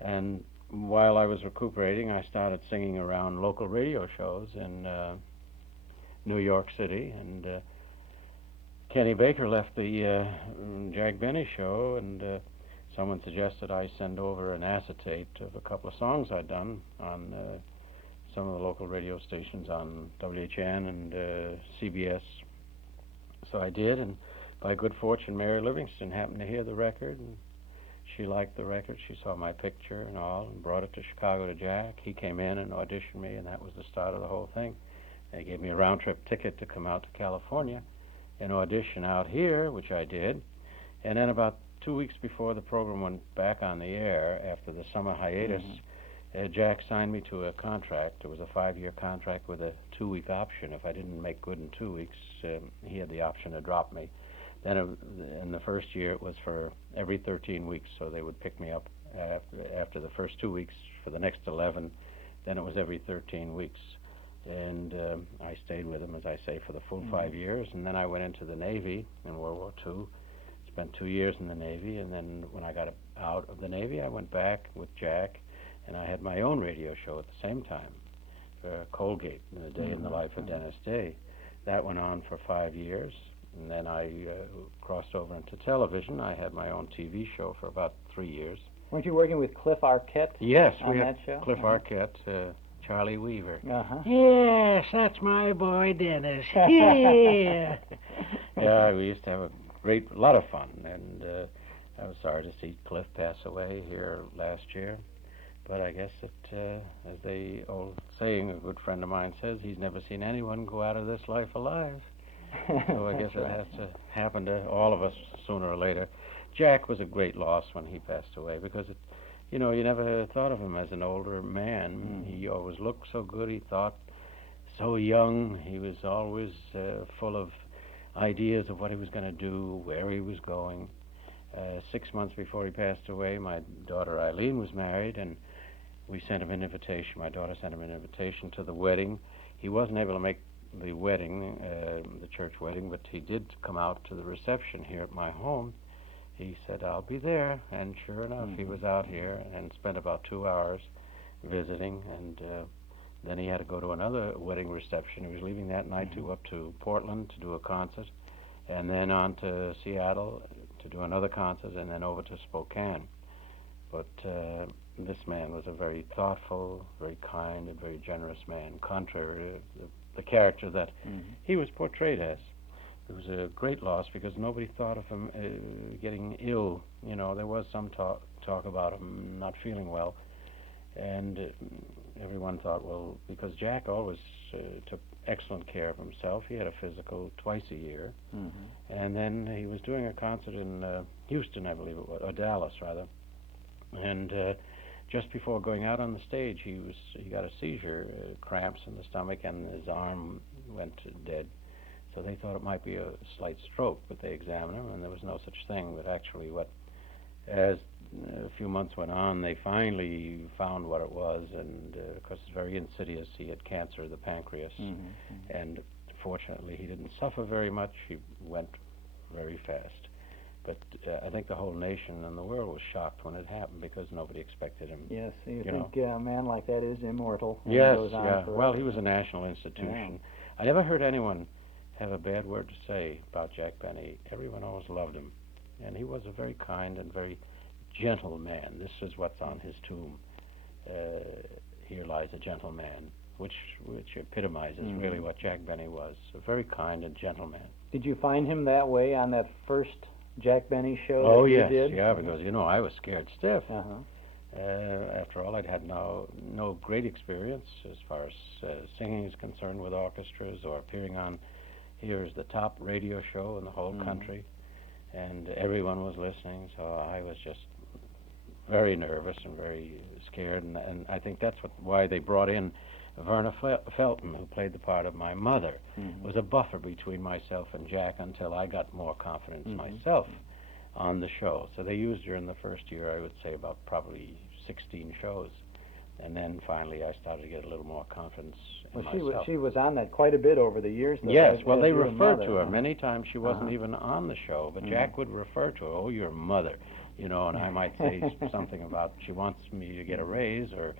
And while I was recuperating, I started singing around local radio shows in New York City. And Kenny Baker left the Jack Benny show, and someone suggested I send over an acetate of a couple of songs I'd done on some of the local radio stations on WHN and CBS. So I did, and by good fortune, Mary Livingstone happened to hear the record, and she liked the record. She saw my picture and all, and brought it to Chicago to Jack. He came in and auditioned me, and that was the start of the whole thing. They gave me a round-trip ticket to come out to California and audition out here, which I did. And then about 2 weeks before the program went back on the air, after the summer hiatus, Jack signed me to a contract. It was a 5-year contract with a 2-week option. If I didn't make good in 2 weeks, he had the option to drop me. Then in the first year, it was for every 13 weeks, so they would pick me up after the first 2 weeks for the next 11. Then it was every 13 weeks. And I stayed with him, as I say, for the full 5 years. And then I went into the Navy in World War II, spent 2 years in the Navy. And then when I got out of the Navy, I went back with Jack, and I had my own radio show at the same time, Colgate, A Day in the Life of Dennis Day. That went on for 5 years. And then I crossed over into television. I had my own TV show for about 3 years. Weren't you working with Cliff Arquette? Yes, on we that had show? Cliff Arquette, Charlie Weaver. Yes, that's my boy, Dennis. Yeah. Yeah, we used to have a lot of fun. And I was sorry to see Cliff pass away here last year. But I guess that, as the old saying, a good friend of mine says, he's never seen anyone go out of this life alive. So I guess it has to happen to all of us sooner or later. Jack was a great loss when he passed away because, you never thought of him as an older man. He always looked so good. He thought so young. He was always full of ideas of what he was going to do, where he was going. 6 months before he passed away, my daughter Eileen was married, and we sent him an invitation. My daughter sent him an invitation to the wedding. He wasn't able to make the wedding, the church wedding, but he did come out to the reception here at my home. He said, I'll be there, and sure enough, he was out here and spent about 2 hours visiting, and then he had to go to another wedding reception. He was leaving that night to go up to Portland to do a concert, and then on to Seattle to do another concert, and then over to Spokane. But this man was a very thoughtful, very kind, and very generous man, contrary to the character that he was portrayed as. It was a great loss because nobody thought of him getting ill. There was some talk about him not feeling well, and everyone thought, well, because Jack always took excellent care of himself. He had a physical twice a year, and then he was doing a concert in Houston, I believe it was, or Dallas rather, and just before going out on the stage, he got a seizure, cramps in the stomach, and his arm went dead. So they thought it might be a slight stroke, but they examined him, and there was no such thing. But actually what as a few months went on, they finally found what it was, and of course it's very insidious. He had cancer of the pancreas, and fortunately he didn't suffer very much. He went very fast. But I think the whole nation and the world was shocked when it happened because nobody expected him. Yes, you know. think a man like that is immortal? And Yes, goes on yeah. forever. Well, he was a national institution. I never heard anyone have a bad word to say about Jack Benny. Everyone always loved him. And he was a very kind and very gentle man. This is what's on his tomb. Here lies a gentle man, which epitomizes really what Jack Benny was. A very kind and gentle man. Did you find him that way on that first Jack Benny show Oh, that yes, you did? yeah, because, I was scared stiff. After all, I'd had no great experience as far as singing is concerned with orchestras or appearing on Here's the top radio show in the whole country, and everyone was listening, so I was just very nervous and very scared, and I think that's why they brought in Verna Felton, who played the part of my mother, was a buffer between myself and Jack until I got more confidence myself on the show. So they used her in the first year, I would say, about probably 16 shows. And then finally I started to get a little more confidence in myself. She was on that quite a bit over the years, though. Yes, well, they your referred mother, to her. Many times she wasn't even on the show, but Jack would refer to her, oh, your mother, and I might say something about she wants me to get a raise, or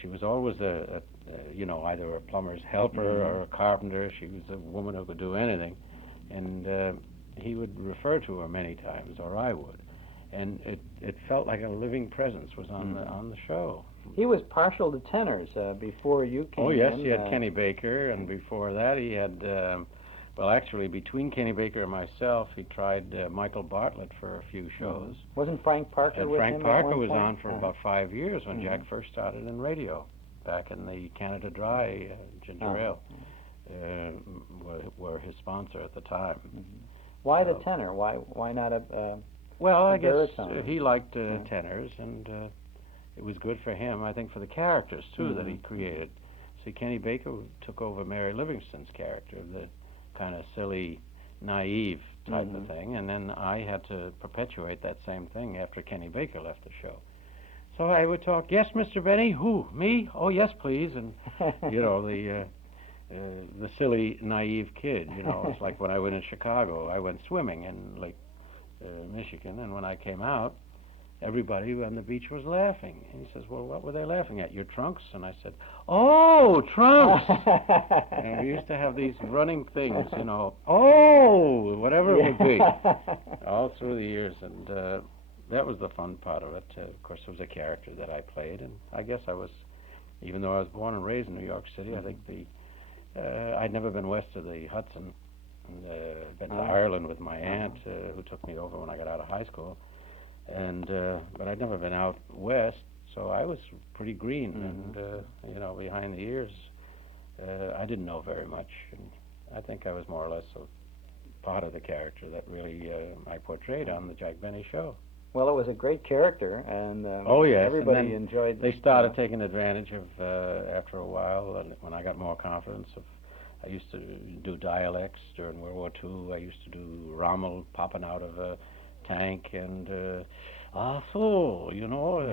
she was always either a plumber's helper or a carpenter. She was a woman who could do anything, and he would refer to her many times, or I would. And it felt like a living presence was on the show. He was partial to tenors before you came in. Oh, yes, he had Kenny Baker, and before that he had, actually, between Kenny Baker and myself, he tried Michael Bartlett for a few shows. Wasn't Frank Parker with Frank him Parker at one was point? on for about 5 years when Jack first started in radio, back in the Canada Dry ginger ale, were his sponsor at the time. Why the tenor? Why not a... Well, I guess baritone? he liked tenors, and it was good for him. I think for the characters, too, that he created. See, Kenny Baker took over Mary Livingstone's character, the kind of silly, naive type of thing, and then I had to perpetuate that same thing after Kenny Baker left the show. So I would talk, yes, Mr. Benny, who, me? Oh, yes, please, and, the silly, naive kid, It's like when I went in Chicago, I went swimming in Lake Michigan, and when I came out, everybody on the beach was laughing. And he says, well, what were they laughing at? Your trunks? And I said, oh, trunks! And we used to have these running things, oh, whatever it would be, all through the years, and that was the fun part of it. Of course, it was a character that I played, and I guess I was, even though I was born and raised in New York City, I think I'd never been west of the Hudson. And been to Ireland with my aunt, who took me over when I got out of high school, and but I'd never been out west, so I was pretty green, and behind the ears, I didn't know very much, and I think I was more or less a part of the character that really I portrayed on the Jack Benny show. Well, it was a great character, and everybody enjoyed. They started taking advantage of after a while, and when I got more confidence of. I used to do dialects during World War II. I used to do Rommel popping out of a tank and,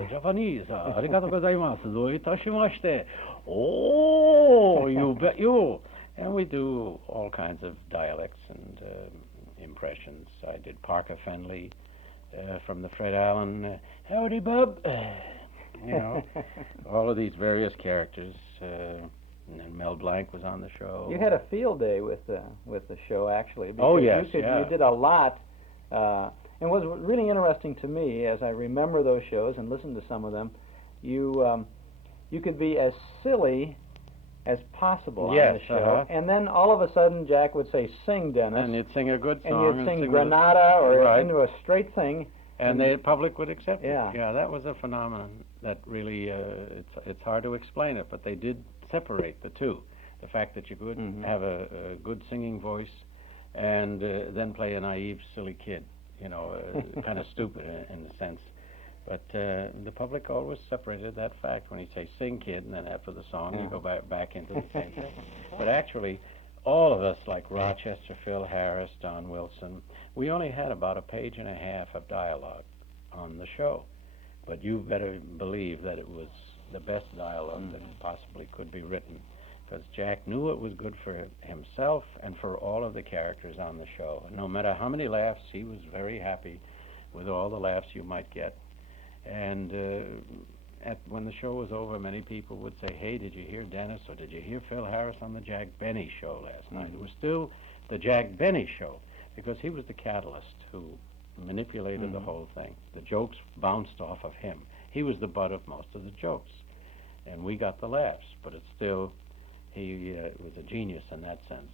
Japanese, arigato gozaimasu, do itashimashite. Oh, you bet you. And we do all kinds of dialects and impressions. I did Parker Fenley from the Fred Allen, howdy, bub. All of these various characters. And then Mel Blanc was on the show. You had a field day with the show, actually. Oh, yes, you did a lot. And what was really interesting to me, as I remember those shows and listened to some of them, you could be as silly as possible on the show. And then all of a sudden, Jack would say, sing, Dennis. And you'd sing a good song. And you'd sing Granada or into a straight thing. And the public would accept it. Yeah, that was a phenomenon that really, it's hard to explain it, but they did separate the two. The fact that you could have a good singing voice and then play a naive, silly kid, kind of stupid in a sense. But the public always separated that fact when you say sing, kid, and then after the song you go back into the same thing. But actually, all of us, like Rochester, Phil Harris, Don Wilson, we only had about a page and a half of dialogue on the show. But you better believe that it was the best dialogue that possibly could be written, because Jack knew it was good for himself and for all of the characters on the show. No matter how many laughs, he was very happy with all the laughs you might get. And when the show was over, many people would say, "Hey, did you hear Dennis, or did you hear Phil Harris on the Jack Benny show last night?" It was still the Jack Benny show, because he was the catalyst who manipulated the whole thing. The jokes bounced off of him. He was the butt of most of the jokes, and we got the laughs, but it's still, he was a genius in that sense.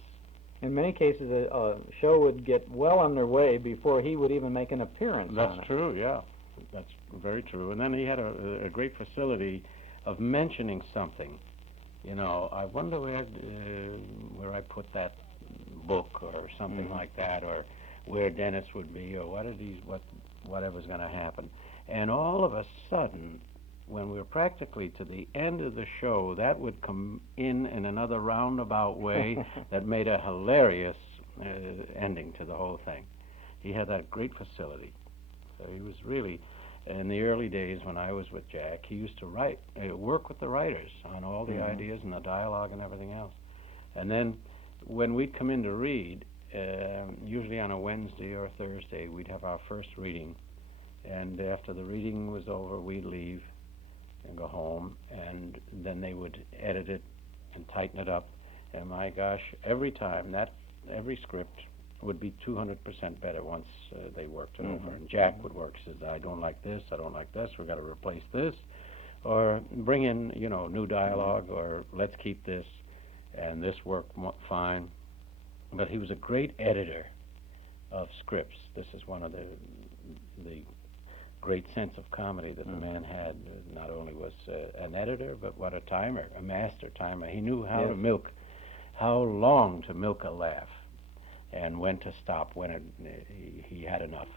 In many cases, a show would get well underway before he would even make an appearance on it. That's true, yeah. That's very true. And then he had a great facility of mentioning something. You know, I wonder where I put that book or something like that, or where Dennis would be, or whatever's going to happen. And all of a sudden, when we were practically to the end of the show, that would come in another roundabout way that made a hilarious ending to the whole thing. He had that great facility. So he was really, in the early days when I was with Jack, he used to work with the writers on all the ideas and the dialogue and everything else. And then when we'd come in to read, usually on a Wednesday or Thursday, we'd have our first reading. And after the reading was over, we'd leave and go home, and then they would edit it and tighten it up. And my gosh, every time, every script would be 200% better once they worked it over. And Jack would work, says, "I don't like this, we've got to replace this, or bring in, new dialogue, or let's keep this," and this worked fine. But he was a great editor of scripts. This is one of the great sense of comedy that the man had. Not only was an editor, but what a timer, a master timer. He knew how long to milk a laugh, and when to stop, when he had enough,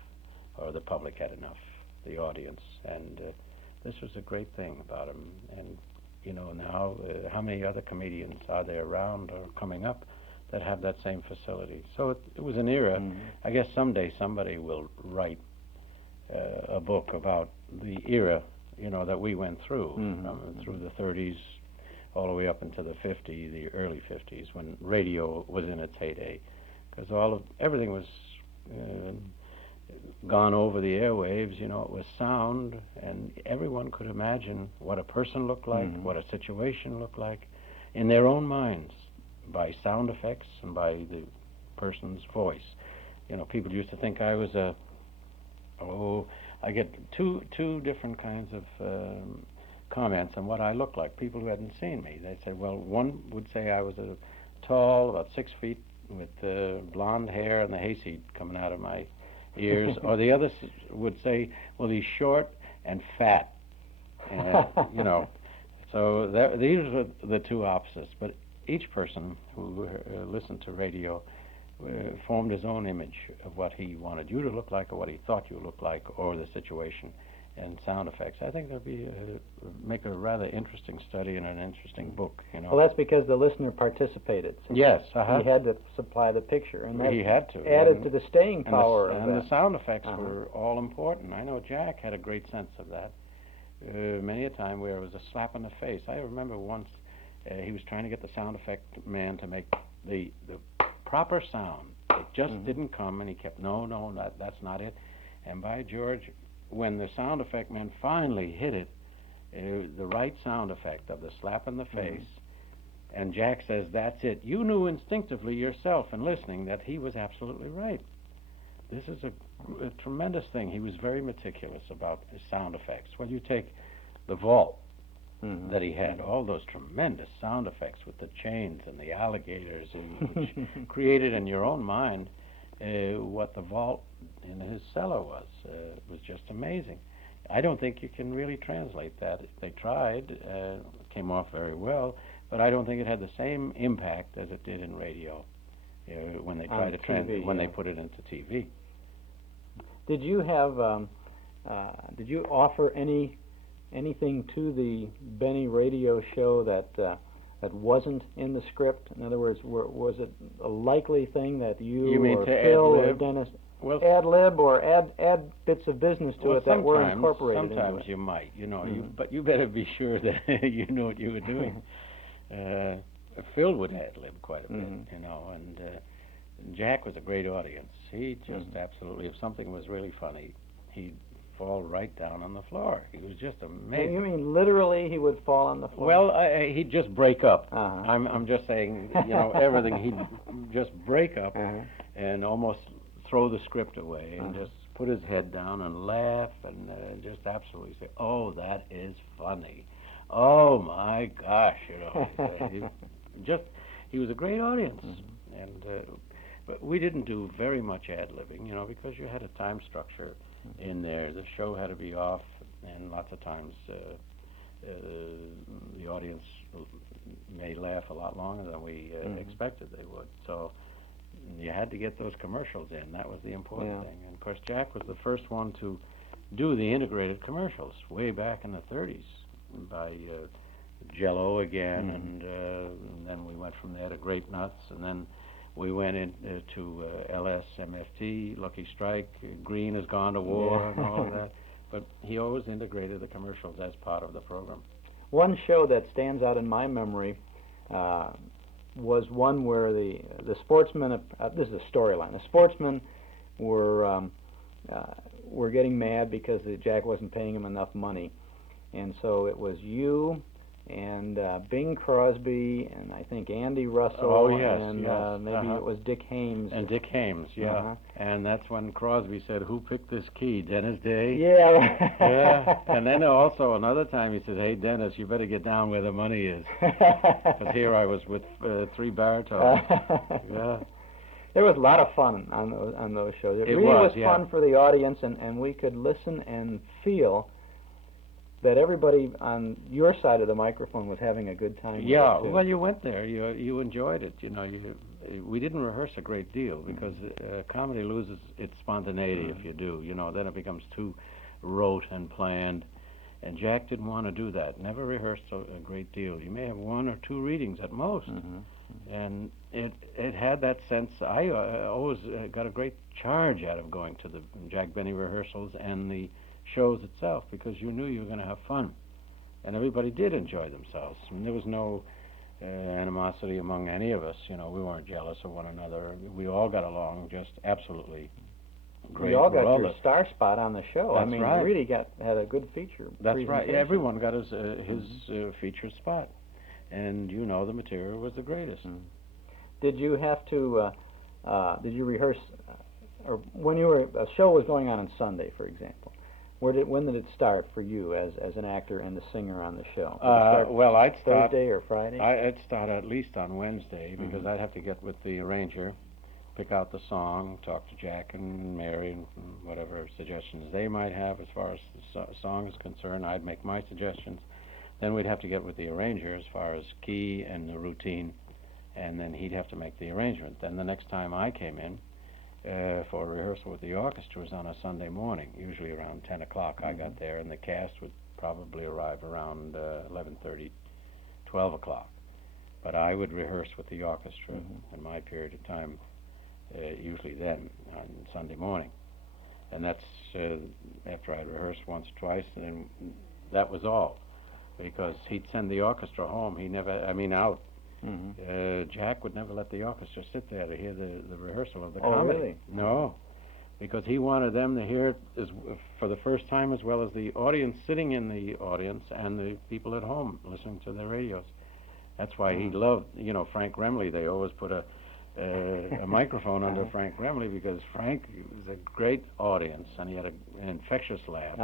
or the public had enough, the audience. And this was a great thing about him. And, now, how many other comedians are there around or coming up that have that same facility? So it was an era. I guess someday somebody will write a book about the era, that we went through, through the 30s, all the way up into the the early 50s, when radio was in its heyday. Because everything was gone over the airwaves, it was sound, and everyone could imagine what a person looked like, what a situation looked like, in their own minds, by sound effects and by the person's voice. People used to think I was I get two different kinds of comments on what I look like, people who hadn't seen me. They said, well, one would say I was tall, about 6 feet, with blonde hair and the hayseed coming out of my ears, or the other would say, well, he's short and fat. So these were the two opposites. But each person who listened to radio formed his own image of what he wanted you to look like, or what he thought you looked like, or the situation. And sound effects, I think that'd be make a rather interesting study and an interesting book. Well, that's because the listener participated. So yes, he had to supply the picture, and he had to. Added to the staying power of that. And the sound effects were all important. I know Jack had a great sense of that. Many a time where it was a slap in the face. I remember once he was trying to get the sound effect man to make the proper sound. It just didn't come, and he kept, no, that's not it. And by George, when the sound effect man finally hit it, the right sound effect of the slap in the face, and Jack says, "That's it," you knew instinctively yourself in listening that he was absolutely right. This is a tremendous thing. He was very meticulous about his sound effects. Well, you take the vault that he had, all those tremendous sound effects with the chains and the alligators, which created in your own mind what the vault in his cellar was. It was just amazing. I don't think you can really translate that. They tried, it came off very well, but I don't think it had the same impact as it did in radio when they tried to when they put it into TV. Did you have? Did you offer anything to the Benny radio show that that wasn't in the script? In other words, was it a likely thing that You mean or to Phil or ad-lib? Dennis Well, ad-lib or add bits of business to well, it that were incorporated sometimes into it? you might, you know, Mhm. but you better be sure that you knew what you were doing. Phil would ad-lib quite a bit, you know, and Jack was a great audience. He just absolutely, if something was really funny, he'd fall right down on the floor. He was just amazing. You mean literally he would fall on the floor? Well, he'd just break up. I'm just saying, you know, everything. He'd just break up and almost throw the script away and just put his head down and laugh and just absolutely say, "Oh, that is funny. Oh my gosh," you know. He was a great audience, and but we didn't do very much ad-libbing, you know, because you had a time structure in there. The show had to be off, and lots of times the audience may laugh a lot longer than we expected they would. So you had to get those commercials in. That was the important thing. And of course, Jack was the first one to do the integrated commercials way back in the 30s by Jell-O again, and then we went from there to Grape Nuts, and then we went into LSMFT, Lucky Strike, Green has gone to war, and all of that. But he always integrated the commercials as part of the program. One show that stands out in my memory was one where the sportsmen, this is a storyline, the sportsmen were getting mad because Jack wasn't paying him enough money. And so it was you and Bing Crosby and I think Andy Russell. Oh, yes, and yes. maybe it was Dick Hames. And Dick Hames, yeah. And that's when Crosby said, "Who picked this key, Dennis Day?" Yeah, right. Yeah. And then also another time he said, "Hey, Dennis, you better get down where the money is." Because here I was with three baritones. Yeah. There was a lot of fun on those shows. It really was fun for the audience, and we could listen and feel that everybody on your side of the microphone was having a good time. Yeah, with it too. well, you went there. You enjoyed it. You know, we didn't rehearse a great deal because comedy loses its spontaneity if you do. You know, then it becomes too rote and planned. And Jack didn't want to do that. Never rehearsed a great deal. You may have one or two readings at most. And it had that sense. I always got a great charge out of going to the Jack Benny rehearsals and the shows itself, because you knew you were going to have fun, and everybody did enjoy themselves. I mean, there was no animosity among any of us. You know, we weren't jealous of one another. We all got along just absolutely great. We all got your star spot on the show. That's I mean, right. you really had a good feature. That's right. Everyone got his featured spot, and you know the material was the greatest. Did you have to? Did you rehearse, or when a show was going on Sunday, for example? When did it start for you as an actor and the singer on the show? Well, I'd start Thursday or Friday. I'd start at least on Wednesday because I'd have to get with the arranger, pick out the song, talk to Jack and Mary, and whatever suggestions they might have as far as the song is concerned. I'd make my suggestions. Then we'd have to get with the arranger as far as key and the routine, and then he'd have to make the arrangement. Then the next time I came in for a rehearsal with the orchestra was on a Sunday morning, usually around 10 o'clock. I got there, and the cast would probably arrive around 11:30, 12 o'clock. But I would rehearse with the orchestra in my period of time, usually then, on Sunday morning. And that's after I'd rehearsed once or twice, and that was all. Because he'd send the orchestra home. Out. Jack would never let the orchestra sit there to hear the rehearsal of the comedy. Really? No, because he wanted them to hear it for the first time, as well as the audience sitting in the audience and the people at home listening to the radios. That's why he loved, Frank Remley. They always put a microphone under Frank Remley because Frank was a great audience, and he had an infectious laugh.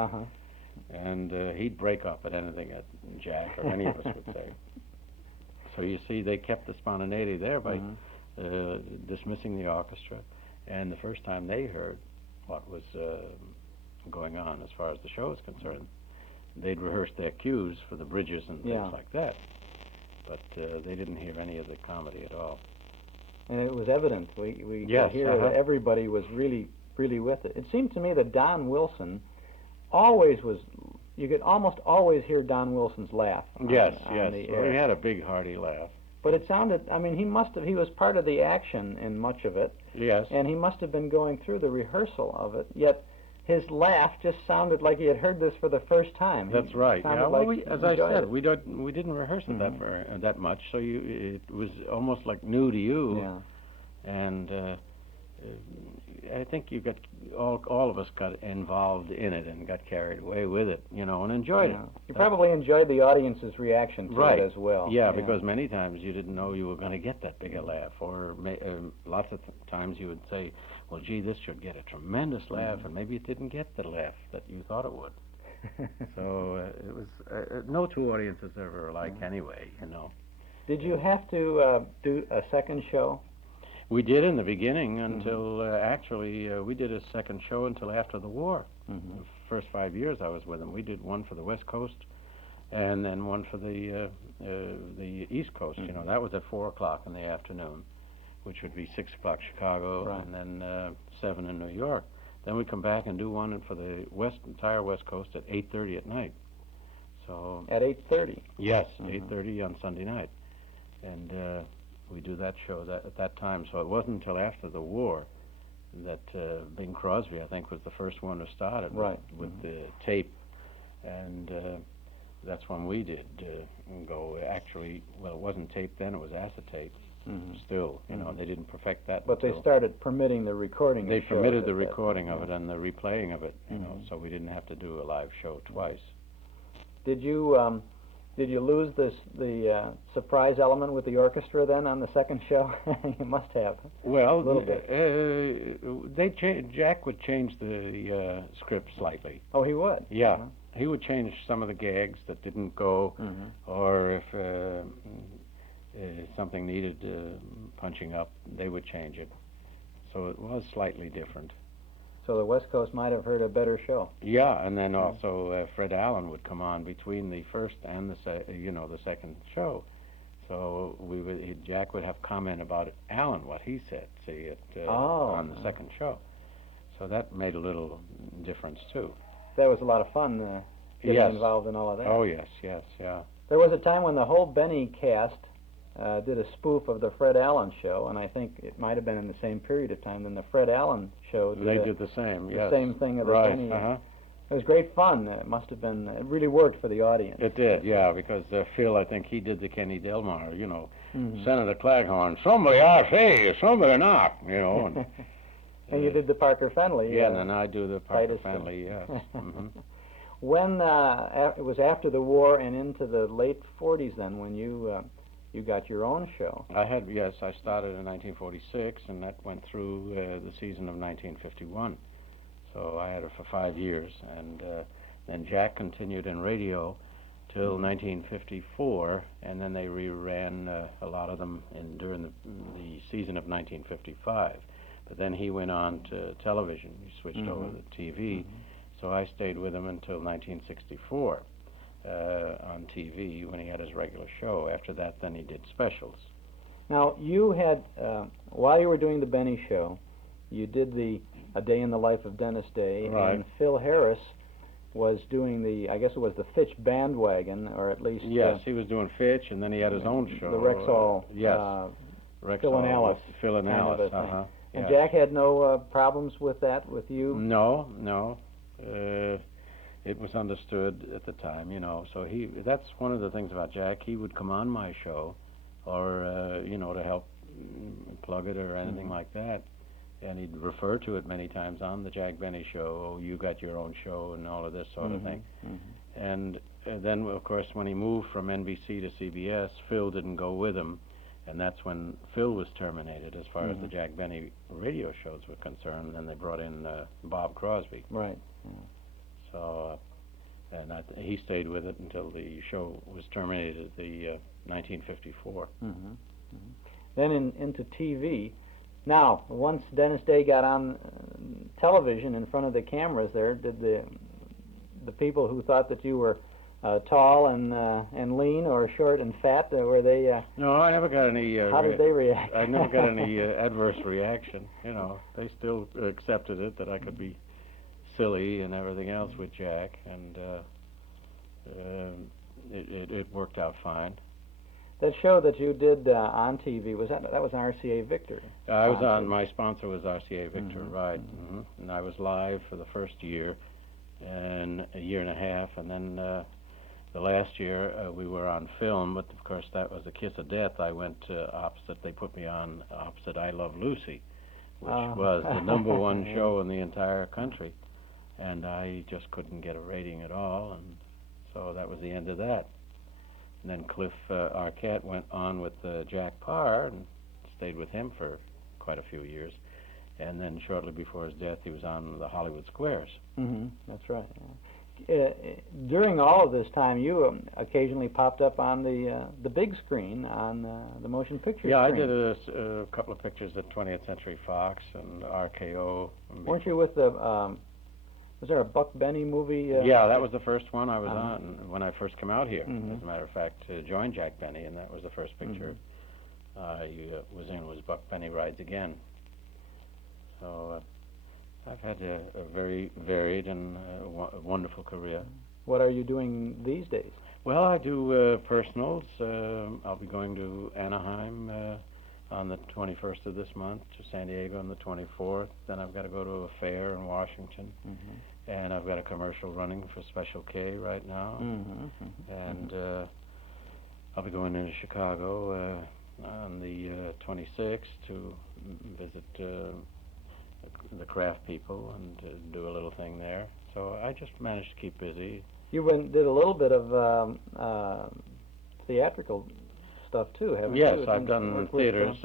And he'd break up at anything that Jack or any of us would say. So you see, they kept the spontaneity there by dismissing the orchestra. And the first time they heard what was going on as far as the show is concerned, they'd rehearse their cues for the bridges and things like that. But they didn't hear any of the comedy at all. And it was evident. We could hear that everybody was really, really with it. It seemed to me that Don Wilson always was you could almost always hear Don Wilson's laugh. Yes, on yes. the Well, air. he had a big, hearty laugh. But it sounded, I mean, he was part of the action in much of it. Yes. And he must have been going through the rehearsal of it, yet his laugh just sounded like he had heard this for the first time. That's right. Yeah. Well, as I said, we didn't rehearse it that much, so it was almost like new to you. Yeah. And I think you got all of us got involved in it and got carried away with it, and enjoyed it. You probably enjoyed the audience's reaction to Right. it as well. Yeah, because many times you didn't know you were going to get that big a laugh, or lots of times you would say, well, gee, this should get a tremendous laugh, and maybe it didn't get the laugh that you thought it would. So it was, no two audiences are ever alike anyway, Did you have to do a second show? We did in the beginning until, actually, we did a second show until after the war. The first 5 years I was with them. We did one for the West Coast and then one for the East Coast. That was at 4 o'clock in the afternoon, which would be 6 o'clock Chicago, and then 7 in New York. Then we'd come back and do one for the entire West Coast at 8:30 at night. So at 8:30? Yes, 8:30 on Sunday night. And we do that show at that time. So it wasn't until after the war that Bing Crosby, I think, was the first one who started with the tape. And that's when we did go. Actually, well, it wasn't tape then, it was acetate. Still, they didn't perfect that. But they started permitting the recording. They permitted the recording of it and the replaying of it, so we didn't have to do a live show twice. Did you lose the surprise element with the orchestra then on the second show? You must have. Well, a little bit. Jack would change the script slightly. Oh, he would? Yeah. He would change some of the gags that didn't go, or if something needed punching up, they would change it. So it was slightly different. So the West Coast might have heard a better show. Yeah, and then also Fred Allen would come on between the first and the second show. So Jack would have comment about Allen, what he said, on the second show. So that made a little difference too. That was a lot of fun getting involved in all of that. Oh yes, yeah. There was a time when the whole Benny cast did a spoof of the Fred Allen show, and I think it might have been in the same period of time when the Fred Allen show did the same. The same thing of the Benny. It was great fun. It must have been. It really worked for the audience. It did, yeah, because Phil, I think he did the Kenny Delmar, Senator Claghorn, somebody I say, somebody knock, And, and you did the Parker Fenley. Yeah, and then I do the Parker Fenley, yes. When it was after the war and into the late 40s then when you got your own show. I started in 1946, and that went through the season of 1951. So I had it for 5 years, and then Jack continued in radio till 1954, and then they reran a lot of them during the season of 1955. But then he went on to television. He switched over to TV, so I stayed with him until 1964. On TV when he had his regular show. After that, then he did specials. Now, you had, while you were doing the Benny show, you did A Day in the Life of Dennis Day, and Phil Harris was doing I guess it was the Fitch Bandwagon, or at least... Yes, he was doing Fitch, and then he had his own show. The Rexall, Phil and Alice. Phil and Alice, And Jack had no problems with that, with you? No. It was understood at the time, so that's one of the things about Jack. He would come on my show or, to help plug it or anything like that. And he'd refer to it many times on the Jack Benny show, you got your own show and all of this sort of thing. And then, of course, when he moved from NBC to CBS, Phil didn't go with him. And that's when Phil was terminated as far as the Jack Benny radio shows were concerned. And then they brought in Bob Crosby. Right. So, he stayed with it until the show was terminated at the 1954. Then into TV. Now, once Dennis Day got on television in front of the cameras there, did the people who thought that you were tall and lean or short and fat, were they... No, I never got any... how did they react? I never got any adverse reaction. They still accepted it, that I could be silly and everything else with Jack, and it worked out fine. That show that you did on TV, that was RCA Victor? My sponsor was RCA Victor, right. And I was live for the first year and a year and a half, and then the last year we were on film, but of course that was a kiss of death. I went they put me on opposite I Love Lucy, which was the #1 show in the entire country, and I just couldn't get a rating at all, and so that was the end of that. And then Cliff Arquette went on with Jack Parr and stayed with him for quite a few years. And then shortly before his death, he was on the Hollywood Squares. That's right. During all of this time, you occasionally popped up on the big screen, on the motion picture screen. Yeah, I did a couple of pictures at 20th Century Fox and RKO. Weren't you with the... was there a Buck Benny movie? Yeah, that was the first one I was on when I first came out here. As a matter of fact, joined Jack Benny, and that was the first picture I was in, was Buck Benny Rides Again. So I've had a very varied and wonderful career. What are you doing these days? Well, I do personals. I'll be going to Anaheim on the 21st of this month, to San Diego on the 24th. Then I've got to go to a fair in Washington. And I've got a commercial running for Special K right now. And I'll be going into Chicago on the 26th to visit the KRAFT people and do a little thing there. So I just managed to keep busy. You did a little bit of theatrical stuff too, haven't you? Yes, I've done theaters,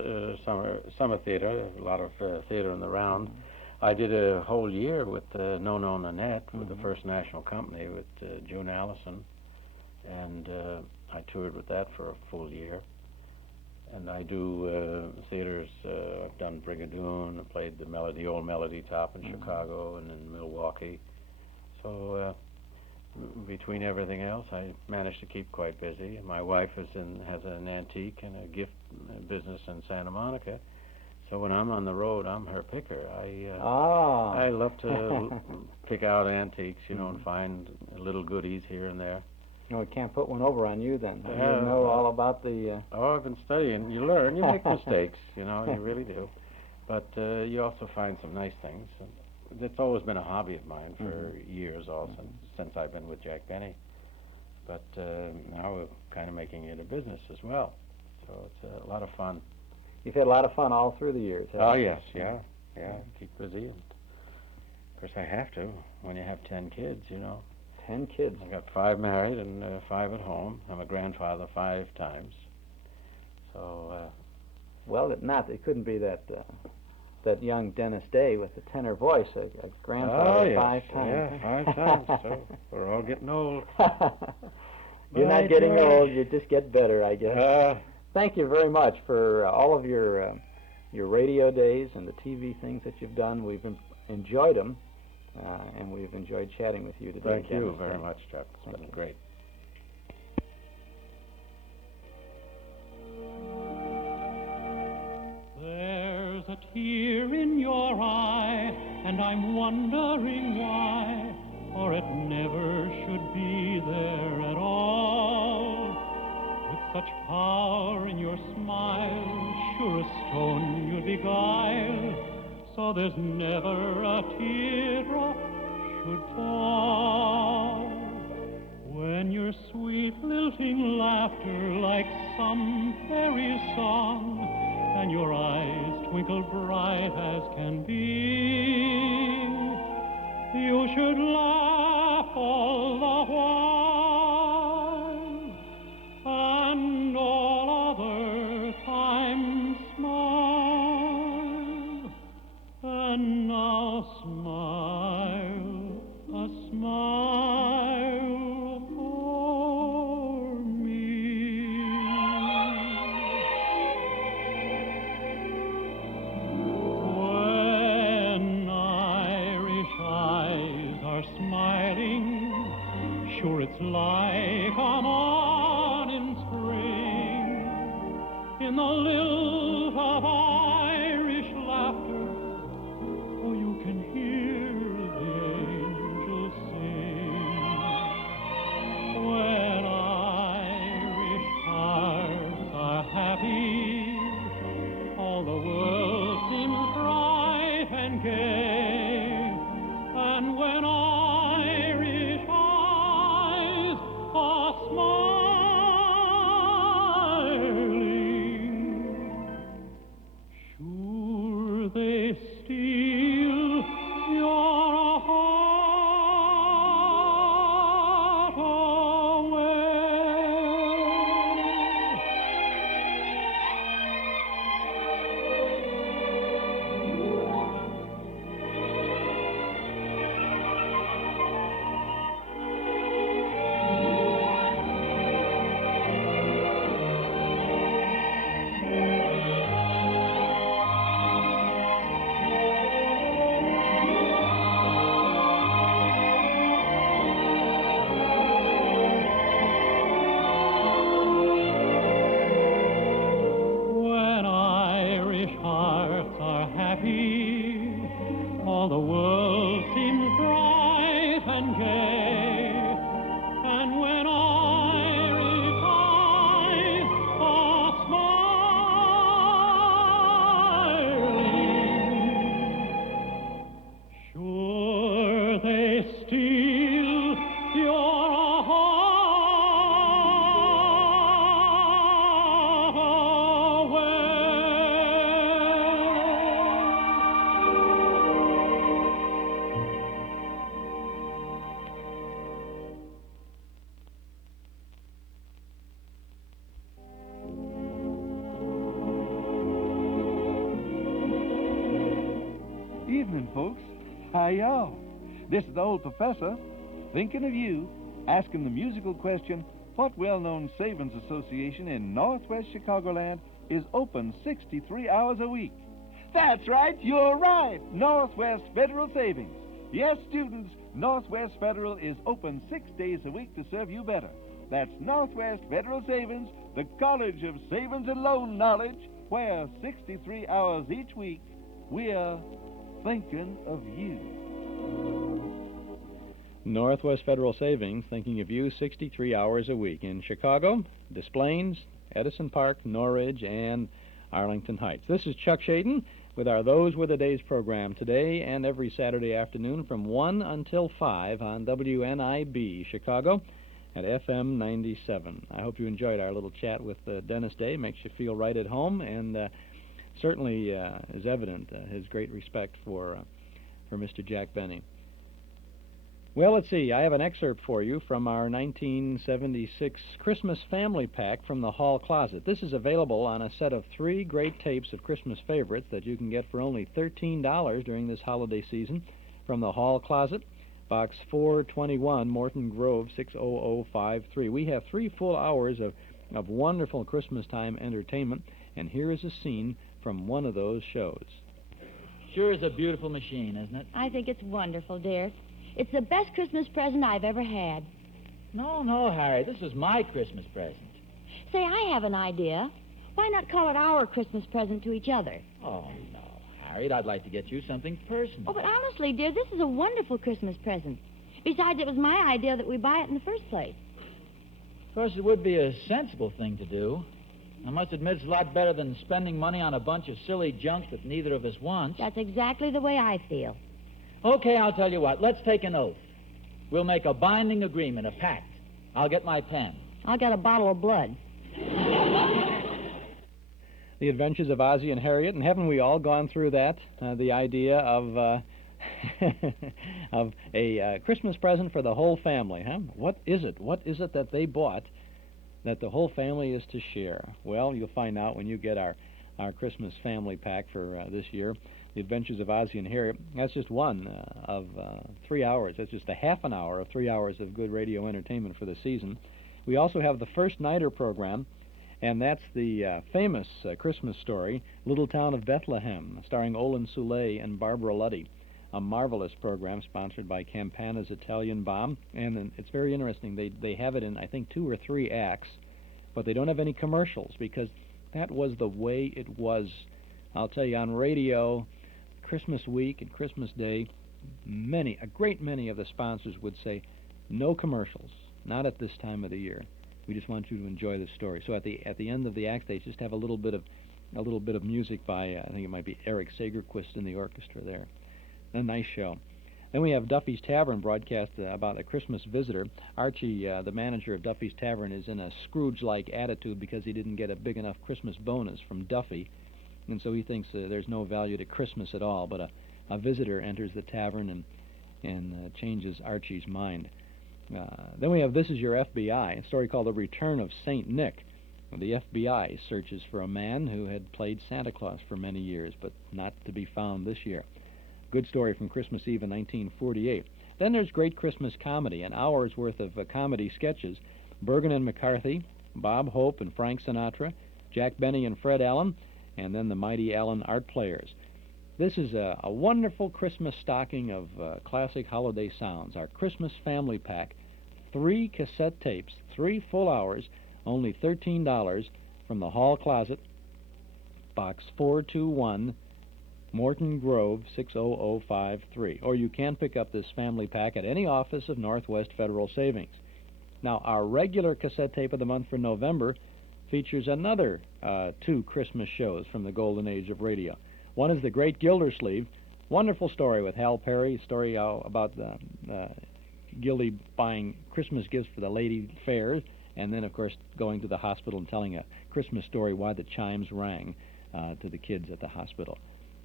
summer theater, a lot of theater in the round. I did a whole year with No No Nanette with the First National Company with June Allison, and I toured with that for a full year. And I do theaters. I've done Brigadoon. I played the old Melody Top in Chicago and in Milwaukee. So between everything else, I managed to keep quite busy. My wife has an antique and a gift business in Santa Monica. So when I'm on the road, I'm her picker. I love to pick out antiques, and find little goodies here and there. No, we can't put one over on you then. You know all about the... I've been studying. You learn. You make mistakes, you really do. But you also find some nice things. And it's always been a hobby of mine for years also, since I've been with Jack Benny. But now we're kind of making it a business as well. So it's a lot of fun. You've had a lot of fun all through the years, haven't you? Yes, yeah. Keep busy. And of course, I have to when you have 10 kids, 10 kids. I got 5 married and 5 at home. I'm a grandfather 5 times. So, well, it couldn't be that young Dennis Day with the tenor voice, a grandfather 5 times. Yeah, 5 times. So we're all getting old. You're not getting old. You just get better, I guess. Thank you very much for all of your radio days and the TV things that you've done. We've enjoyed them, and we've enjoyed chatting with you today. Thank you very much, Chuck. It's been great. There's a tear in your eye, and I'm wondering why, for it never should be there at all. With such power in your smile, sure a stone you'd beguile, so there's never a teardrop should fall. When your sweet lilting laughter like some fairy song, and your eyes twinkle bright as can be, you should laugh all the while, and all other times smile. And now smile, a smile for me. When Irish eyes are smiling, sure it's like a morning spring, in the lilt of Irish laughter, oh, you can hear the angels sing. evening, folks. How y'all? This is the old professor, thinking of you, asking the musical question, what well-known savings association in northwest Chicagoland is open 63 hours a week? That's right, you're right, Northwest Federal Savings. Yes, students, Northwest Federal is open 6 days a week to serve you better. That's Northwest Federal Savings, the College of Savings and Loan Knowledge, where 63 hours each week, we're thinking of you. Northwest Federal Savings, thinking of you 63 hours a week in Chicago, Des Plaines, Edison Park, Norridge, and Arlington Heights. This is Chuck Shaden with our Those Were the Days program today and every Saturday afternoon from 1 until 5 on WNIB Chicago at FM 97. I hope you enjoyed our little chat with Dennis Day. Makes you feel right at home, and certainly is evident his great respect for Mr. Jack Benny. Well, let's see. I have an excerpt for you from our 1976 Christmas Family Pack from the Hall Closet. This is available on a set of 3 great tapes of Christmas favorites that you can get for only $13 during this holiday season from the Hall Closet, Box 421, Morton Grove, 60053. We have 3 full hours of wonderful Christmas time entertainment, and here is a scene from one of those shows. Sure is a beautiful machine, isn't it? I think it's wonderful, dear. It's the best Christmas present I've ever had. No, Harry, this is my Christmas present. Say, I have an idea. Why not call it our Christmas present to each other? Oh, no, Harriet, I'd like to get you something personal. Oh, but honestly, dear, this is a wonderful Christmas present. Besides, it was my idea that we buy it in the first place. Of course, it would be a sensible thing to do. I must admit it's a lot better than spending money on a bunch of silly junk that neither of us wants. That's exactly the way I feel. Okay, I'll tell you what. Let's take an oath. We'll make a binding agreement, a pact. I'll get my pen. I'll get a bottle of blood. The Adventures of Ozzie and Harriet, and haven't we all gone through that? The idea of of a Christmas present for the whole family, huh? What is it? What is it that they bought that the whole family is to share? Well, you'll find out when you get our Christmas family pack for this year. The Adventures of Ozzie and Harriet. That's just one of 3 hours. That's just a half an hour of 3 hours of good radio entertainment for the season. We also have the First Nighter program, and that's the famous Christmas story, Little Town of Bethlehem, starring Olin Soule and Barbara Luddy. A marvelous program sponsored by Campana's Italian Bomb, and it's very interesting. They have it in, I think, 2 or 3 acts, but they don't have any commercials because that was the way it was. I'll tell you, on radio, Christmas week and Christmas Day, a great many of the sponsors would say, no commercials, not at this time of the year. We just want you to enjoy the story. So at the end of the act, they just have a little bit of music by I think it might be Eric Sagerquist in the orchestra there. A nice show. Then we have Duffy's Tavern broadcast about a Christmas visitor. Archie, the manager of Duffy's Tavern, is in a Scrooge-like attitude because he didn't get a big enough Christmas bonus from Duffy. And so he thinks there's no value to Christmas at all, but a visitor enters the tavern and changes Archie's mind. Then we have This Is Your FBI, a story called The Return of St. Nick. The FBI searches for a man who had played Santa Claus for many years, but not to be found this year. Good story from Christmas Eve in 1948. Then there's great Christmas comedy, an hour's worth of comedy sketches. Bergen and McCarthy, Bob Hope and Frank Sinatra, Jack Benny and Fred Allen, and then the Mighty Allen Art Players. This is a wonderful Christmas stocking of classic holiday sounds. Our Christmas Family Pack, 3 cassette tapes, 3 full hours, only $13 from the Hall Closet, Box 421, Morton Grove, 60053. Or you can pick up this family pack at any office of Northwest Federal Savings. Now, our regular cassette tape of the month for November features another 2 Christmas shows from the golden age of radio. One is The Great Gildersleeve, wonderful story with Hal Perry, a story about Gildy buying Christmas gifts for the lady fairs, and then, of course, going to the hospital and telling a Christmas story why the chimes rang to the kids at the hospital.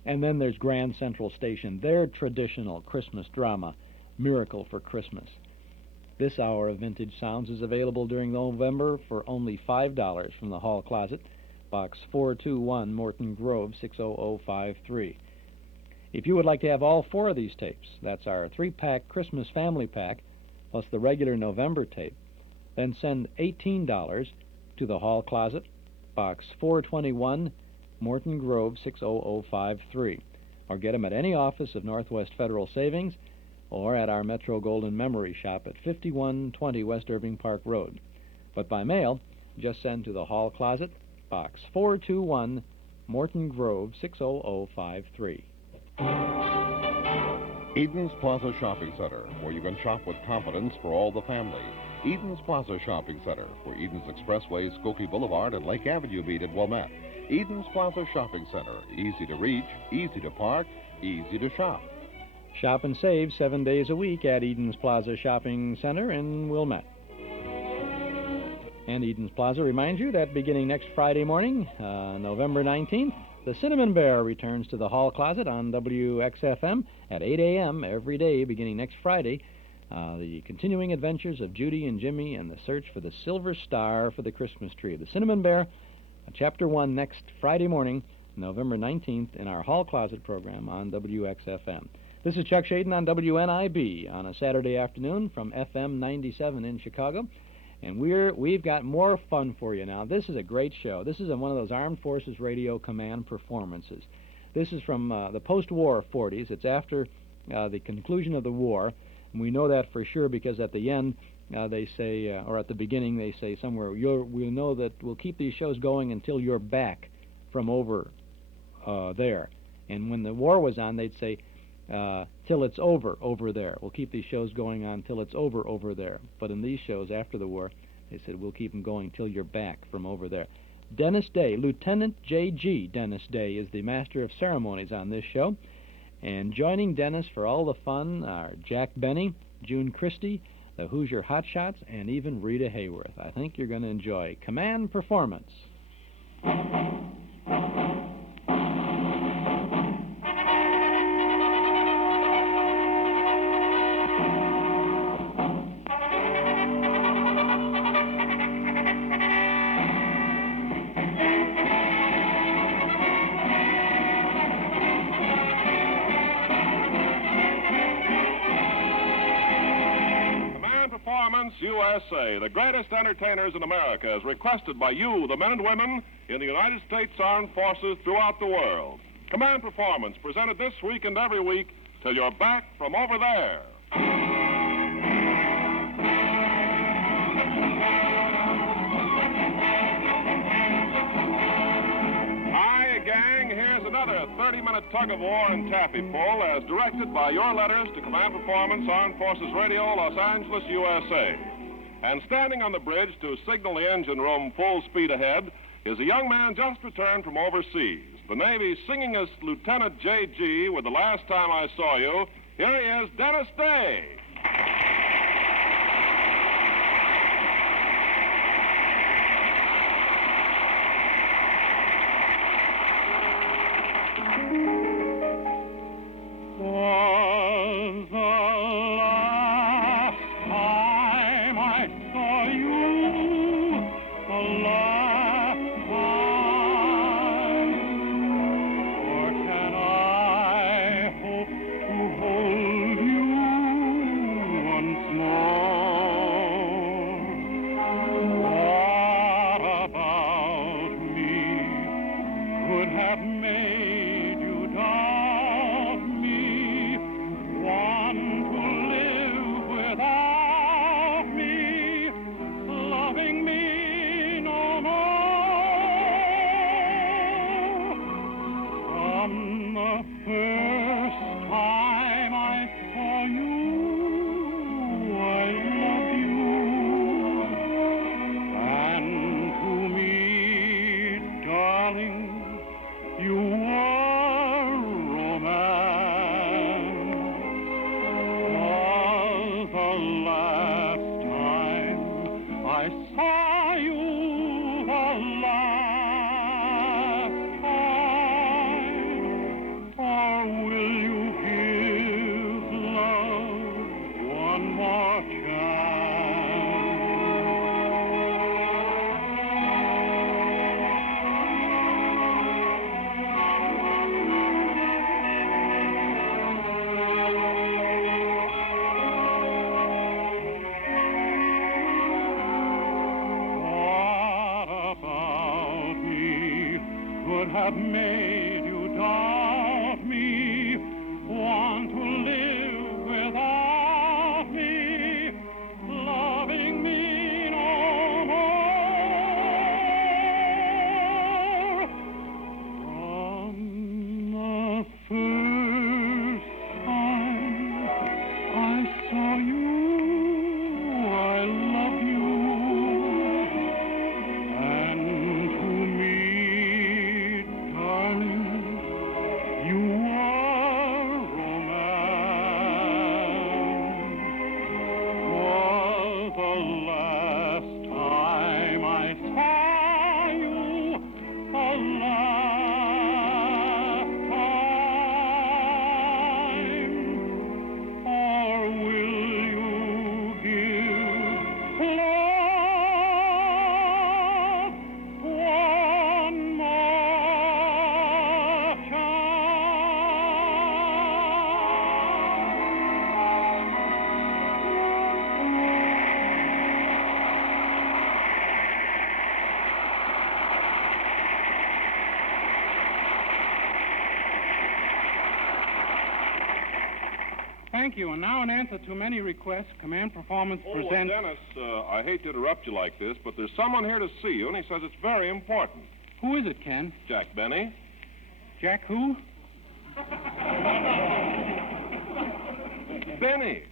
And then there's Grand Central Station, their traditional Christmas drama, Miracle for Christmas. This hour of vintage sounds is available during November for only $5 from the Hall Closet, Box 421, Morton Grove, 60053. If you would like to have all 4 of these tapes, that's our 3-pack Christmas family pack, plus the regular November tape, then send $18 to the Hall Closet, Box 421, Morton Grove 60053, or get them at any office of Northwest Federal Savings or at our Metro Golden Memory Shop at 5120 West Irving Park Road. But by mail, just send to the Hall Closet, Box 421, Morton Grove 60053. Eden's Plaza Shopping Center, where you can shop with confidence for all the family. Eden's Plaza Shopping Center, where Eden's Expressway, Skokie Boulevard, and Lake Avenue meet at Wilmette. Eden's Plaza Shopping Center, easy to reach, easy to park, easy to shop. Shop and save 7 days a week at Eden's Plaza Shopping Center in Wilmette. And Eden's Plaza reminds you that beginning next Friday morning, November 19th, the Cinnamon Bear returns to the Hall Closet on WXFM at 8 a.m. every day beginning next Friday. The continuing adventures of Judy and Jimmy and the search for the silver star for the Christmas tree. The Cinnamon Bear, Chapter 1 next Friday morning, November 19th, in our Hall Closet program on WXFM. This is Chuck Shaden on WNIB on a Saturday afternoon from FM 97 in Chicago. And we've got more fun for you now. This is a great show. This is one of those Armed Forces Radio Command performances. This is from the post-war 40s. It's after the conclusion of the war. And we know that for sure because at the end they say, or at the beginning they say somewhere, we know that we'll keep these shows going until you're back from over there. And when the war was on, they'd say, till it's over there. We'll keep these shows going on till it's over there. But in these shows after the war, they said, we'll keep them going till you're back from over there. Dennis Day, Lieutenant J.G. Dennis Day, is the master of ceremonies on this show. And joining Dennis for all the fun are Jack Benny, June Christy, the Hoosier Hotshots, and even Rita Hayworth. I think you're going to enjoy Command Performance. USA, the greatest entertainers in America, is requested by you, the men and women in the United States Armed Forces throughout the world. Command Performance, presented this week and every week till you're back from over there. Hi, gang. Here's another 30-minute tug-of-war and taffy pull as directed by your letters to Command Performance, Armed Forces Radio, Los Angeles, USA. And standing on the bridge to signal the engine room full speed ahead is a young man just returned from overseas. The Navy's singingest Lieutenant J.G. with The Last Time I Saw You. Here he is, Dennis Day. You could have made you doubt me, want to live without me, loving me no more. From the first time I saw you, I love you, and to me, darling, you are romance. Was the last time I saw you, the last time, or will you give love one more Thank you. And now, in answer to many requests, Command Performance presents... Dennis, I hate to interrupt you like this, but there's someone here to see you, and he says it's very important. Who is it, Ken? Jack Benny. Jack who? Benny.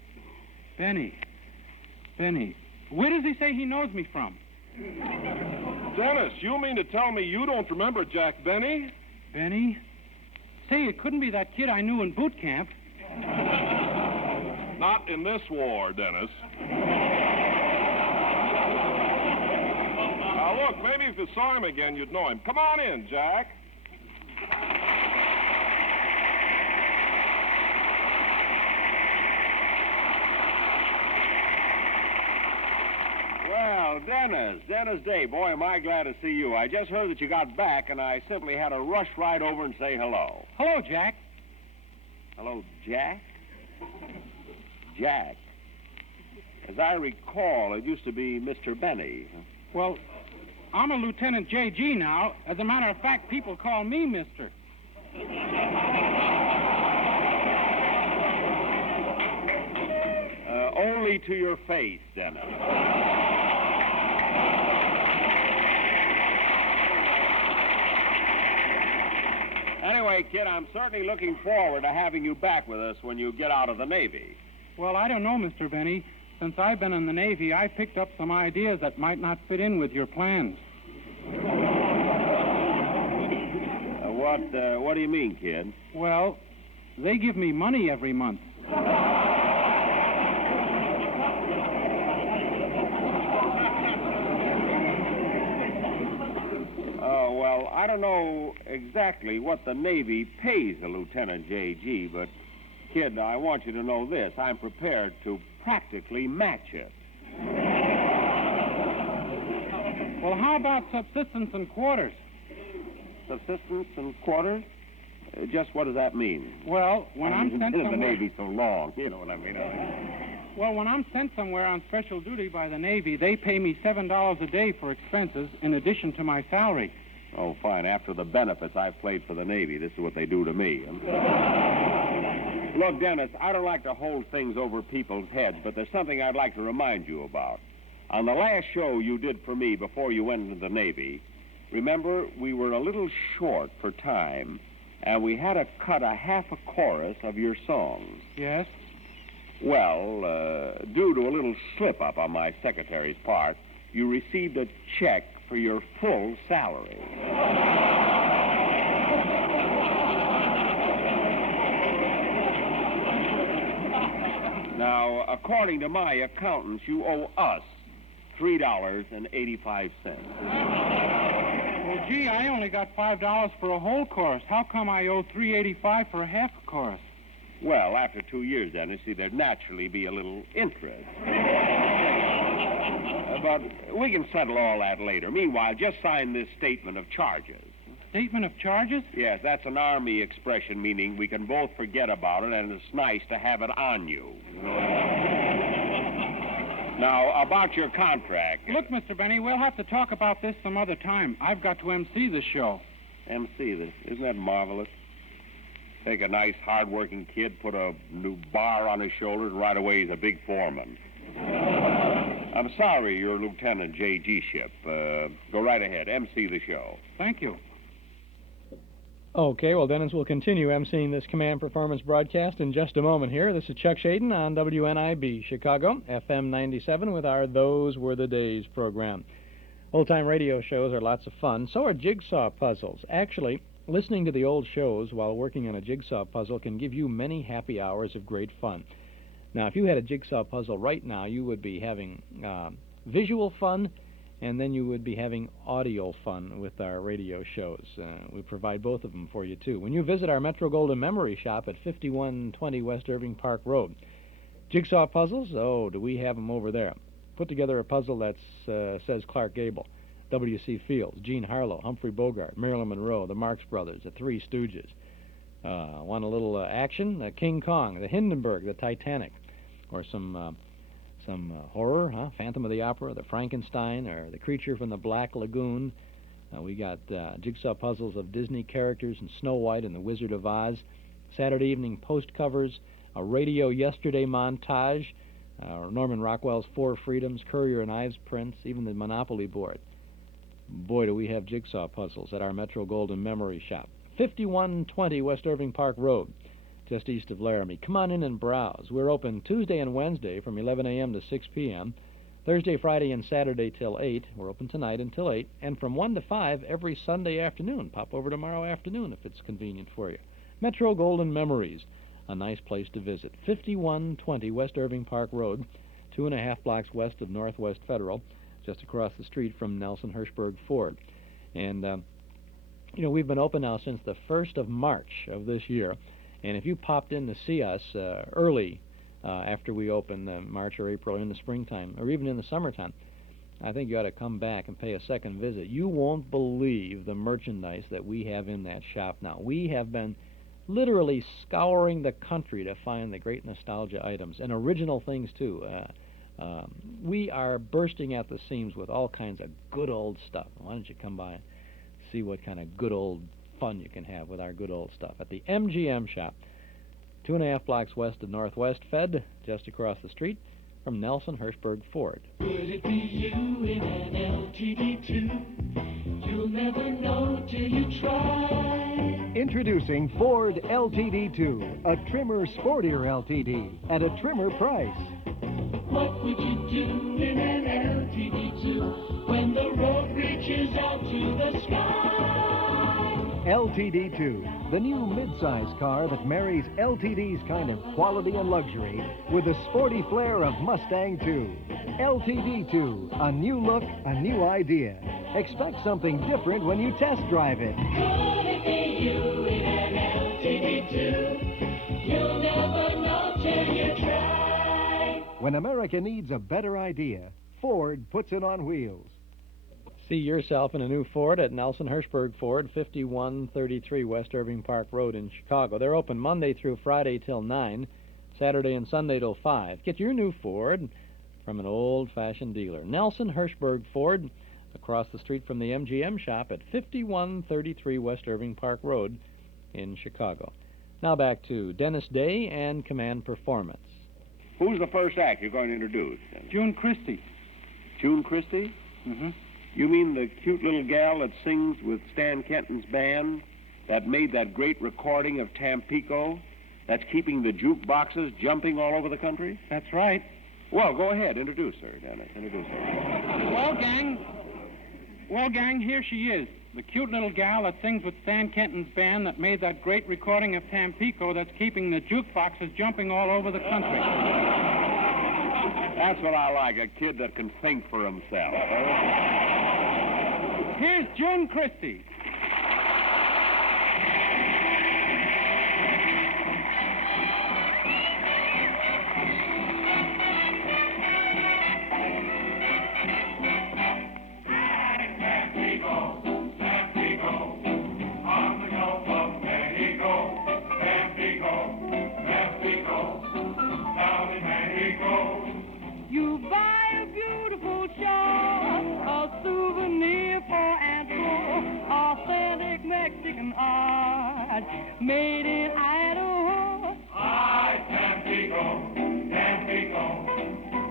Benny. Where does he say he knows me from? Dennis, you mean to tell me you don't remember Jack Benny? Benny? Say, it couldn't be that kid I knew in boot camp. Not in this war, Dennis. Now, look, maybe if you saw him again, you'd know him. Come on in, Jack. Well, Dennis Day, boy, am I glad to see you. I just heard that you got back, and I simply had to rush right over and say hello. Hello, Jack. Hello, Jack? Jack. As I recall, it used to be Mr. Benny. Well, I'm a Lieutenant J.G. now. As a matter of fact, people call me Mister. Only to your face, Dennis. Anyway, kid, I'm certainly looking forward to having you back with us when you get out of the Navy. Well, I don't know, Mr. Benny. Since I've been in the Navy, I've picked up some ideas that might not fit in with your plans. What do you mean, kid? Well, they give me money every month. Well, I don't know exactly what the Navy pays a Lieutenant J.G., but, kid, I want you to know this. I'm prepared to practically match it. Well, how about subsistence and quarters? Subsistence and quarters? Just what does that mean? Well, when I'm sent in somewhere... the Navy so long, you know what I mean? Well, when I'm sent somewhere on special duty by the Navy, they pay me $7 a day for expenses in addition to my salary. Oh, fine. After the benefits I've played for the Navy, this is what they do to me. Look, Dennis, I don't like to hold things over people's heads, but there's something I'd like to remind you about. On the last show you did for me before you went into the Navy, remember, we were a little short for time, and we had to cut a half a chorus of your songs. Yes? Well, due to a little slip-up on my secretary's part, you received a check for your full salary. Now, according to my accountants, you owe us $3.85. Well, gee, I only got $5 for a whole chorus. How come I owe $3.85 for a half a chorus? Well, after 2 years, Dennis, see, there'd naturally be a little interest. But we can settle all that later. Meanwhile, just sign this statement of charges. Statement of charges? Yes, that's an Army expression meaning we can both forget about it, and it's nice to have it on you. Now, about your contract. Look, Mr. Benny, we'll have to talk about this some other time. I've got to MC this show. MC this. Isn't that marvelous? Take a nice, hard-working kid, put a new bar on his shoulders, and right away he's a big foreman. I'm sorry, you're Lieutenant J.G. Ship. Go right ahead. MC the show. Thank you. Okay, well, Dennis will continue emceeing this command performance broadcast in just a moment here. This is Chuck Shaden on WNIB Chicago, FM 97, with our Those Were the Days program. Old-time radio shows are lots of fun. So are jigsaw puzzles. Actually, listening to the old shows while working on a jigsaw puzzle can give you many happy hours of great fun. Now, if you had a jigsaw puzzle right now, you would be having visual fun, and then you would be having audio fun with our radio shows. We provide both of them for you, too. When you visit our Metro Golden Memory Shop at 5120 West Irving Park Road, jigsaw puzzles, oh, do we have them over there. Put together a puzzle that says Clark Gable, W.C. Fields, Jean Harlow, Humphrey Bogart, Marilyn Monroe, the Marx Brothers, the Three Stooges. Want a little action? King Kong, the Hindenburg, the Titanic, or some horror, Phantom of the Opera, the Frankenstein, or the Creature from the Black Lagoon. We got jigsaw puzzles of Disney characters and Snow White and the Wizard of Oz, Saturday evening post covers, a Radio Yesterday montage, Norman Rockwell's Four Freedoms, Currier and Ives prints, even the Monopoly board. Boy, do we have jigsaw puzzles at our Metro Golden Memory Shop. 5120 West Irving Park Road, just east of Laramie. Come on in and browse. We're open Tuesday and Wednesday from 11 a.m. to 6 p.m., Thursday, Friday, and Saturday till 8. We're open tonight until 8, and from 1 to 5 every Sunday afternoon. Pop over tomorrow afternoon if it's convenient for you. Metro Golden Memories, a nice place to visit. 5120 West Irving Park Road, 2.5 blocks west of Northwest Federal, just across the street from Nelson Hirschberg Ford. And, we've been open now since the 1st of March of this year. And if you popped in to see us early after we open March or April, or in the springtime, or even in the summertime, I think you ought to come back and pay a second visit. You won't believe the merchandise that we have in that shop now. We have been literally scouring the country to find the great nostalgia items, and original things, too. We are bursting at the seams with all kinds of good old stuff. Why don't you come by and see what kind of good old fun you can have with our good old stuff at the MGM shop, 2.5 blocks west of Northwest Fed, just across the street from Nelson Hirschberg Ford. Would it be you in an LTD2? You'll never know till you try. Introducing Ford LTD2, a trimmer, sportier LTD at a trimmer price. What would you do in an LTD2 when the road reaches out to the sky? LTD2, the new midsize car that marries LTD's kind of quality and luxury with the sporty flair of Mustang 2. LTD2, a new look, a new idea. Expect something different when you test drive it. Could it be you in an LTD2? You'll never know till you try. When America needs a better idea, Ford puts it on wheels. See yourself in a new Ford at Nelson Hirschberg Ford, 5133 West Irving Park Road in Chicago. They're open Monday through Friday till 9, Saturday and Sunday till 5. Get your new Ford from an old-fashioned dealer. Nelson Hirschberg Ford, across the street from the MGM shop at 5133 West Irving Park Road in Chicago. Now back to Dennis Day and Command Performance. Who's the first act you're going to introduce? June Christy. June Christy? Mm-hmm. You mean the cute little gal that sings with Stan Kenton's band, that made that great recording of Tampico, that's keeping the jukeboxes jumping all over the country? That's right. Well, go ahead. Introduce her, Dennis. Introduce her. Well, gang, here she is. The cute little gal that sings with Stan Kenton's band that made that great recording of Tampico that's keeping the jukeboxes jumping all over the country. That's what I like, a kid that can think for himself. Here's June Christy. You buy a beautiful shawl, a souvenir for Aunt Flo, fine art made in Idaho. I can't be gone,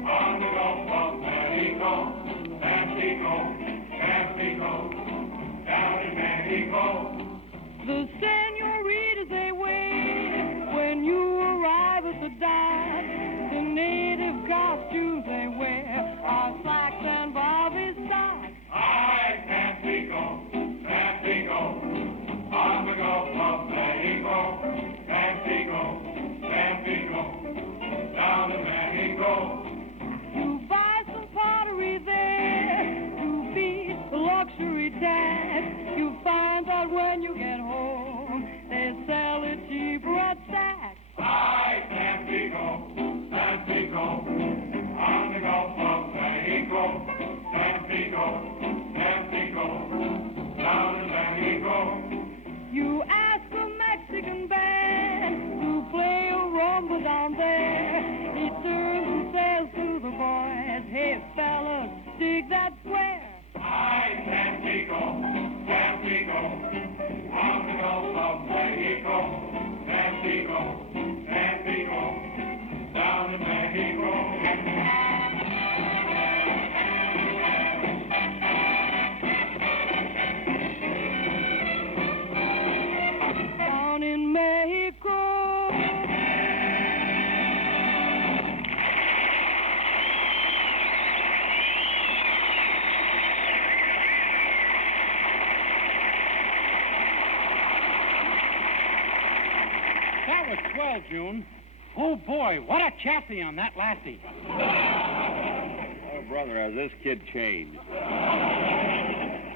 on the Gulf of Mexico. Can't be gone, down in Mexico. The senoritas they wait when you arrive at the dime. The native costumes they wear are slacks and bobby socks. I can't be gone, on the Gulf of Mexico. Can't be gone, down to Mexico. You buy some pottery there, you beat the luxury tax. You find out when you get home, they sell it cheaper at Saks. I can't be gone, on the Gulf of Mexico. Can't be gone, down to Mexico. You ask a Mexican band to play a rumba down there. He turns and says to the boys, hey fellas, dig that square. I can't be gone, on the Gulf of Mexico. Can't be gone, down to Mexico. Down in Mexico. That was swell, June. Oh, boy, what a chassis on that lassie. Oh, brother, has this kid changed?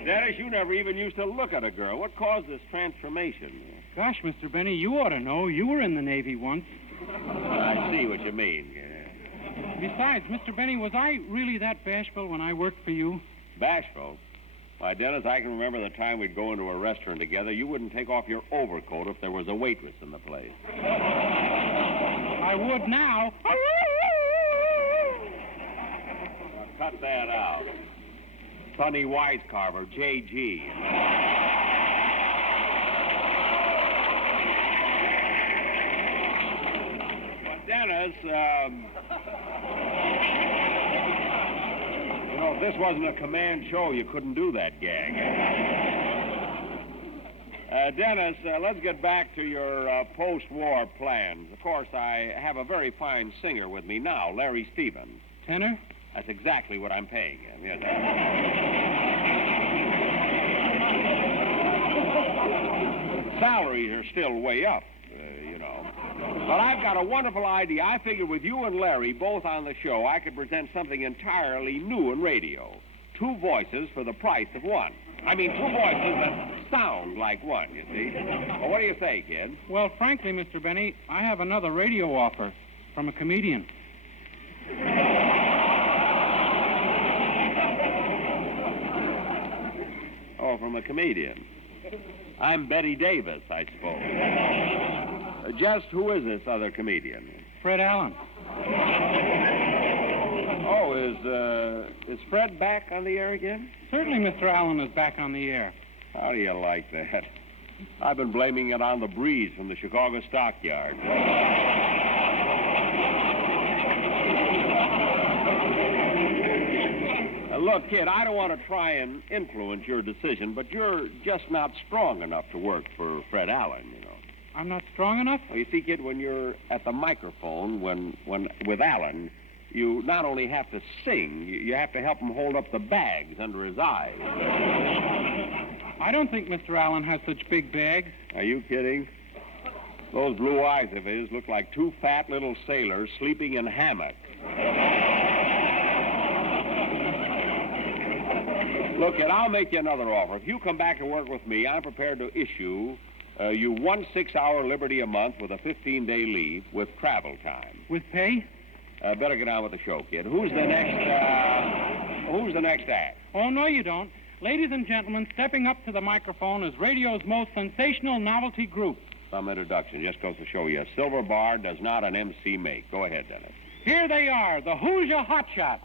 Dennis, you never even used to look at a girl. What caused this transformation? Gosh, Mr. Benny, you ought to know. You were in the Navy once. I see what you mean. Besides, Mr. Benny, was I really that bashful when I worked for you? Bashful? Why, Dennis, I can remember the time we'd go into a restaurant together. You wouldn't take off your overcoat if there was a waitress in the place. I would now. Now, cut that out. Sonny Wisecarver, J.G. But Dennis, you know, if this wasn't a command show, you couldn't do that gag. Dennis, let's get back to your post-war plans. Of course, I have a very fine singer with me now, Larry Stevens. Tenor? That's exactly what I'm paying him. Yes, salaries are still way up, you know. But I've got a wonderful idea. I figure with you and Larry both on the show, I could present something entirely new in radio. 2 voices for the price of 1. I mean, 2 voices that sound like one, you see. Well, what do you say, kid? Well, frankly, Mr. Benny, I have another radio offer from a comedian. Oh, from a comedian. I'm Betty Davis, I suppose. Just who is this other comedian? Fred Allen. Oh, is Fred back on the air again? Certainly Mr. Allen is back on the air. How do you like that? I've been blaming it on the breeze from the Chicago stockyard. Look, kid, I don't want to try and influence your decision, but you're just not strong enough to work for Fred Allen, you know. I'm not strong enough? Well, you see, kid, when you're at the microphone, when with Allen, you not only have to sing, you have to help him hold up the bags under his eyes. I don't think Mr. Allen has such big bags. Are you kidding? Those blue eyes of his look like 2 fat little sailors sleeping in hammocks. Look, kid, I'll make you another offer. If you come back to work with me, I'm prepared to issue you 1 6-hour liberty a month with a 15-day leave with travel time. With pay? Better get on with the show, kid. Who's the next act? Oh, no, you don't. Ladies and gentlemen, stepping up to the microphone is radio's most sensational novelty group. Some introduction. Just goes to show you a silver bar does not an MC make. Go ahead, Dennis. Here they are, the Hoosier Hotshots.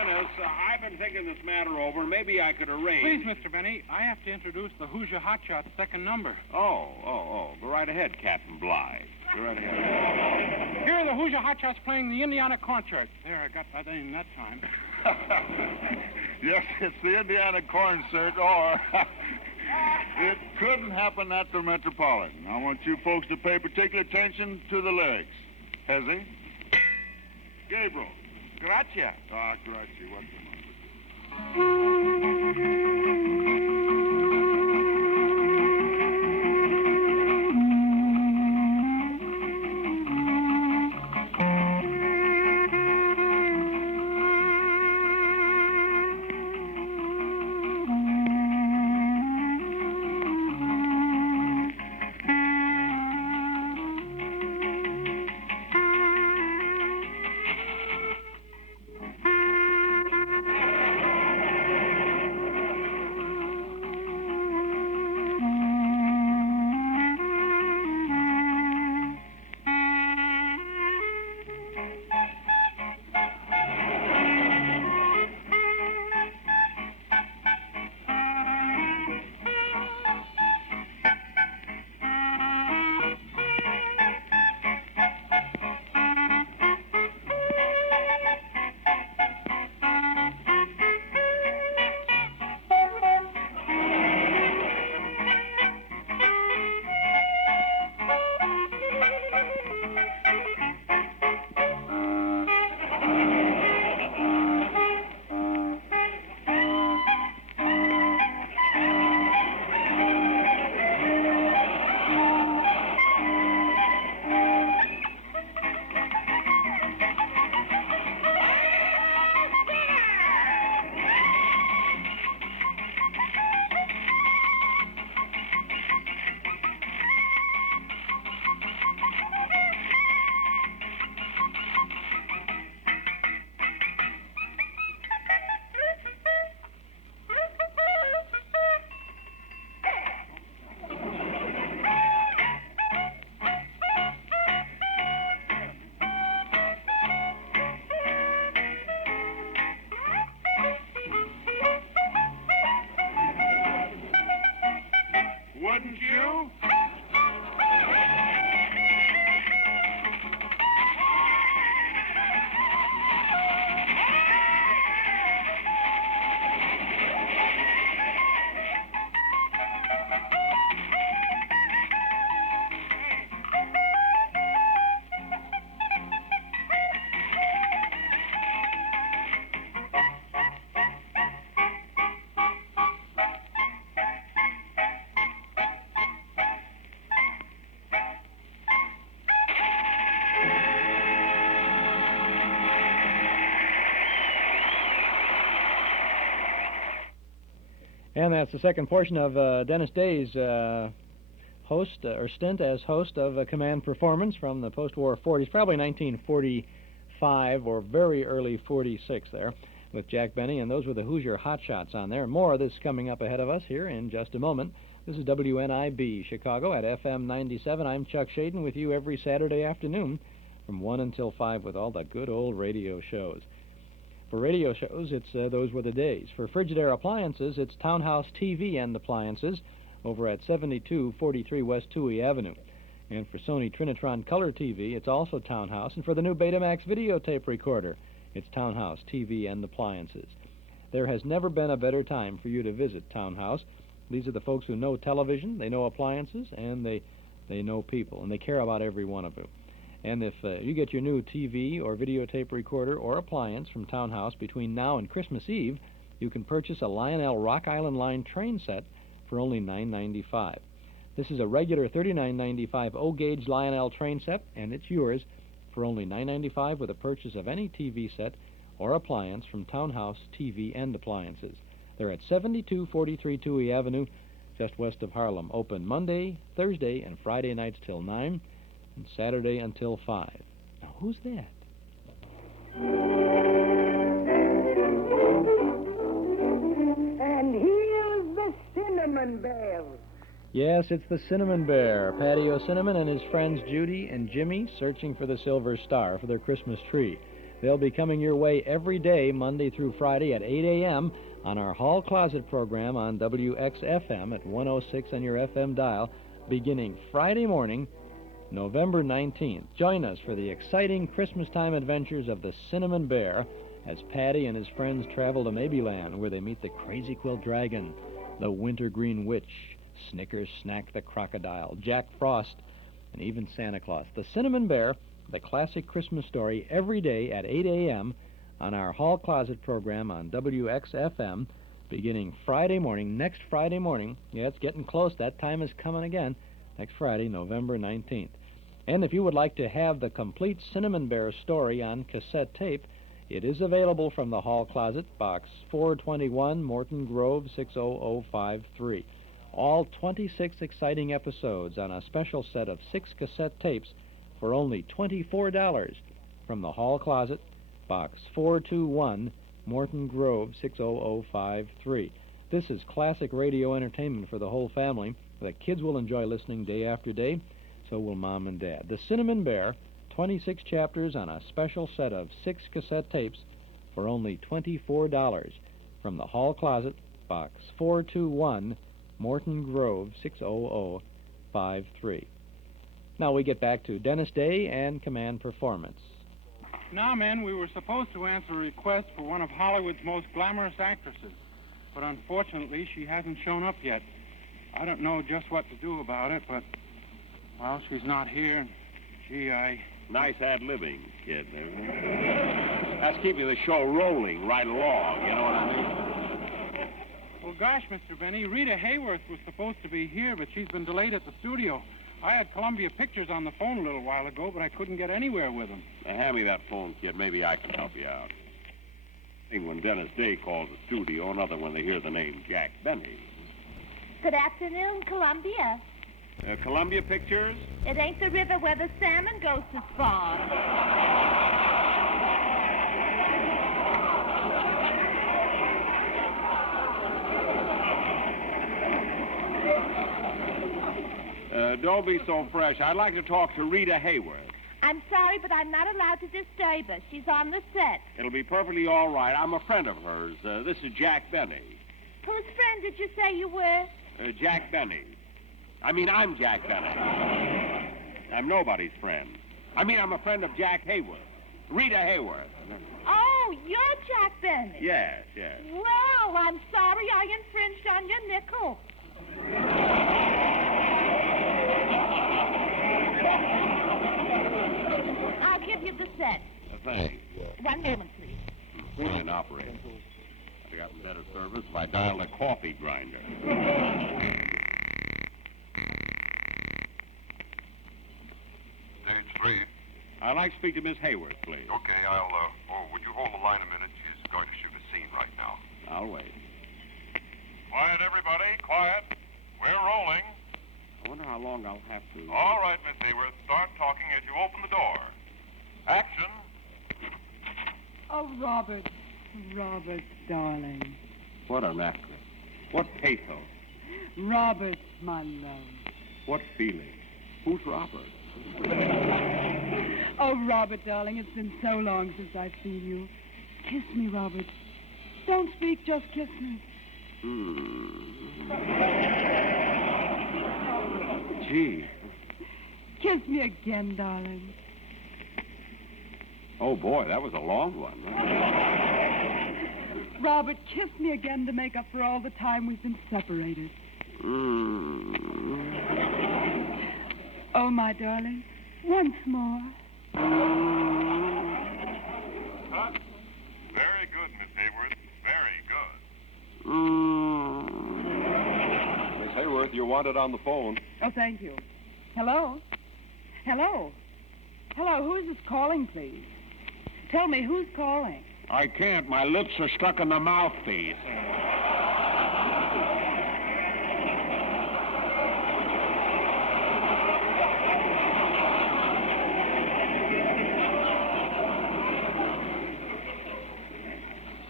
Dennis, I've been thinking this matter over. Maybe I could arrange. Please, Mr. Benny, I have to introduce the Hoosier Hotshot's second number. Oh. Go right ahead, Captain Blythe. Go right ahead. Here are the Hoosier Hotshots playing the Indiana Corn Church. There, I got that name that time. Yes, it's the Indiana Corn Circuit, or it couldn't happen at the Metropolitan. I want you folks to pay particular attention to the lyrics. Hezzy? Gabriel? Grazie. Ah, grazie. What's the Wouldn't you? And that's the second portion of Dennis Day's stint as host of Command Performance from the post-war 40s, probably 1945 or very early 46 there, with Jack Benny, and those were the Hoosier Hotshots on there. More of this coming up ahead of us here in just a moment. This is WNIB Chicago at FM 97. I'm Chuck Shaden with you every Saturday afternoon from 1 until 5 with all the good old radio shows. For radio shows, it's Those Were the Days. For Frigidaire appliances, it's Townhouse TV and Appliances over at 7243 West Toohey Avenue. And for Sony Trinitron Color TV, it's also Townhouse. And for the new Betamax videotape recorder, it's Townhouse TV and Appliances. There has never been a better time for you to visit Townhouse. These are the folks who know television, they know appliances, and they know people, and they care about every one of you. And if you get your new TV or videotape recorder or appliance from Townhouse between now and Christmas Eve, you can purchase a Lionel Rock Island Line train set for only $9.95. This is a regular $39.95 O-gauge Lionel train set, and it's yours for only $9.95 with a purchase of any TV set or appliance from Townhouse TV and Appliances. They're at 7243 Toohey Avenue, just west of Harlem. Open Monday, Thursday, and Friday nights till 9, and Saturday until 5. Now, who's that? And here's the Cinnamon Bear. Yes, it's the Cinnamon Bear, Patio Cinnamon and his friends Judy and Jimmy searching for the silver star for their Christmas tree. They'll be coming your way every day, Monday through Friday at 8 a.m. on our Hall Closet program on WXFM at 106 on your FM dial, beginning Friday morning, November 19th. Join us for the exciting Christmas-time adventures of the Cinnamon Bear as Patty and his friends travel to Maybeland, where they meet the Crazy Quilt Dragon, the Wintergreen Witch, Snickers Snack the Crocodile, Jack Frost, and even Santa Claus. The Cinnamon Bear, the classic Christmas story, every day at 8 a.m. on our Hall Closet program on WXFM, beginning Friday morning, next Friday morning. Yeah, it's getting close. That time is coming again. Next Friday, November 19th. And if you would like to have the complete Cinnamon Bear story on cassette tape, it is available from the Hall Closet, Box 421, Morton Grove, 60053. All 26 exciting episodes on a special set of 6 cassette tapes for only $24 from the Hall Closet, Box 421, Morton Grove, 60053. This is classic radio entertainment for the whole family. The kids will enjoy listening day after day, so will Mom and Dad. The Cinnamon Bear, 26 chapters on a special set of 6 cassette tapes for only $24 from the Hall Closet, Box 421, Morton Grove, 60053. Now we get back to Dennis Day and Command Performance. Now, men, we were supposed to answer a request for one of Hollywood's most glamorous actresses, but unfortunately she hasn't shown up yet. I don't know just what to do about it, but, well, she's not here. Gee, Nice ad-libbing, kid. That's keeping the show rolling right along, you know what I mean? Well, gosh, Mr. Benny, Rita Hayworth was supposed to be here, but she's been delayed at the studio. I had Columbia Pictures on the phone a little while ago, but I couldn't get anywhere with them. Now, hand me that phone, kid. Maybe I can help you out. Thing when Dennis Day calls the studio, another when they hear the name Jack Benny. Good afternoon, Columbia. Columbia Pictures? It ain't the river where the salmon goes to spawn. Don't be so fresh. I'd like to talk to Rita Hayworth. I'm sorry, but I'm not allowed to disturb her. She's on the set. It'll be perfectly all right. I'm a friend of hers. This is Jack Benny. Whose friend did you say you were? Jack Benny. I'm Jack Benny. I'm nobody's friend. I'm a friend of Jack Hayworth. Rita Hayworth. Oh, you're Jack Benny. Yes. Well, I'm sorry I infringed on your nickel. I'll give you the set. Thanks. 1 moment, please. Fine, operator. I'd have gotten better service if I dialed a coffee grinder. Stage 3. I'd like to speak to Miss Hayworth, please. Okay, would you hold the line a minute? She's going to shoot a scene right now. I'll wait. Quiet, everybody, quiet. We're rolling. I wonder how long I'll have to... All right, Miss Hayworth, start talking as you open the door. Action. Oh, Robert, darling. What an actress. What pathos. Robert, my love. What feeling. Who's Robert? Oh, Robert, darling, it's been so long since I've seen you. Kiss me, Robert. Don't speak, just kiss me. Gee. Kiss me again, darling. Oh, boy, that was a long one. Robert, kiss me again to make up for all the time we've been separated. Oh, my darling, once more. Very good, Miss Hayworth. Very good. Miss Hayworth, you're wanted on the phone. Oh, thank you. Hello? Hello, who is this calling, please? Tell me, who's calling? I can't. My lips are stuck in the mouthpiece.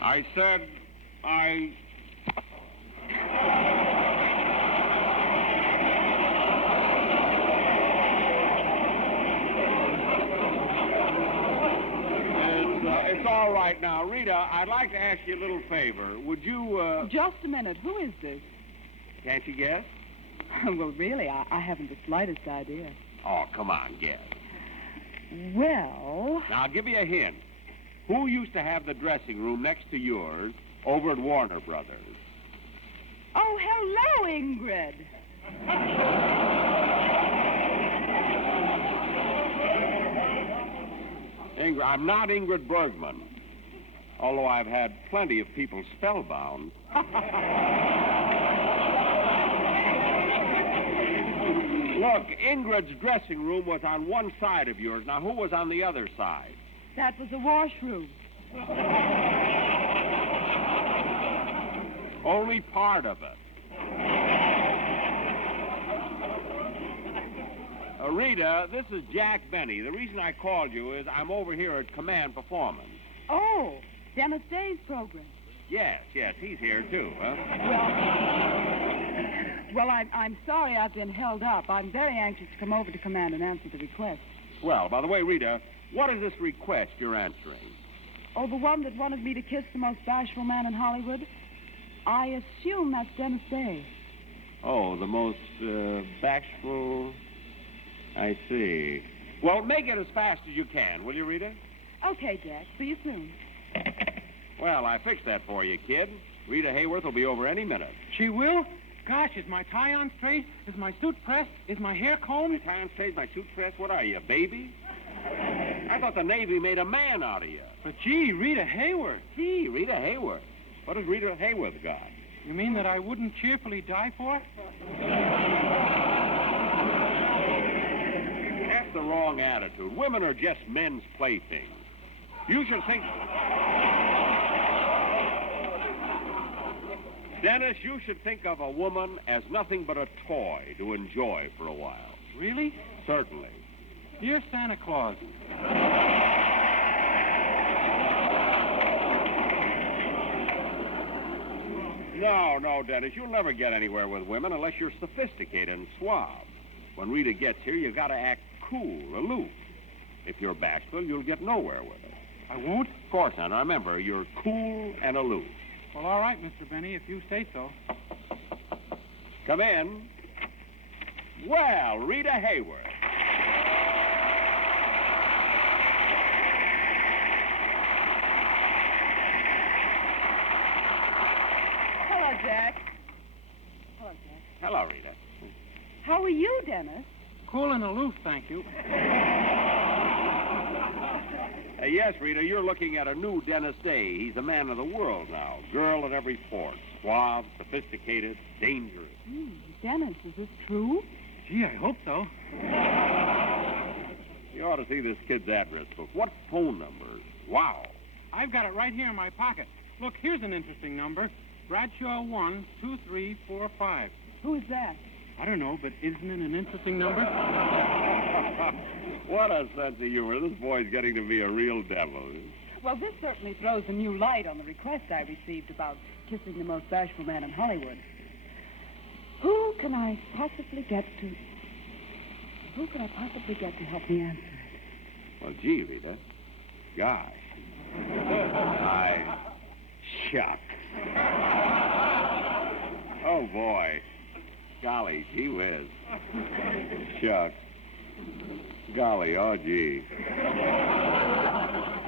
I said, right, now, Rita, I'd like to ask you a little favor. Would you, Just a minute. Who is this? Can't you guess? Well, really, I haven't the slightest idea. Oh, come on, guess. Well... Now, I'll give you a hint. Who used to have the dressing room next to yours over at Warner Brothers? Oh, hello, Ingrid. Ingrid, I'm not Ingrid Bergman, although I've had plenty of people spellbound. Look, Ingrid's dressing room was on one side of yours. Now, who was on the other side? That was the washroom. Only part of it. Rita, this is Jack Benny. The reason I called you is I'm over here at Command Performance. Oh, Dennis Day's program. Yes, he's here too, huh? Well, I'm sorry I've been held up. I'm very anxious to come over to Command and answer the request. Well, by the way, Rita, what is this request you're answering? Oh, the one that wanted me to kiss the most bashful man in Hollywood? I assume that's Dennis Day. Oh, the most bashful... I see. Well, make it as fast as you can, will you, Rita? Okay, Jack. See you soon. Well, I fixed that for you, kid. Rita Hayworth will be over any minute. She will? Gosh, is my tie on straight? Is my suit pressed? Is my hair combed? My tie on straight, my suit pressed? What are you, a baby? I thought the Navy made a man out of you. But gee, Rita Hayworth. Gee, Rita Hayworth. What has Rita Hayworth got? You mean that I wouldn't cheerfully die for it? That's the wrong attitude. Women are just men's playthings. You should think... Dennis, you should think of a woman as nothing but a toy to enjoy for a while. Really? Certainly. Dear Santa Claus. No, Dennis, you'll never get anywhere with women unless you're sophisticated and suave. When Rita gets here, you gotta act cool, aloof. If you're bashful, you'll get nowhere with her. I won't? Of course not. Now, remember, you're cool and aloof. Well, all right, Mr. Benny, if you say so. Come in. Well, Rita Hayworth. Hello, Jack. Hello, Jack. Hello, Rita. How are you, Dennis? Cool and aloof, thank you. Yes, Rita, you're looking at a new Dennis Day. He's a man of the world now. Girl at every port. Suave, sophisticated, dangerous. Dennis, is this true? Gee, I hope so. You ought to see this kid's address book. What phone numbers? Wow. I've got it right here in my pocket. Look, here's an interesting number. Bradshaw 12345. Who is that? I don't know, but isn't it an interesting number? What a sense of humor. This boy's getting to be a real devil. Well, this certainly throws a new light on the request I received about kissing the most bashful man in Hollywood. Who can I possibly get to help me answer it? Well, gee, Rita. Gosh. Shucks. Oh, boy. Golly, gee whiz. Shucks. Golly, oh, gee.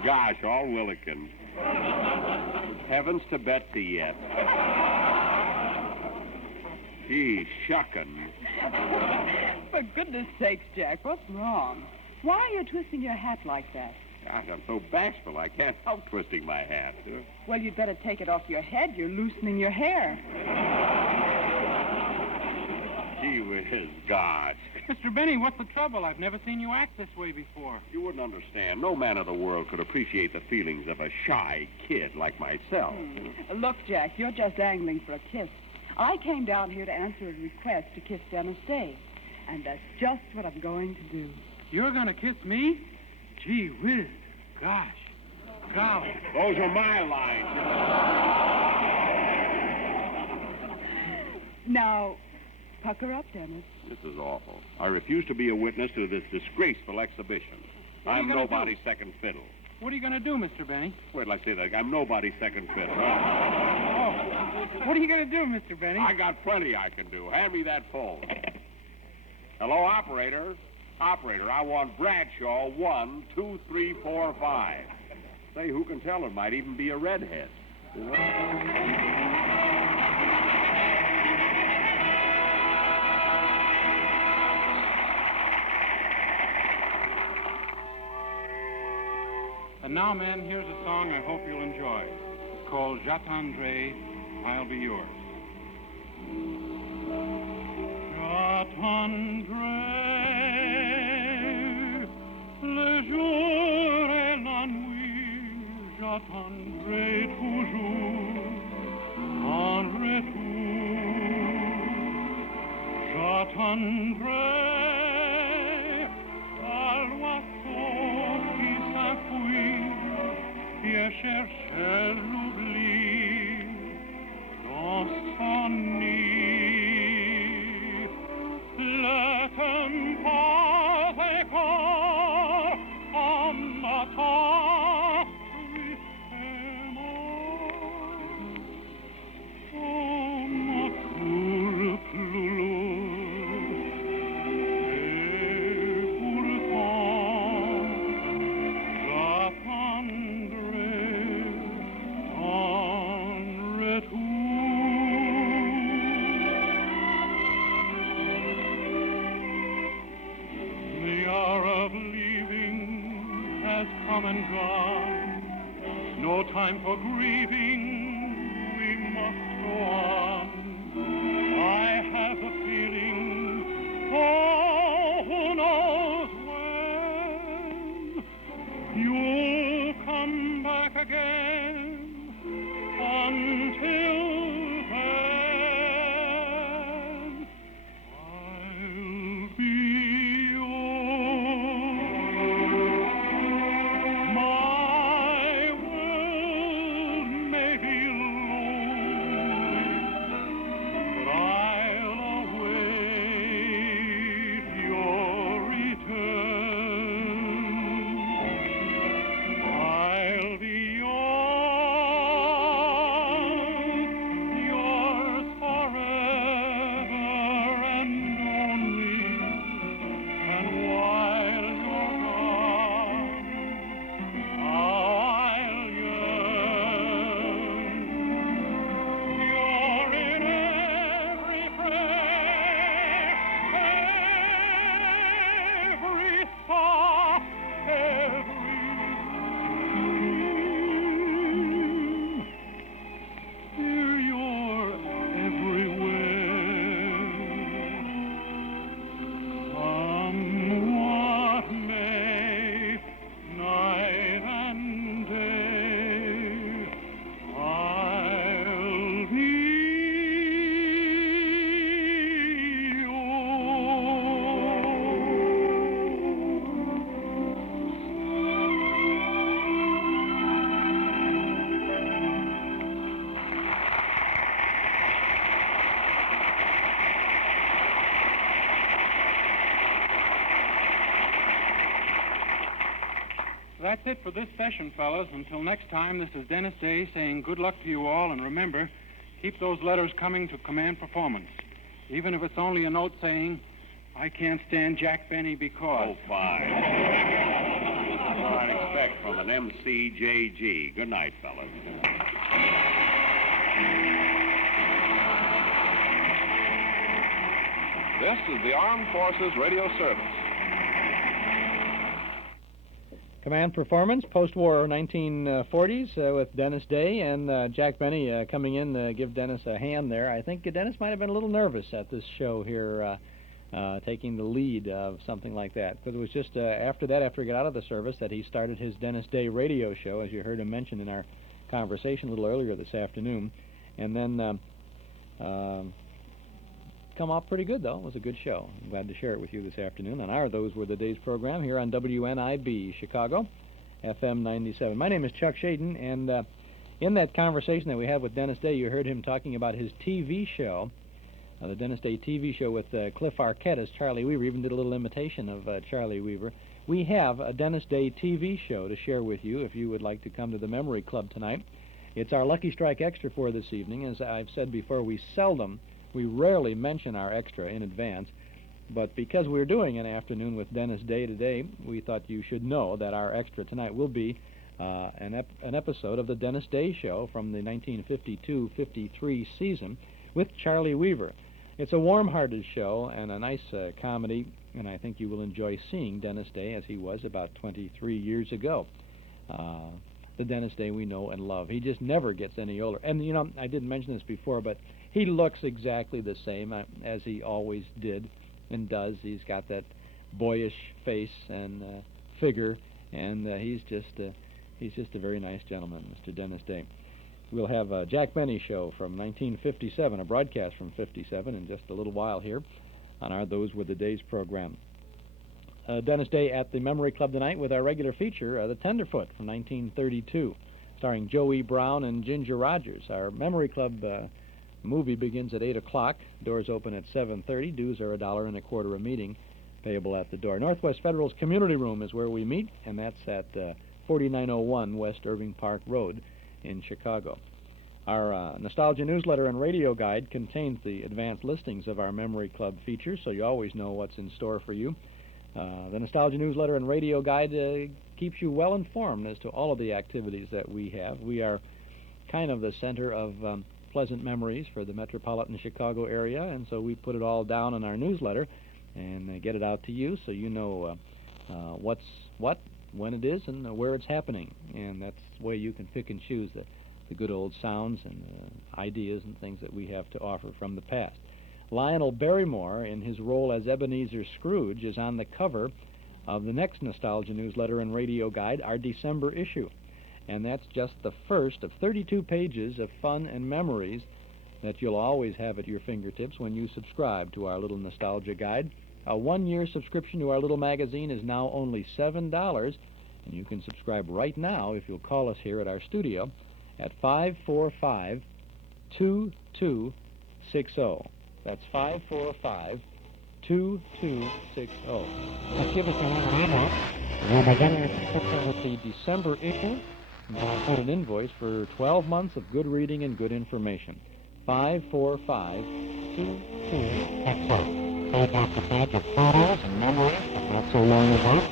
Gosh, all Willikins. Heavens to Betsy yet. Gee, shuckin'. For goodness sakes, Jack, what's wrong? Why are you twisting your hat like that? Gosh, I'm so bashful I can't help twisting my hat. Well, you'd better take it off your head. You're loosening your hair. Gee whiz, gosh. Mr. Benny, what's the trouble? I've never seen you act this way before. You wouldn't understand. No man of the world could appreciate the feelings of a shy kid like myself. Look, Jack, you're just angling for a kiss. I came down here to answer a request to kiss Dennis Day, and that's just what I'm going to do. You're going to kiss me? Gee whiz. Gosh. Golly. Those are my lines. Now, pucker up, Dennis. This is awful. I refuse to be a witness to this disgraceful exhibition. I'm nobody's second fiddle. What are you going to do, Mr. Benny? Wait till I say that. I'm nobody's second fiddle. Oh. What are you going to do, Mr. Benny? I got plenty I can do. Hand me that phone. Hello, operator. Operator, I want Bradshaw 1, 2, 3, 4, 5. Say, who can tell? It might even be a redhead. You know? And now, men, here's a song I hope you'll enjoy. It's called J'attendrai, I'll Be Yours. J'attendrai le jour et la nuit, j'attendrai toujours en retour. J'attendrai à l'oiseau qui s'enfuit, qui a cherché l'oubli dans son nid. Le temps passe encore en m'attend tristement. Oh, ma cour plus lourde. Et pourtant, j'attendrai ton retour. The hour of leaving has come and gone. No time for grieving, we must go on. I have a feeling, oh, who knows when you'll come back again. Until then, I'll be yours. My world may be lonely, but I'll await your return. I'll be yours forever and only. And while you're gone, I'll yearn. You're in every prayer, every thought, every dream. Dear, you're everywhere. Come what may, night and day, I'll be That's it for this session, fellas. Until next time, this is Dennis Day saying good luck to you all, and remember, keep those letters coming to Command Performance. Even if it's only a note saying, I can't stand Jack Benny because... Oh, fine. That's what I'd expect from an MCJG. Good night, fellas. This is the Armed Forces Radio Service. Command Performance, post-war 1940s with Dennis Day and Jack Benny coming in to give Dennis a hand there. I think Dennis might have been a little nervous at this show here, taking the lead of something like that. Because it was just after that, after he got out of the service, that he started his Dennis Day radio show, as you heard him mention in our conversation a little earlier this afternoon. And then come off pretty good, though. It was a good show. I'm glad to share it with you this afternoon on our Those Were the Days program here on WNIB Chicago, FM 97. My name is Chuck Shaden, and in that conversation that we had with Dennis Day, you heard him talking about his TV show, the Dennis Day TV show with Cliff Arquette as Charlie Weaver. Even did a little imitation of Charlie Weaver. We have a Dennis Day TV show to share with you if you would like to come to the Memory Club tonight. It's our Lucky Strike Extra for this evening. As I've said before, we rarely mention our extra in advance. But because we're doing an afternoon with Dennis Day today, we thought you should know that our extra tonight will be an episode of the Dennis Day Show from the 1952-53 season with Charlie Weaver. It's a warm-hearted show and a nice comedy, and I think you will enjoy seeing Dennis Day as he was about 23 years ago. The Dennis Day we know and love. He just never gets any older. And, you know, I didn't mention this before, but he looks exactly the same as he always did and does. He's got that boyish face and figure, and he's just a very nice gentleman, Mr. Dennis Day. We'll have a Jack Benny show from 1957, a broadcast from 57 in just a little while here on our Those Were the Days program. Dennis Day at the Memory Club tonight with our regular feature, The Tenderfoot from 1932, starring Joey Brown and Ginger Rogers. Our Memory Club movie begins at 8 o'clock. Doors open at 7:30. Dues are $1.25 a meeting, payable at the door. Northwest Federal's Community Room is where we meet, and that's at 4901 West Irving Park Road in Chicago. Our Nostalgia Newsletter and Radio Guide contains the advanced listings of our Memory Club features, so you always know what's in store for you. The Nostalgia Newsletter and Radio Guide keeps you well informed as to all of the activities that we have. We are kind of the center of pleasant memories for the metropolitan Chicago area, and so we put it all down in our newsletter and get it out to you so you know what's what, when it is, and where it's happening. And that's the way you can pick and choose the good old sounds and ideas and things that we have to offer from the past. Lionel Barrymore, in his role as Ebenezer Scrooge, is on the cover of the next Nostalgia Newsletter and Radio Guide, our December issue. And that's just the first of 32 pages of fun and memories that you'll always have at your fingertips when you subscribe to our little Nostalgia Guide. A one-year subscription to our little magazine is now only $7, and you can subscribe right now if you'll call us here at our studio at 545-2260. That's 545-2260. Just give us a number. We'll begin your subscription with the December issue. We'll include an invoice for 12 months of good reading and good information. 545-2260. Page after page of photos and memories of not so long ago.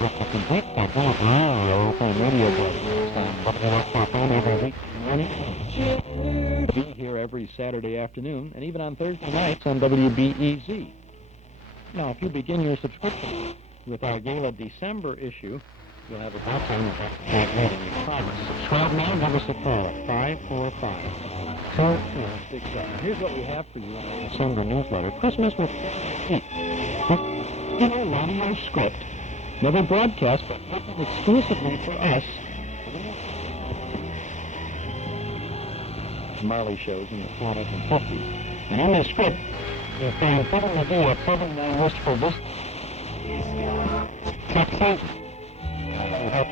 With the complete schedule of our radio broadcasts on WXFM every week morning. Be here every Saturday afternoon, and even on Thursday nights on WBEZ. Now, if you begin your subscription with our Gala December issue, you'll have a good time with that reading in progress. Subscribe now, give us a call at 545-2260. Here's what we have for you in our December newsletter. Christmas with Pete. You know, a lot of our script, never broadcast, but written exclusively for us. Marley shows in the 40s and 50s. And in the script, you'll find Peter McGee at 79 Wistful Vista. Caucasian. We have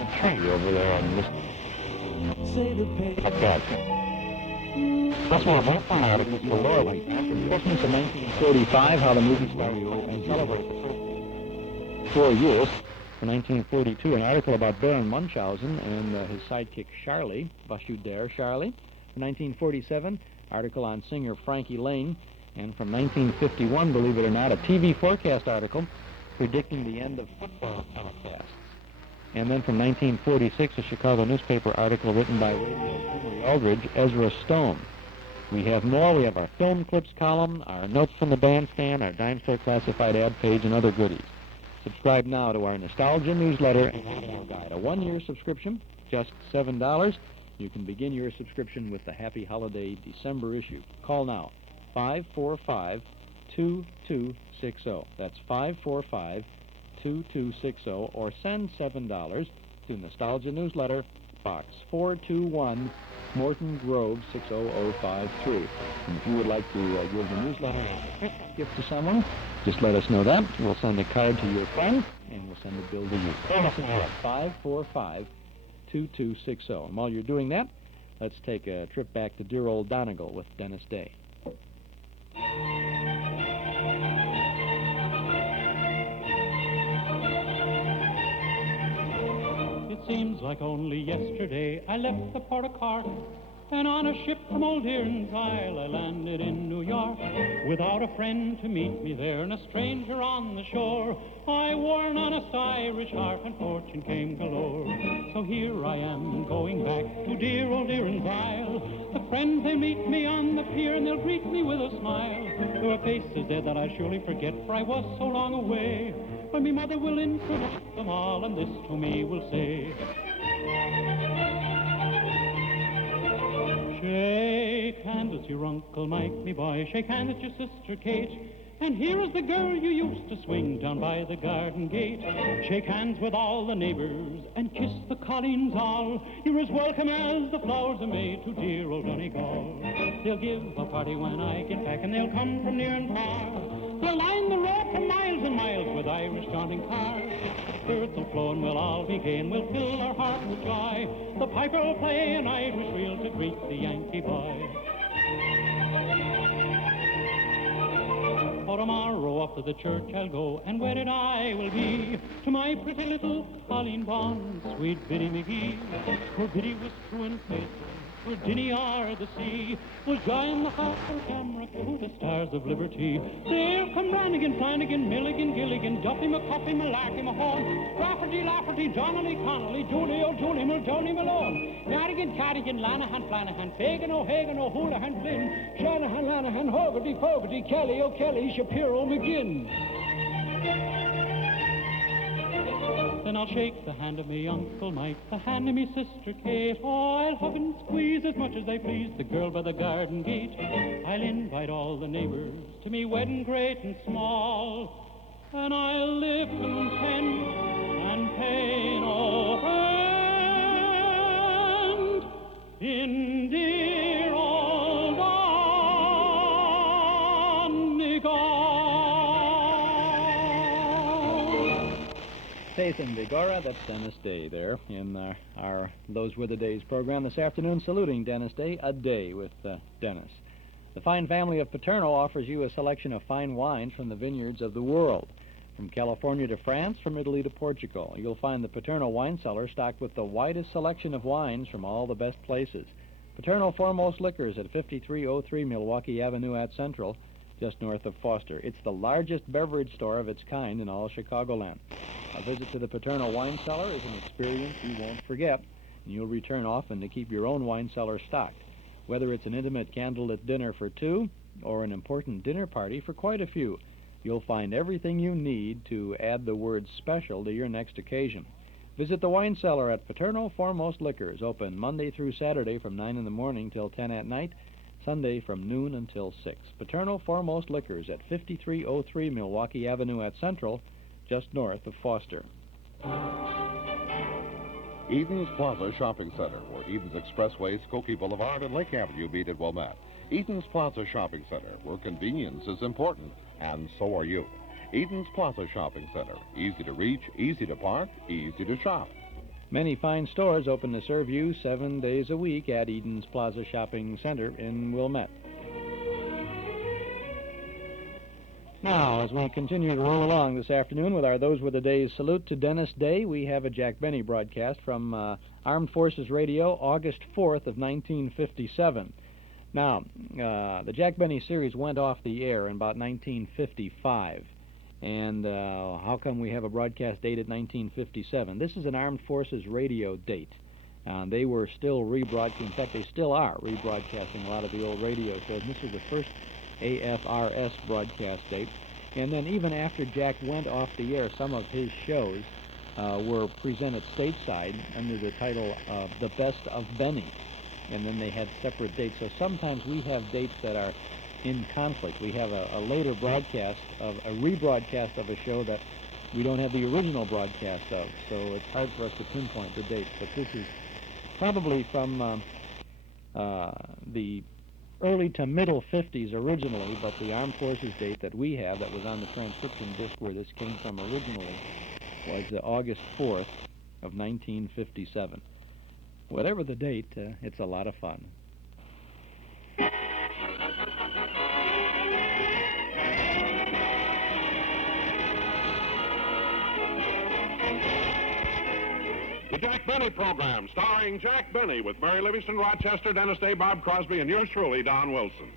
a tree over there on this. Like that. That's one of my fun articles for Laura. After Christmas of 1945, how the movie started and celebrate the first 4 years. For 1942, an article about Baron Munchausen and his sidekick Charlie, Bashu Dare Charlie. For 1947, article on singer Frankie Lane. And from 1951, believe it or not, a TV forecast article predicting the end of football telecasts. And then from 1946, a Chicago newspaper article written by radio Henry Aldridge, Ezra Stone. We have more. We have our film clips column, our notes from the bandstand, our dime store classified ad page, and other goodies. Subscribe now to our Nostalgia Newsletter and Radio Guide. A one-year subscription, just $7. You can begin your subscription with the Happy Holiday December issue. Call now, 545-2260. That's 545-2260, or send $7 to Nostalgia Newsletter, Box 421, Morton Grove 60053. And if you would like to give the newsletter as a Christmas gift to someone, just let us know that. We'll send a card to your friend, and we'll send a bill to you. Call us at 545-2260. And while you're doing that, let's take a trip back to dear old Donegal with Dennis Day. seems like only yesterday I left the port of Cork, and on a ship from Old Erin's Isle I landed in New York. Without a friend to meet me there and a stranger on the shore, I wore an honest Irish heart and fortune came galore. So here I am going back to dear Old Erin's Isle. The friends, they meet me on the pier and they'll greet me with a smile. There are faces there that I surely forget, for I was so long away. But me mother will introduce them all, and this to me will say, shake hands with your Uncle Mike, me boy, shake hands with your sister Kate, and here is the girl you used to swing down by the garden gate. Shake hands with all the neighbors and kiss the colleens all. You're as welcome as the flowers are made to dear old Donegal. They'll give a party when I get back, and they'll come from near and far. They'll line the road for miles and miles with Irish jaunting cars. Spirits will flow and we'll all be gay and we'll fill our hearts with joy. The piper will play an Irish reel to greet the Yankee boy. For tomorrow off to the church I'll go, and wedded I will be to my pretty little Colleen Bond, sweet Biddy McGee. For Biddy was true and faithful, for Dinny are the sea, was John the Hopper, Camera, to the stars of liberty. There come Brannigan, Flanagan, Milligan, Gilligan, Duffy, McCuffy, Malarkey, Mahone, Rafferty, Lafferty, Donnelly, Connolly, Julie, O'Julie, Muldowney, Malone, Carrigan, Carrigan, Lanahan, Flanahan, Fagan, O'Hagan, O'Houlihan, Flynn, Shanahan, Lanahan, Hogarty, Fogarty, Kelly, O'Kelly, Shapiro, McGinn. Then I'll shake the hand of me Uncle Mike, the hand of me sister Kate. Oh, I'll hug and squeeze as much as I please the girl by the garden gate. I'll invite all the neighbors to me wedding great and small, and I'll live content and pay no rent in dear old Donegal. Faith and Vigora, that's Dennis Day there in our Those Were the Days program this afternoon, saluting Dennis Day, a day with Dennis. The fine family of Paterno offers you a selection of fine wines from the vineyards of the world. From California to France, from Italy to Portugal, you'll find the Paterno wine cellar stocked with the widest selection of wines from all the best places. Paterno Foremost Liquors at 5303 Milwaukee Avenue at Central, just north of Foster. It's the largest beverage store of its kind in all Chicagoland. A visit to the Paterno wine cellar is an experience you won't forget, and you'll return often to keep your own wine cellar stocked. Whether it's an intimate candlelit dinner for two or an important dinner party for quite a few, you'll find everything you need to add the word special to your next occasion. Visit the wine cellar at Paterno Foremost Liquors, open Monday through Saturday from 9 in the morning till 10 at night, Sunday from noon until 6. Paterno Foremost Liquors at 5303 Milwaukee Avenue at Central, just north of Foster. Eden's Plaza Shopping Center, where Eden's Expressway, Skokie Boulevard, and Lake Avenue meet at Wilmette. Eden's Plaza Shopping Center, where convenience is important, and so are you. Eden's Plaza Shopping Center, easy to reach, easy to park, easy to shop. Many fine stores open to serve you 7 days a week at Eden's Plaza Shopping Center in Wilmette. Now, as we continue to roll along this afternoon with our Those Were the Days salute to Dennis Day, we have a Jack Benny broadcast from Armed Forces Radio, August 4th of 1957. Now, the Jack Benny series went off the air in about 1955. And how come we have a broadcast date at 1957? This is an Armed Forces Radio date. They were still rebroadcasting. In fact, they still are rebroadcasting a lot of the old radio shows. And this is the first AFRS broadcast date. And then even after Jack went off the air, some of his shows were presented stateside under the title The Best of Benny. And then they had separate dates. So sometimes we have dates that are in conflict. We have a later broadcast of a rebroadcast of a show that we don't have the original broadcast of, so it's hard for us to pinpoint the dates. But this is probably from the early to middle 50s originally, but the Armed Forces date that we have that was on the transcription disc where this came from originally was August 4th of 1957. Whatever the date, it's a lot of fun. The Jack Benny Program, starring Jack Benny with Mary Livingstone, Rochester, Dennis Day, Bob Crosby, and yours truly, Don Wilson.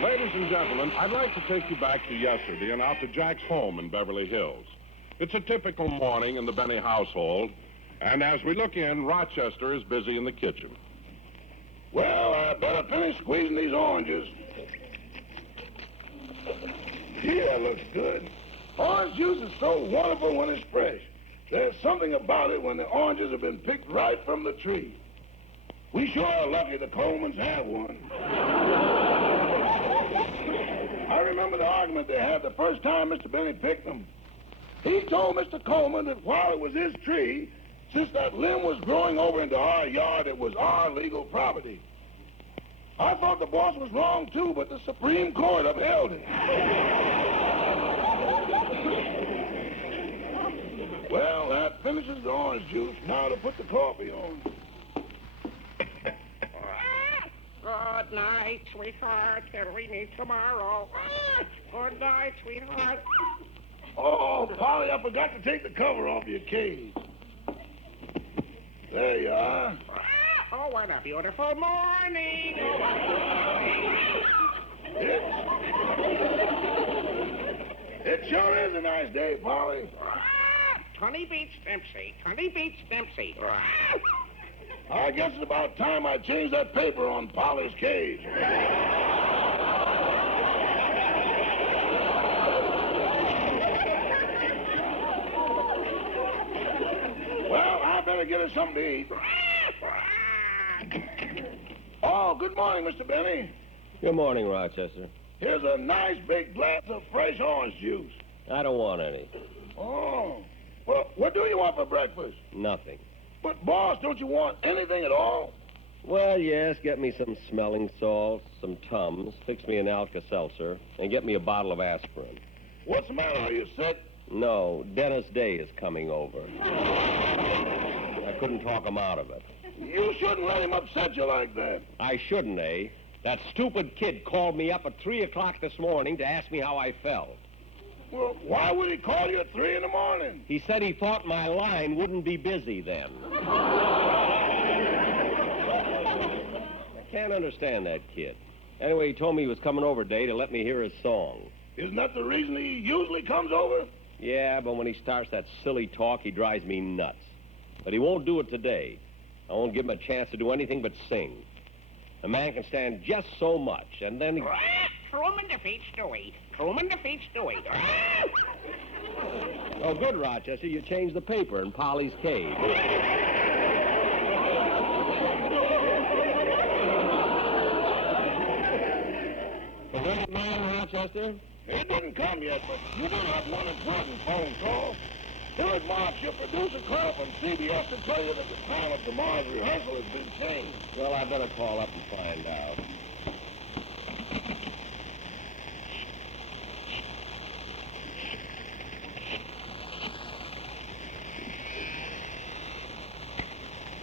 Ladies and gentlemen, I'd like to take you back to yesterday and out to Jack's home in Beverly Hills. It's a typical morning in the Benny household, and as we look in, Rochester is busy in the kitchen. Well, I better finish squeezing these oranges. Yeah, that looks good. Orange juice is so wonderful when it's fresh. There's something about it when the oranges have been picked right from the tree. We sure are lucky the Colemans have one. I remember the argument they had the first time Mr. Benny picked them. He told Mr. Coleman that while it was his tree, since that limb was growing over into our yard, it was our legal property. I thought the boss was wrong, too, but the Supreme Court upheld it. Well, that finishes the orange juice. Now to put the coffee on. Good night, sweetheart, till we meet tomorrow. Good night, sweetheart. Oh, Polly, I forgot to take the cover off your cage. There you are. Oh, what a beautiful morning. It sure is a nice day, Polly. Connie beats Dempsey. Connie beats Dempsey. I guess it's about time I changed that paper on Polly's cage. Well, I better get her something to eat. Oh, good morning, Mr. Benny. Good morning, Rochester. Here's a nice big glass of fresh orange juice. I don't want any. Oh. Well, what do you want for breakfast? Nothing. But, boss, don't you want anything at all? Well, yes, get me some smelling salts, some Tums, fix me an Alka-Seltzer, and get me a bottle of aspirin. What's the matter? Are you sick? No, Dennis Day is coming over. I couldn't talk him out of it. You shouldn't let him upset you like that. I shouldn't, eh? That stupid kid called me up at 3 o'clock this morning to ask me how I felt. Well, why would he call you at 3 in the morning? He said he thought my line wouldn't be busy then. I can't understand that kid. Anyway, he told me he was coming over today to let me hear his song. Isn't that the reason he usually comes over? Yeah, but when he starts that silly talk, he drives me nuts. But he won't do it today. I won't give him a chance to do anything but sing. A man can stand just so much, and then... Truman defeats Dewey. Truman defeats Dewey. Oh, good, Rochester. You changed the paper in Polly's cage. Forgot it, man, Rochester? It didn't come yet, but you do have one important phone call. Here March, your producer called up on CBS to tell you that the time of tomorrow's rehearsal has been changed. Well, I better call up and find out.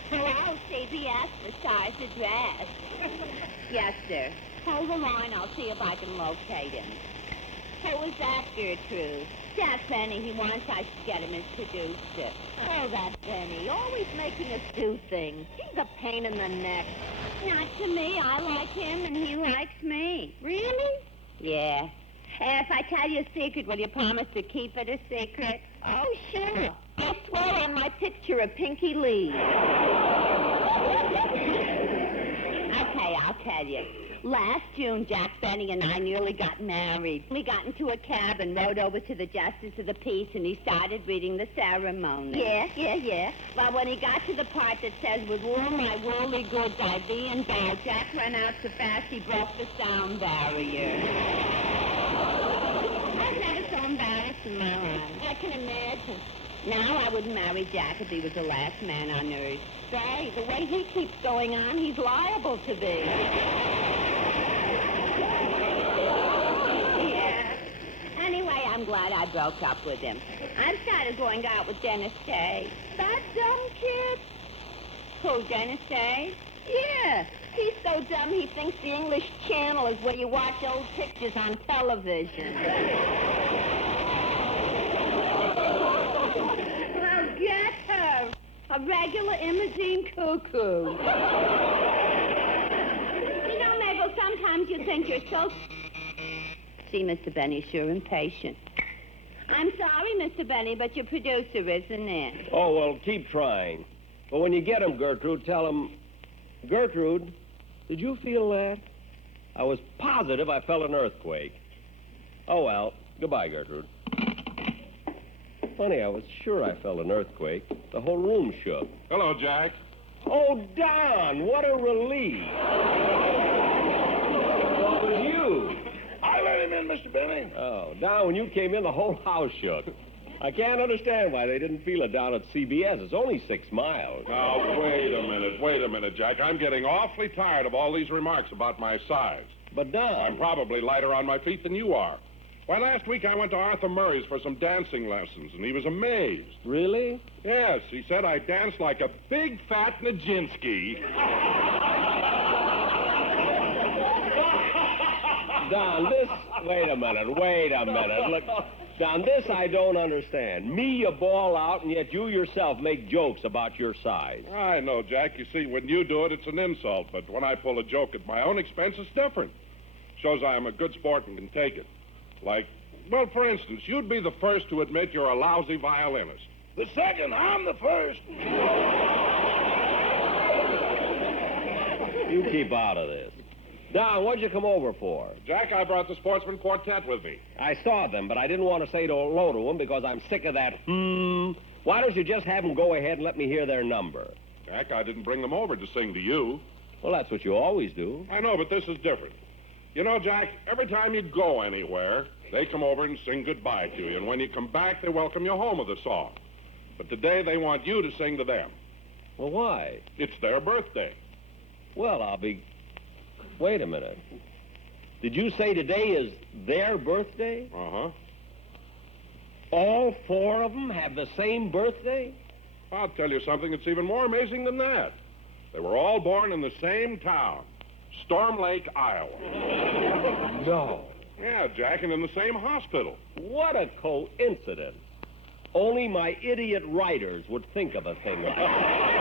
Hello, CBS, the star's address. Yes, sir. Hold the line, I'll see if I can locate him. Who was that, Gertrude? Jack Benny, he wants I should get him as producer. Oh, that Benny, always making us do things. He's a pain in the neck. Not to me. I like him, and he likes me. Really? Yeah. If I tell you a secret, will you promise to keep it a secret? Oh, sure. I swear on my picture of Pinky Lee. Okay, I'll tell you. Last June, Jack Benny and I nearly got married. We got into a cab and rode over to the Justice of the Peace, and he started reading the ceremony. Yeah. Well, when he got to the part that says, with all my worldly goods I thee and bow, Jack ran out so fast he broke the sound barrier. I've never so embarrassed in my life. I can imagine. Now I wouldn't marry Jack if he was the last man on earth. Say, the way he keeps going on, he's liable to be. Anyway, I'm glad I broke up with him. I've started going out with Dennis Day. That dumb kid. Who, Dana Stay? Yeah. He's so dumb he thinks the English Channel is where you watch old pictures on television. Well, get her. A regular Imogene cuckoo. You know, Mabel, sometimes you think you're so... See, Mr. Benny's sure impatient. I'm sorry, Mr. Benny, but your producer isn't in. Oh, well, keep trying. But when you get him, Gertrude, tell him... Gertrude, did you feel that? I was positive I felt an earthquake. Oh, well, goodbye, Gertrude. Funny, I was sure I felt an earthquake. The whole room shook. Hello, Jack. Oh, Don, what a relief. What was you? I let him in, Mr. Benny. Oh, Don, when you came in, the whole house shook. I can't understand why they didn't feel it down at CBS. It's only 6 miles. Now, wait a minute, Jack. I'm getting awfully tired of all these remarks about my size. But, Don... I'm probably lighter on my feet than you are. Why, last week I went to Arthur Murray's for some dancing lessons, and he was amazed. Really? Yes, he said I danced like a big, fat Nijinsky. Don, this... Wait a minute. Look, Don, this I don't understand. Me, you ball out, and yet you yourself make jokes about your size. I know, Jack. You see, when you do it, it's an insult. But when I pull a joke at my own expense, it's different. Shows I am a good sport and can take it. Like, well, for instance, you'd be the first to admit you're a lousy violinist. The second, I'm the first. You keep out of this. Don, what'd you come over for? Jack, I brought the Sportsman Quartet with me. I saw them, but I didn't want to say hello to them because I'm sick of that Why don't you just have them go ahead and let me hear their number? Jack, I didn't bring them over to sing to you. Well, that's what you always do. I know, but this is different. You know, Jack, every time you go anywhere, they come over and sing goodbye to you. And when you come back, they welcome you home with a song. But today, they want you to sing to them. Well, why? It's their birthday. Well, I'll be... Wait a minute. Did you say today is their birthday? Uh-huh. All 4 of them have the same birthday? I'll tell you something that's even more amazing than that. They were all born in the same town, Storm Lake, Iowa. No. Yeah, Jack, and in the same hospital. What a coincidence. Only my idiot writers would think of a thing like that.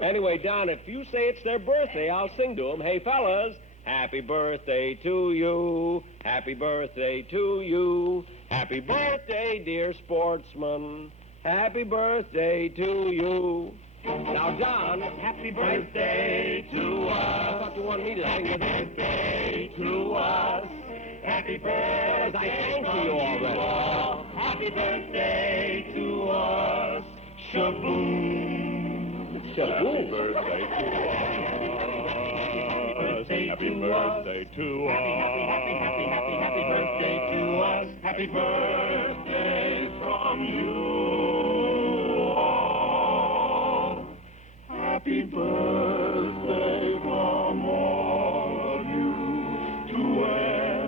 Anyway, Don, if you say it's their birthday, I'll sing to them. Hey, fellas, happy birthday to you. Happy birthday to you. Happy birthday, dear sportsman. Happy birthday to you. Now, Don, happy birthday to us. I thought you wanted me to sing it. Happy birthday to us. Happy birthday. I sang to you already. Happy birthday to us. Shaboom. Happy birthday to us. Happy birthday to us. Happy birthday to us. Happy birthday from you all. Happy birthday from all of you to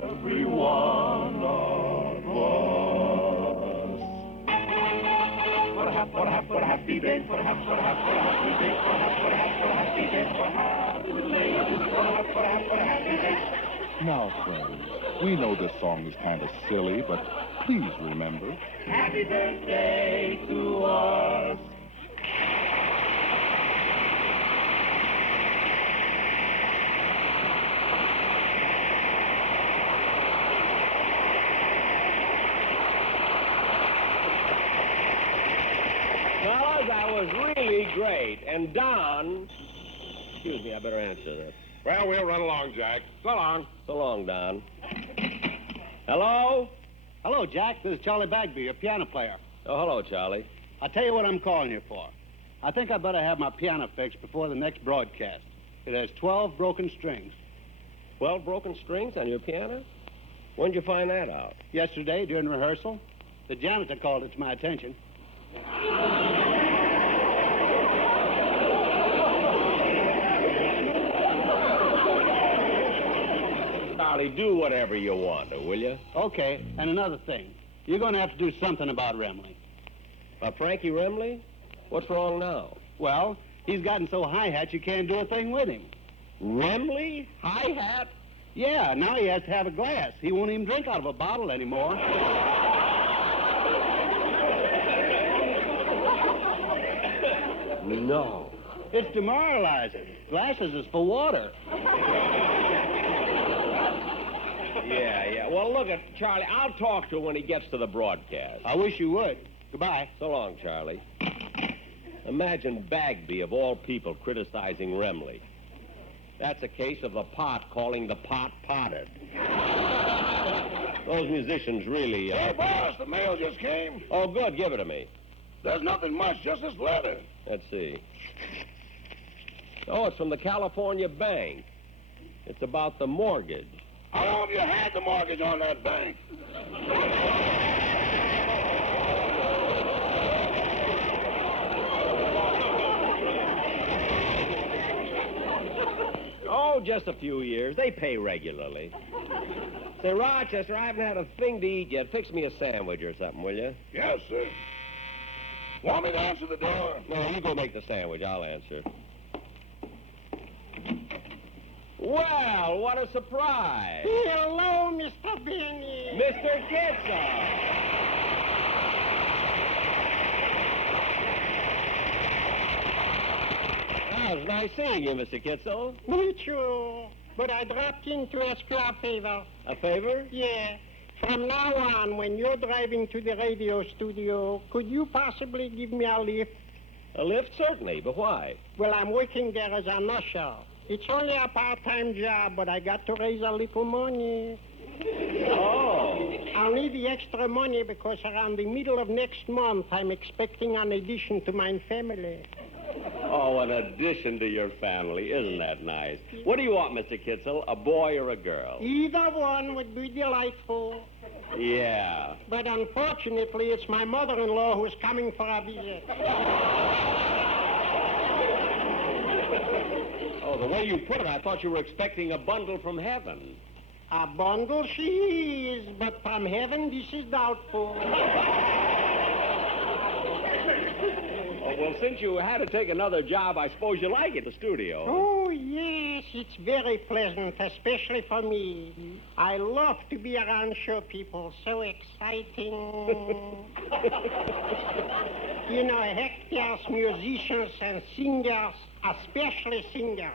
every one of us. What a happy day, what a happy day, what a happy day, what a happy day. Now, friends, we know this song is kind of silly, but please remember. Happy birthday to us. Fellas, that was really great. And Don... Excuse me, I better answer this. Well, we'll run along, Jack. So long. So long, Don. Hello? Hello, Jack. This is Charlie Bagby, your piano player. Oh, hello, Charlie. I'll tell you what I'm calling you for. I think I better have my piano fixed before the next broadcast. It has 12 broken strings. 12 broken strings on your piano? When'd you find that out? Yesterday, during rehearsal. The janitor called it to my attention. Charlie, do whatever you want to, will you? Okay, and another thing. You're going to have to do something about Remley. Frankie Remley? What's wrong now? Well, he's gotten so high-hat you can't do a thing with him. Remley? High-hat? Yeah, now he has to have a glass. He won't even drink out of a bottle anymore. No. It's demoralizing. Glasses is for water. Yeah. Well, look at Charlie. I'll talk to him when he gets to the broadcast. I wish you would. Goodbye. So long, Charlie. Imagine Bagby, of all people, criticizing Remley. That's a case of the pot calling the pot potted. Those musicians really... Hey, boss, the mail just came. Oh, good. Give it to me. There's nothing much, just this letter. Let's see. Oh, it's from the California Bank. It's about the mortgage. How long have you had the mortgage on that bank? Oh, just a few years. They pay regularly. Say, Rochester, I haven't had a thing to eat yet. Fix me a sandwich or something, will you? Yes, sir. Want me to answer the door? No, you go make the sandwich. I'll answer. Well, what a surprise. Hello, Mr. Benny. Mr. Kitzel. Well, it's nice seeing you, Mr. Kitzel. Me too. But I dropped in to ask you a favor. A favor? Yeah. From now on, when you're driving to the radio studio, could you possibly give me a lift? A lift, certainly. But why? Well, I'm working there as an usher. It's only a part-time job, but I got to raise a little money. Oh. I'll need the extra money because around the middle of next month, I'm expecting an addition to my family. Oh, an addition to your family. Isn't that nice? What do you want, Mr. Kitzel? A boy or a girl? Either one would be delightful. Yeah. But unfortunately, it's my mother-in-law who's coming for a visit. Oh, the way you put it, I thought you were expecting a bundle from heaven. A bundle she is, but from heaven this is doubtful. Oh, well, since you had to take another job, I suppose you like it, the studio. Oh, yes, it's very pleasant, especially for me. I love to be around show people, so exciting. You know, actors, musicians, and singers, especially singers.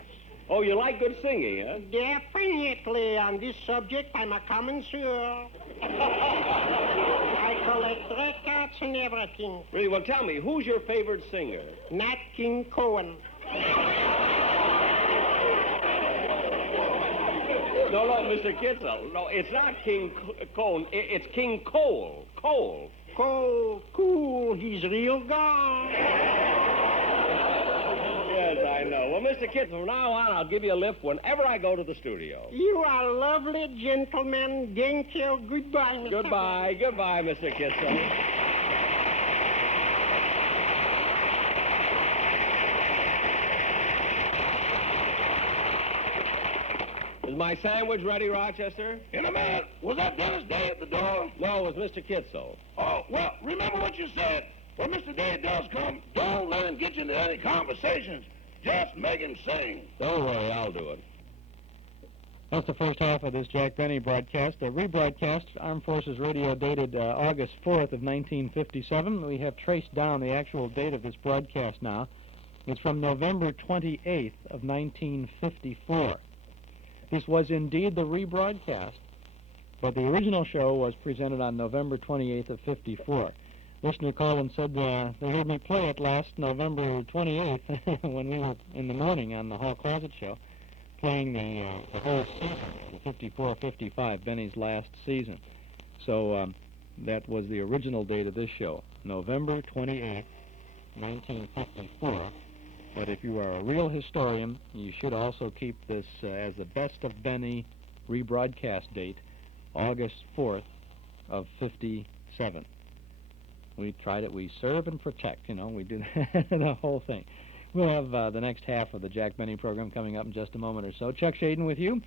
Oh, you like good singing, huh? Definitely. On this subject, I'm a connoisseur. I collect records and everything. Really? Well, tell me, who's your favorite singer? Nat King Cole. No, Mr. Kitzel. No, it's not King Cole. It's King Cole. Cole. Cole, cool. He's real gone. Yes, I know. Well, Mr. Kitzel, from now on, I'll give you a lift whenever I go to the studio. You are lovely, gentlemen. Thank you. Goodbye, Mr. Goodbye. Goodbye, Mr. Kitzel. Is my sandwich ready, Rochester? In a minute. Was that Dennis Day at the door? No, it was Mr. Kitzel. Oh, well, remember what you said. When Mr. Day does come, don't let him get you into any conversations. Just make him sing. Don't worry, I'll do it. That's the first half of this Jack Benny broadcast. A rebroadcast, Armed Forces Radio, dated August 4th of 1957. We have traced down the actual date of this broadcast now. It's from November 28th of 1954. This was indeed the rebroadcast, but the original show was presented on November 28th of 54. Listener called and said they heard me play it last November 28th when we were in the morning on the Hall Closet Show, playing the whole season, the 54-55, Benny's last season. So that was the original date of this show, November 28th, 1954. But if you are a real historian, you should also keep this as the Best of Benny rebroadcast date, August 4th of 57. We tried it. We serve and protect, you know. We do the whole thing. We'll have the next half of the Jack Benny program coming up in just a moment or so. Chuck Shaden with you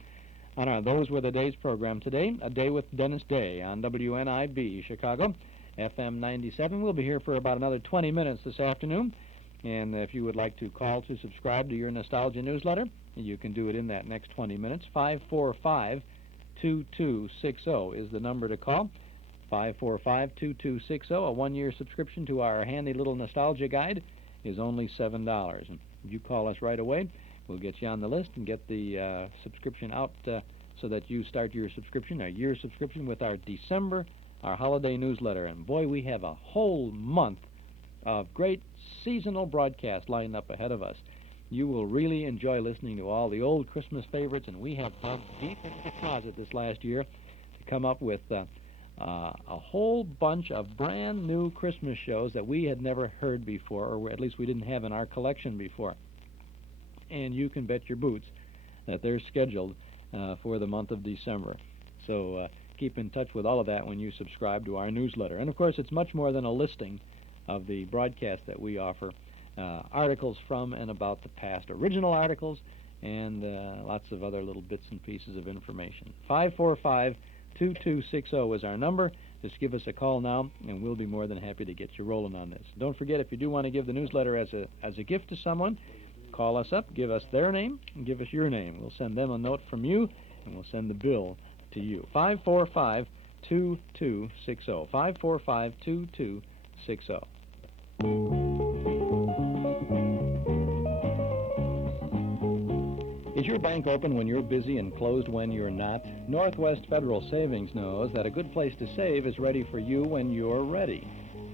on our Those Were the Days program today, A Day with Dennis Day on WNIB Chicago, FM 97. We'll be here for about another 20 minutes this afternoon. And if you would like to call to subscribe to your Nostalgia newsletter, you can do it in that next 20 minutes. 545-2260 is the number to call. 545-2260. A one-year subscription to our handy little Nostalgia guide is only $7. And if you call us right away, we'll get you on the list and get the subscription out so that you start your subscription, a year subscription, with our December, our holiday newsletter. And boy, we have a whole month of great seasonal broadcasts lined up ahead of us. You will really enjoy listening to all the old Christmas favorites, and we have dug deep into the closet this last year to come up with a whole bunch of brand new Christmas shows that we had never heard before, or at least we didn't have in our collection before. And you can bet your boots that they're scheduled for the month of December. So keep in touch with all of that when you subscribe to our newsletter. And, of course, it's much more than a listing of the broadcast that we offer. Articles from and about the past, original articles, and lots of other little bits and pieces of information. 545-2260 is our number. Just give us a call now, and we'll be more than happy to get you rolling on this. Don't forget, if you do want to give the newsletter as a gift to someone, call us up, give us their name, and give us your name. We'll send them a note from you, and we'll send the bill to you. 545-2260. 545-2260. Is your bank open when you're busy and closed when you're not? Northwest Federal Savings knows that a good place to save is ready for you when you're ready.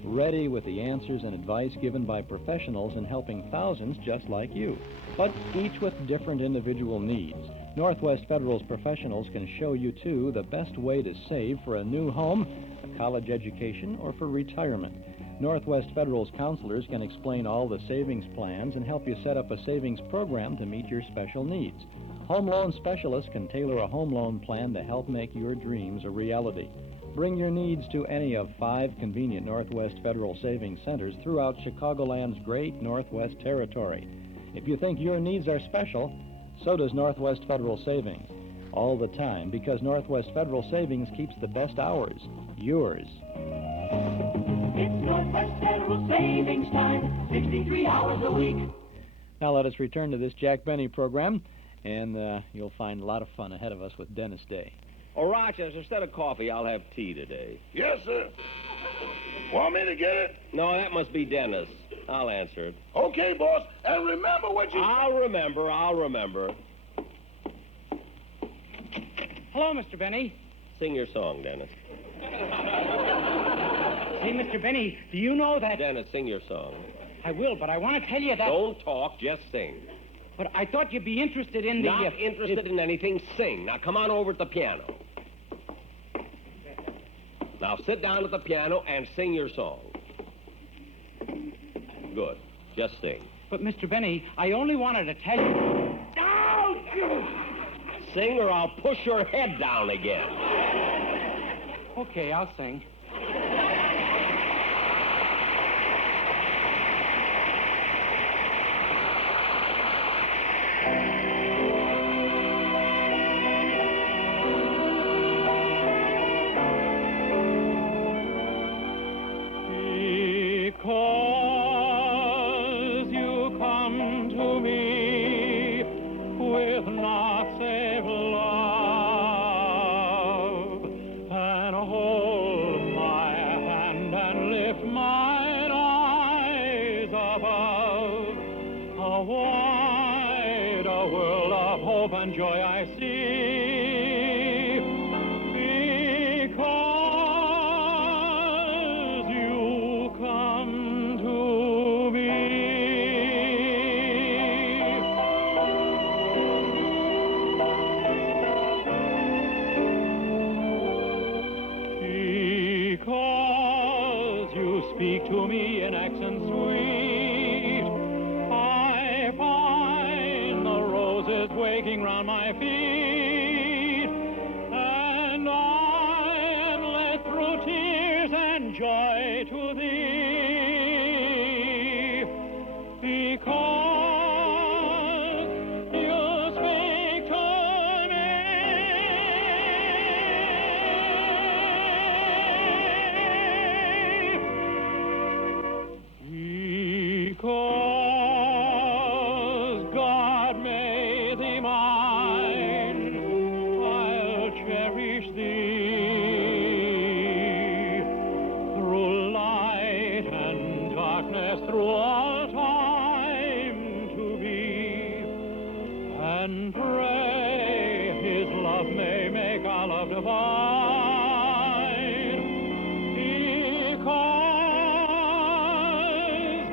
Ready with the answers and advice given by professionals in helping thousands just like you, but each with different individual needs. Northwest Federal's professionals can show you, too, the best way to save for a new home, a college education, or for retirement. Northwest Federal's counselors can explain all the savings plans and help you set up a savings program to meet your special needs. Home loan specialists can tailor a home loan plan to help make your dreams a reality. Bring your needs to any of 5 convenient Northwest Federal Savings Centers throughout Chicagoland's great Northwest Territory. If you think your needs are special, so does Northwest Federal Savings. All the time, because Northwest Federal Savings keeps the best hours yours. It's Northwest Federal Savings Time, 63 hours a week. Now let us return to this Jack Benny program, and you'll find a lot of fun ahead of us with Dennis Day. Oh, Rochester, instead of coffee, I'll have tea today. Yes, sir. Want me to get it? No, that must be Dennis. I'll answer it. Okay, boss. And remember what you... I'll remember. Hello, Mr. Benny. Sing your song, Dennis. Say, Mr. Benny, do you know that... Dennis, sing your song. I will, but I want to tell you that... Don't talk, just sing. But I thought you'd be interested in the... Not interested in anything, sing. Now, come on over at the piano. Now, sit down at the piano and sing your song. Good. Just sing. But, Mr. Benny, I only wanted to tell you... Sing or I'll push your head down again. Okay, I'll sing. Because you come to me with not save love, and hold my hand and lift mine eyes above, a wider world of hope and joy I see. To me in accents sweet, I find the roses waking round my feet, and I am led through tears and joy to thee, because you speak to me divine, because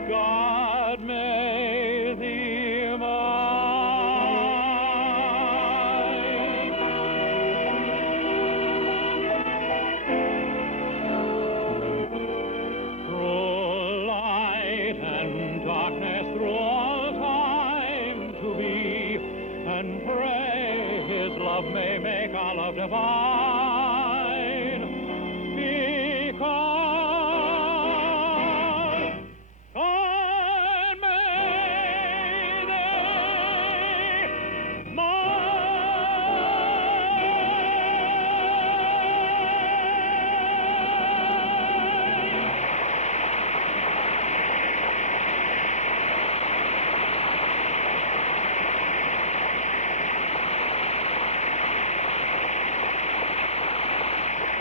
God made thee mine. Through light and darkness, through all time to be, and pray His love may make our love divine, because God made thee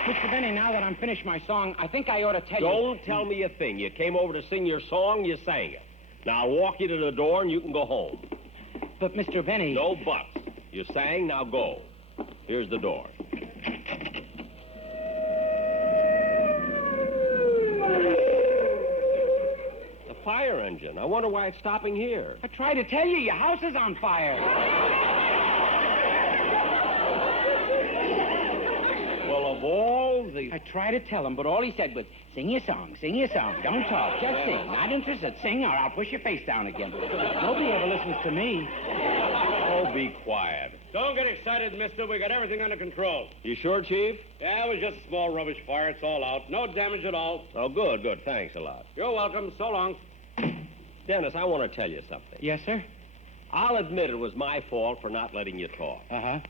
Mr. Benny, now that I'm finished my song, I think I ought to tell you... Don't tell me a thing. You came over to sing your song, you sang it. Now I'll walk you to the door and you can go home. But, Mr. Benny... No buts. You sang, now go. Here's the door. The fire engine. I wonder why it's stopping here. I tried to tell you, your house is on fire. Well, of all the... I tried to tell him, but all he said was, sing your song, don't talk, just sing. Not interested, sing or I'll push your face down again. Nobody ever listens to me. Oh, be quiet. Don't get excited, mister. We got everything under control. You sure, Chief? Yeah, it was just a small rubbish fire. It's all out. No damage at all. Oh, good, good. Thanks a lot. You're welcome. So long. Dennis, I want to tell you something. Yes, sir? I'll admit it was my fault for not letting you talk. Uh-huh.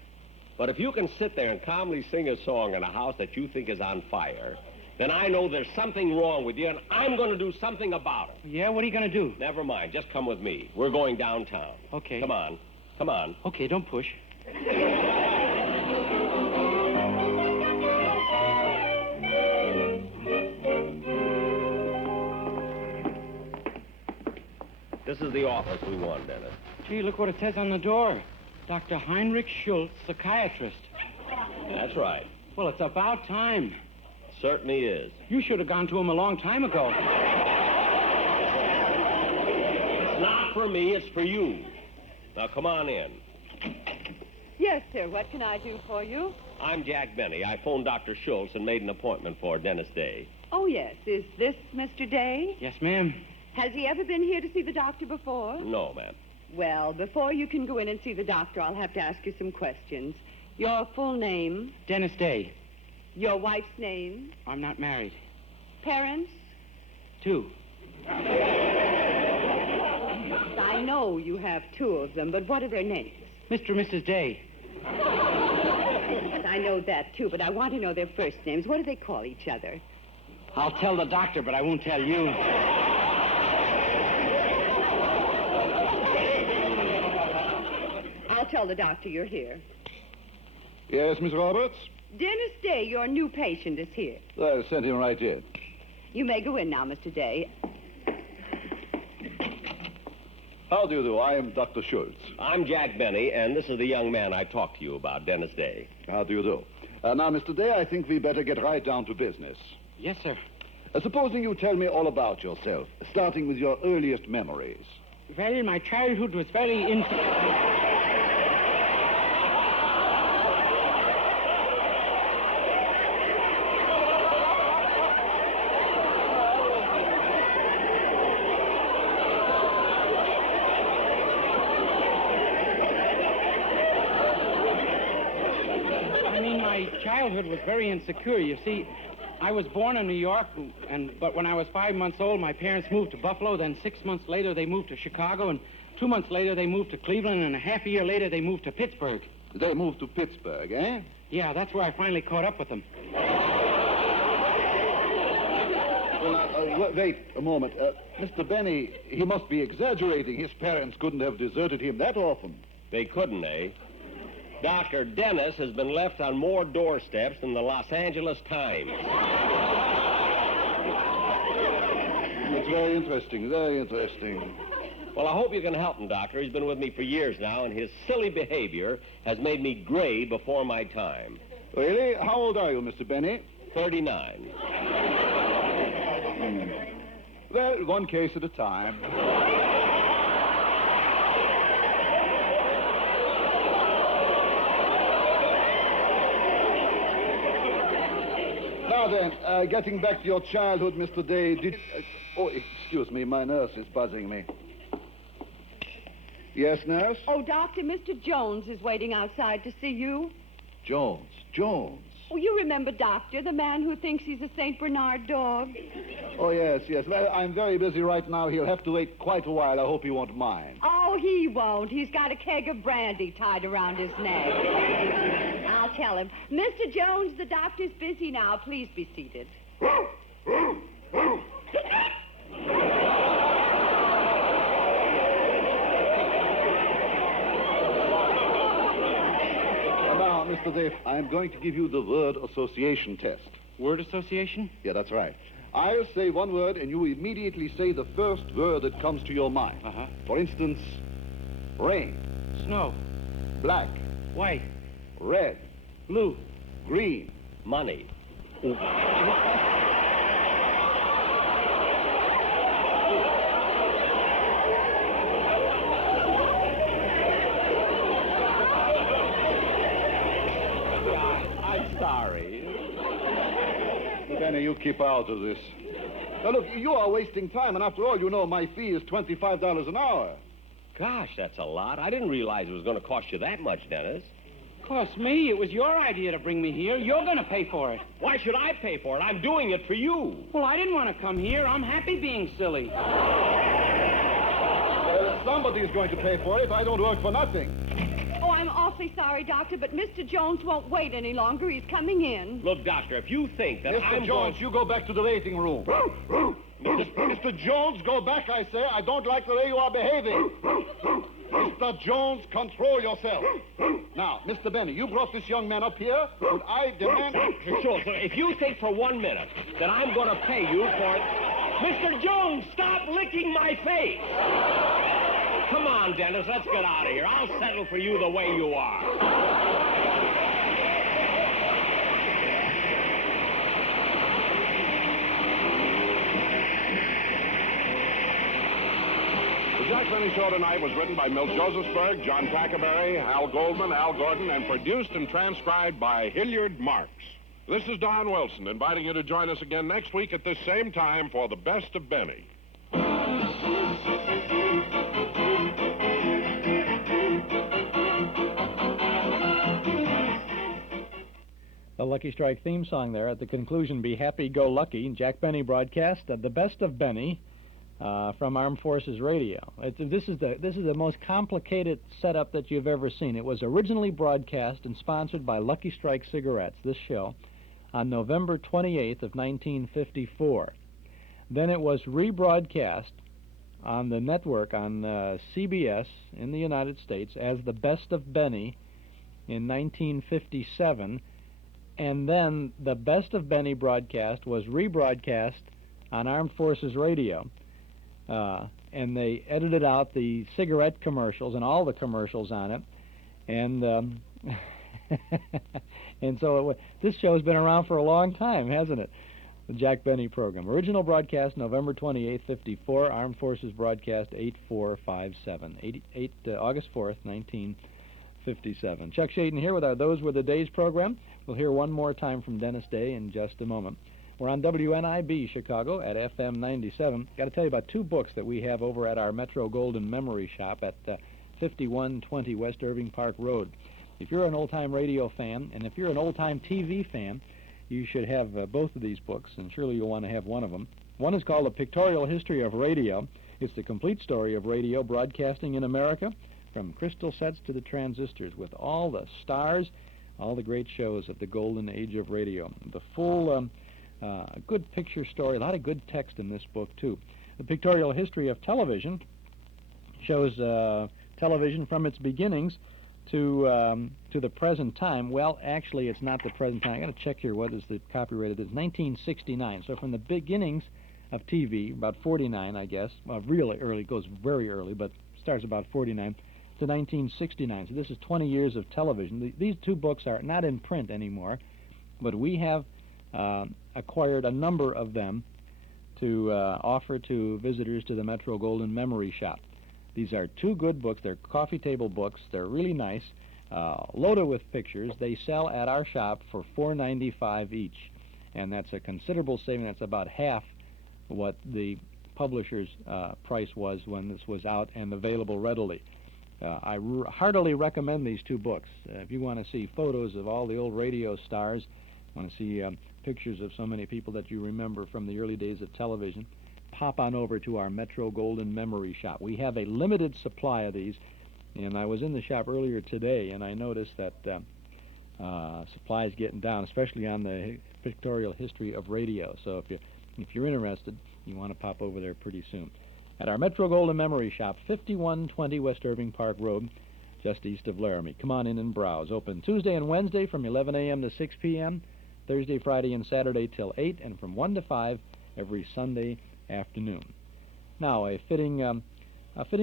But if you can sit there and calmly sing a song in a house that you think is on fire, then I know there's something wrong with you, and I'm going to do something about it. Yeah, what are you going to do? Never mind. Just come with me. We're going downtown. Okay. Come on. Come on. Okay, don't push. This is the office we want, Dennis. Gee, look what it says on the door. Dr. Heinrich Schultz, psychiatrist. That's right. Well, it's about time. Certainly is. You should have gone to him a long time ago. It's not for me, it's for you. Now, come on in. Yes, sir. What can I do for you? I'm Jack Benny. I phoned Dr. Schultz and made an appointment for Dennis Day. Oh, yes. Is this Mr. Day? Yes, ma'am. Has he ever been here to see the doctor before? No, ma'am. Well, before you can go in and see the doctor, I'll have to ask you some questions. Your full name? Dennis Day. Your wife's name? I'm not married. Parents? 2. I know you have 2 of them, but what are their names? Mr. and Mrs. Day. I know that, too, but I want to know their first names. What do they call each other? I'll tell the doctor, but I won't tell you. I'll tell the doctor you're here. Yes, Miss Roberts? Dennis Day, your new patient, is here. I sent him right in. You may go in now, Mr. Day. How do you do? I am Dr. Schultz. I'm Jack Benny, and this is the young man I talked to you about, Dennis Day. How do you do? Now, Mr. Day, I think we better get right down to business. Yes, sir. Supposing you tell me all about yourself, starting with your earliest memories. Well, my childhood was very My childhood was very insecure. You see, I was born in New York, but when I was 5 months old, my parents moved to Buffalo. Then 6 months later, they moved to Chicago, and 2 months later, they moved to Cleveland, and a half a year later, they moved to Pittsburgh. They moved to Pittsburgh, eh? Yeah, that's where I finally caught up with them. Well, wait a moment. Mr. Benny, he must be exaggerating. His parents couldn't have deserted him that often. They couldn't, eh? Dr. Dennis has been left on more doorsteps than the Los Angeles Times. It's very interesting, very interesting. Well, I hope you can help him, Doctor. He's been with me for years now, and his silly behavior has made me gray before my time. Really? How old are you, Mr. Benny? 39. Well, one case at a time. Now then, getting back to your childhood, Mr. Day, oh, excuse me, my nurse is buzzing me. Yes, nurse? Oh, Doctor, Mr. Jones is waiting outside to see you. Jones. Oh, you remember, Doctor, the man who thinks he's a St. Bernard dog? Oh, yes. Well, I'm very busy right now. He'll have to wait quite a while. I hope he won't mind. Oh, he won't. He's got a keg of brandy tied around his neck. I'll tell him. Mr. Jones, the doctor's busy now. Please be seated. Now, Mr. Dave, I'm going to give you the word association test. Word association? Yeah, that's right. I'll say one word, and you immediately say the first word that comes to your mind. Uh-huh. For instance, rain. Snow. Black. White. Red. Blue. Green. Money. I'm sorry. Benny, you keep out of this. Now, look, you are wasting time, and after all, you know my fee is $25 an hour. Gosh, that's a lot. I didn't realize it was going to cost you that much, Dennis. Cost me? It was your idea to bring me here. You're going to pay for it. Why should I pay for it? I'm doing it for you. Well, I didn't want to come here. I'm happy being silly. Well, somebody's going to pay for it. I don't work for nothing. Oh, I'm awfully sorry, Doctor, but Mr. Jones won't wait any longer. He's coming in. Look, Doctor, if you think that Mr. Jones, you go back to the waiting room. Mr. Jones, go back, I say. I don't like the way you are behaving. Mr. Jones, control yourself. Now, Mr. Benny, you brought this young man up here, and I demand... Sure, if you think for 1 minute that I'm going to pay you for it... Mr. Jones, stop licking my face! Come on, Dennis, let's get out of here. I'll settle for you the way you are. The Jack Benny Show tonight was written by Milt Josephsberg, John Tackerberry, Al Goldman, Al Gordon, and produced and transcribed by Hilliard Marks. This is Don Wilson, inviting you to join us again next week at this same time for the Best of Benny. The Lucky Strike theme song there. At the conclusion, Be Happy, Go Lucky. Jack Benny broadcast The Best of Benny from Armed Forces Radio. This is the most complicated setup that you've ever seen. It was originally broadcast and sponsored by Lucky Strike Cigarettes, this show, on November 28th of 1954. Then it was rebroadcast on the network on CBS in the United States as The Best of Benny in 1957. And then the Best of Benny broadcast was rebroadcast on Armed Forces Radio. And they edited out the cigarette commercials and all the commercials on it. And and so this show has been around for a long time, hasn't it? The Jack Benny program. Original broadcast November 28th, 54. Armed Forces broadcast 8457. August 4th, 1957. Chuck Shaden here with our Those Were the Days program. We'll hear one more time from Dennis Day in just a moment. We're on WNIB Chicago at FM 97. Got to tell you about two books that we have over at our Metro Golden Memory Shop at 5120 West Irving Park Road. If you're an old-time radio fan, and if you're an old-time TV fan, you should have both of these books, and surely you'll want to have one of them. One is called A Pictorial History of Radio. It's the complete story of radio broadcasting in America, from crystal sets to the transistors, with all the stars, all the great shows of the golden age of radio. The full, good picture story, a lot of good text in this book, too. The Pictorial History of Television shows television from its beginnings to the present time. Well, actually, it's not the present time. I got to check here what is the copyright of this. 1969. So from the beginnings of TV, about 49, I guess. Well, really early, goes very early, but starts about 49 to 1969. So this is 20 years of television. These two books are not in print anymore, but we have acquired a number of them to offer to visitors to the Metro-Goldwyn Memory Shop. These are two good books. They're coffee table books. They're really nice, loaded with pictures. They sell at our shop for $4.95 each, and that's a considerable saving. That's about half what the publisher's price was when this was out and available readily. I heartily recommend these two books. If you want to see photos of all the old radio stars, want to see pictures of so many people that you remember from the early days of television, pop on over to our Metro-Goldwyn Memory Shop. We have a limited supply of these, and I was in the shop earlier today, and I noticed that supply is getting down, especially on the pictorial history of radio. So if you're interested, you want to pop over there pretty soon. At our Metro-Goldwyn Memory Shop, 5120 West Irving Park Road, just east of Laramie. Come on in and browse. Open Tuesday and Wednesday from 11 a.m. to 6 p.m., Thursday, Friday, and Saturday till 8, and from 1 to 5 every Sunday afternoon. Now, a fitting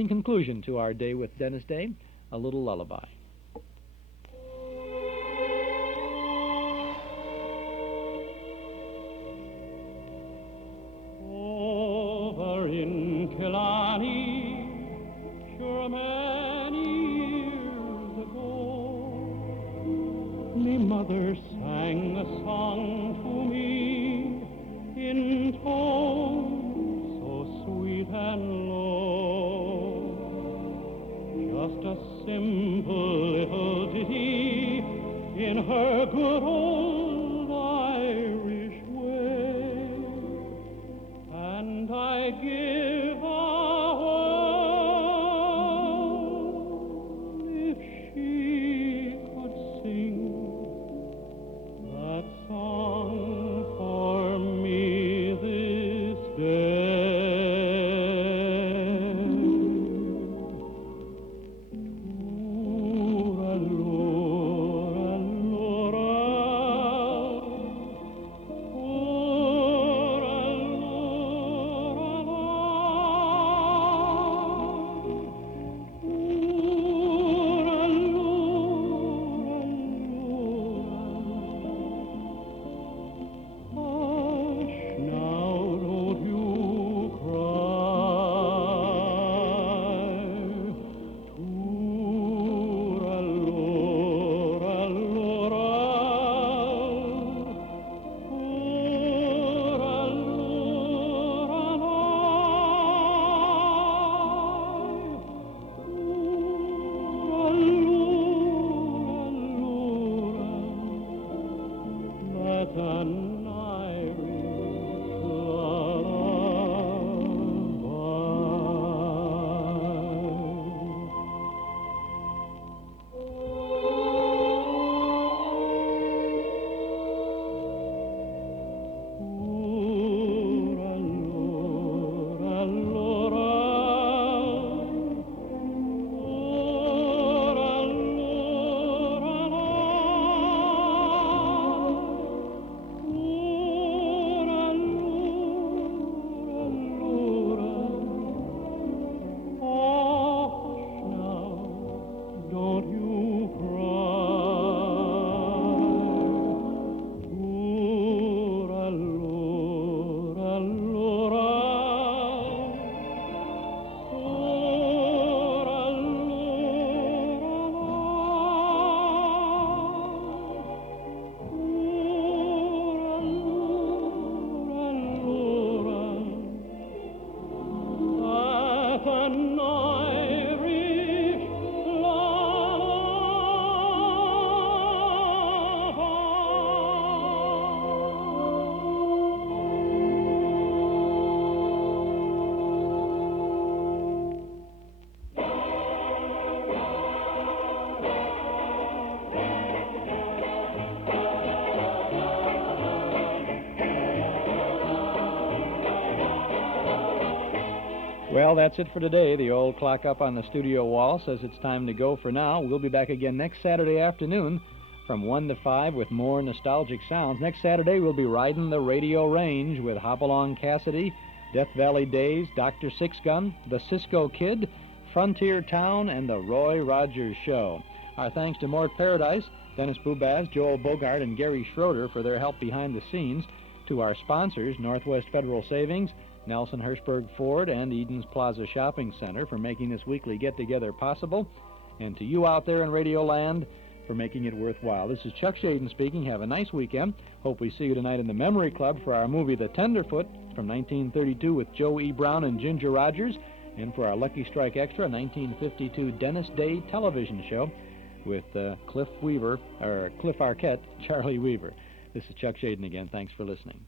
conclusion to our day with Dennis Day, a little lullaby. Over in Killarney, sure many years ago, me mother sang a song to me in tones so sweet and low, just a simple little ditty in her good old Irish way, and I give a whirl if she could sing that song for me this day. Well, that's it for today. The old clock up on the studio wall says it's time to go for now. We'll be back again next Saturday afternoon from 1 to 5 with more nostalgic sounds. Next Saturday, we'll be riding the radio range with Hopalong Cassidy, Death Valley Days, Dr. Six Gun, the Cisco Kid, Frontier Town and the Roy Rogers Show. Our thanks to Mort Paradise, Dennis Bubaz, Joel Bogart, and Gary Schroeder for their help behind the scenes, to our sponsors, Northwest Federal Savings, Nelson Hirschberg Ford, and Eden's Plaza Shopping Center for making this weekly get-together possible, and to you out there in Radio Land for making it worthwhile. This is Chuck Shaden speaking. Have a nice weekend. Hope we see you tonight in the Memory Club for our movie The Tenderfoot from 1932 with Joe E. Brown and Ginger Rogers, and for our Lucky Strike Extra, 1952 Dennis Day television show with Cliff Arquette, Charlie Weaver. This is Chuck Shaden again. Thanks for listening.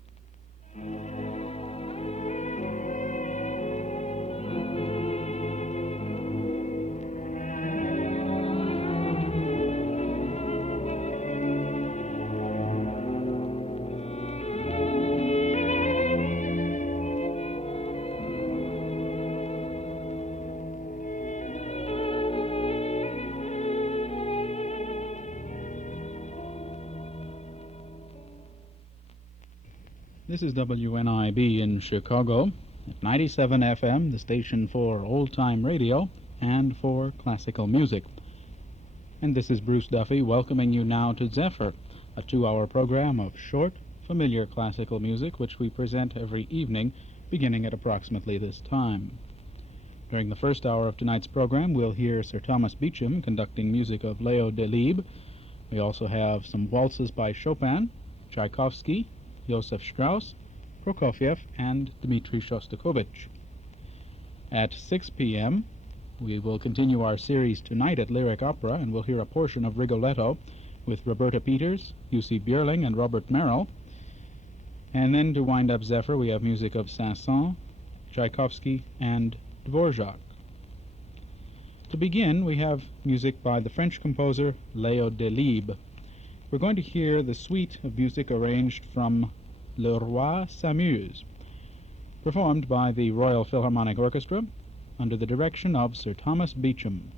This is WNIB in Chicago, at 97 FM, the station for old-time radio and for classical music. And this is Bruce Duffy welcoming you now to Zephyr, a 2-hour program of short, familiar classical music which we present every evening, beginning at approximately this time. During the first hour of tonight's program, we'll hear Sir Thomas Beecham conducting music of Leo Delibes. We also have some waltzes by Chopin, Tchaikovsky, Joseph Strauss, Prokofiev, and Dmitri Shostakovich. At 6 p.m., we will continue our series tonight at Lyric Opera, and we'll hear a portion of Rigoletto with Roberta Peters, Jussi Björling, and Robert Merrill. And then to wind up Zephyr, we have music of Saint-Saëns, Tchaikovsky, and Dvorak. To begin, we have music by the French composer Leo Delibes. We're going to hear the suite of music arranged from Le Roi s'amuse, performed by the Royal Philharmonic Orchestra under the direction of Sir Thomas Beecham.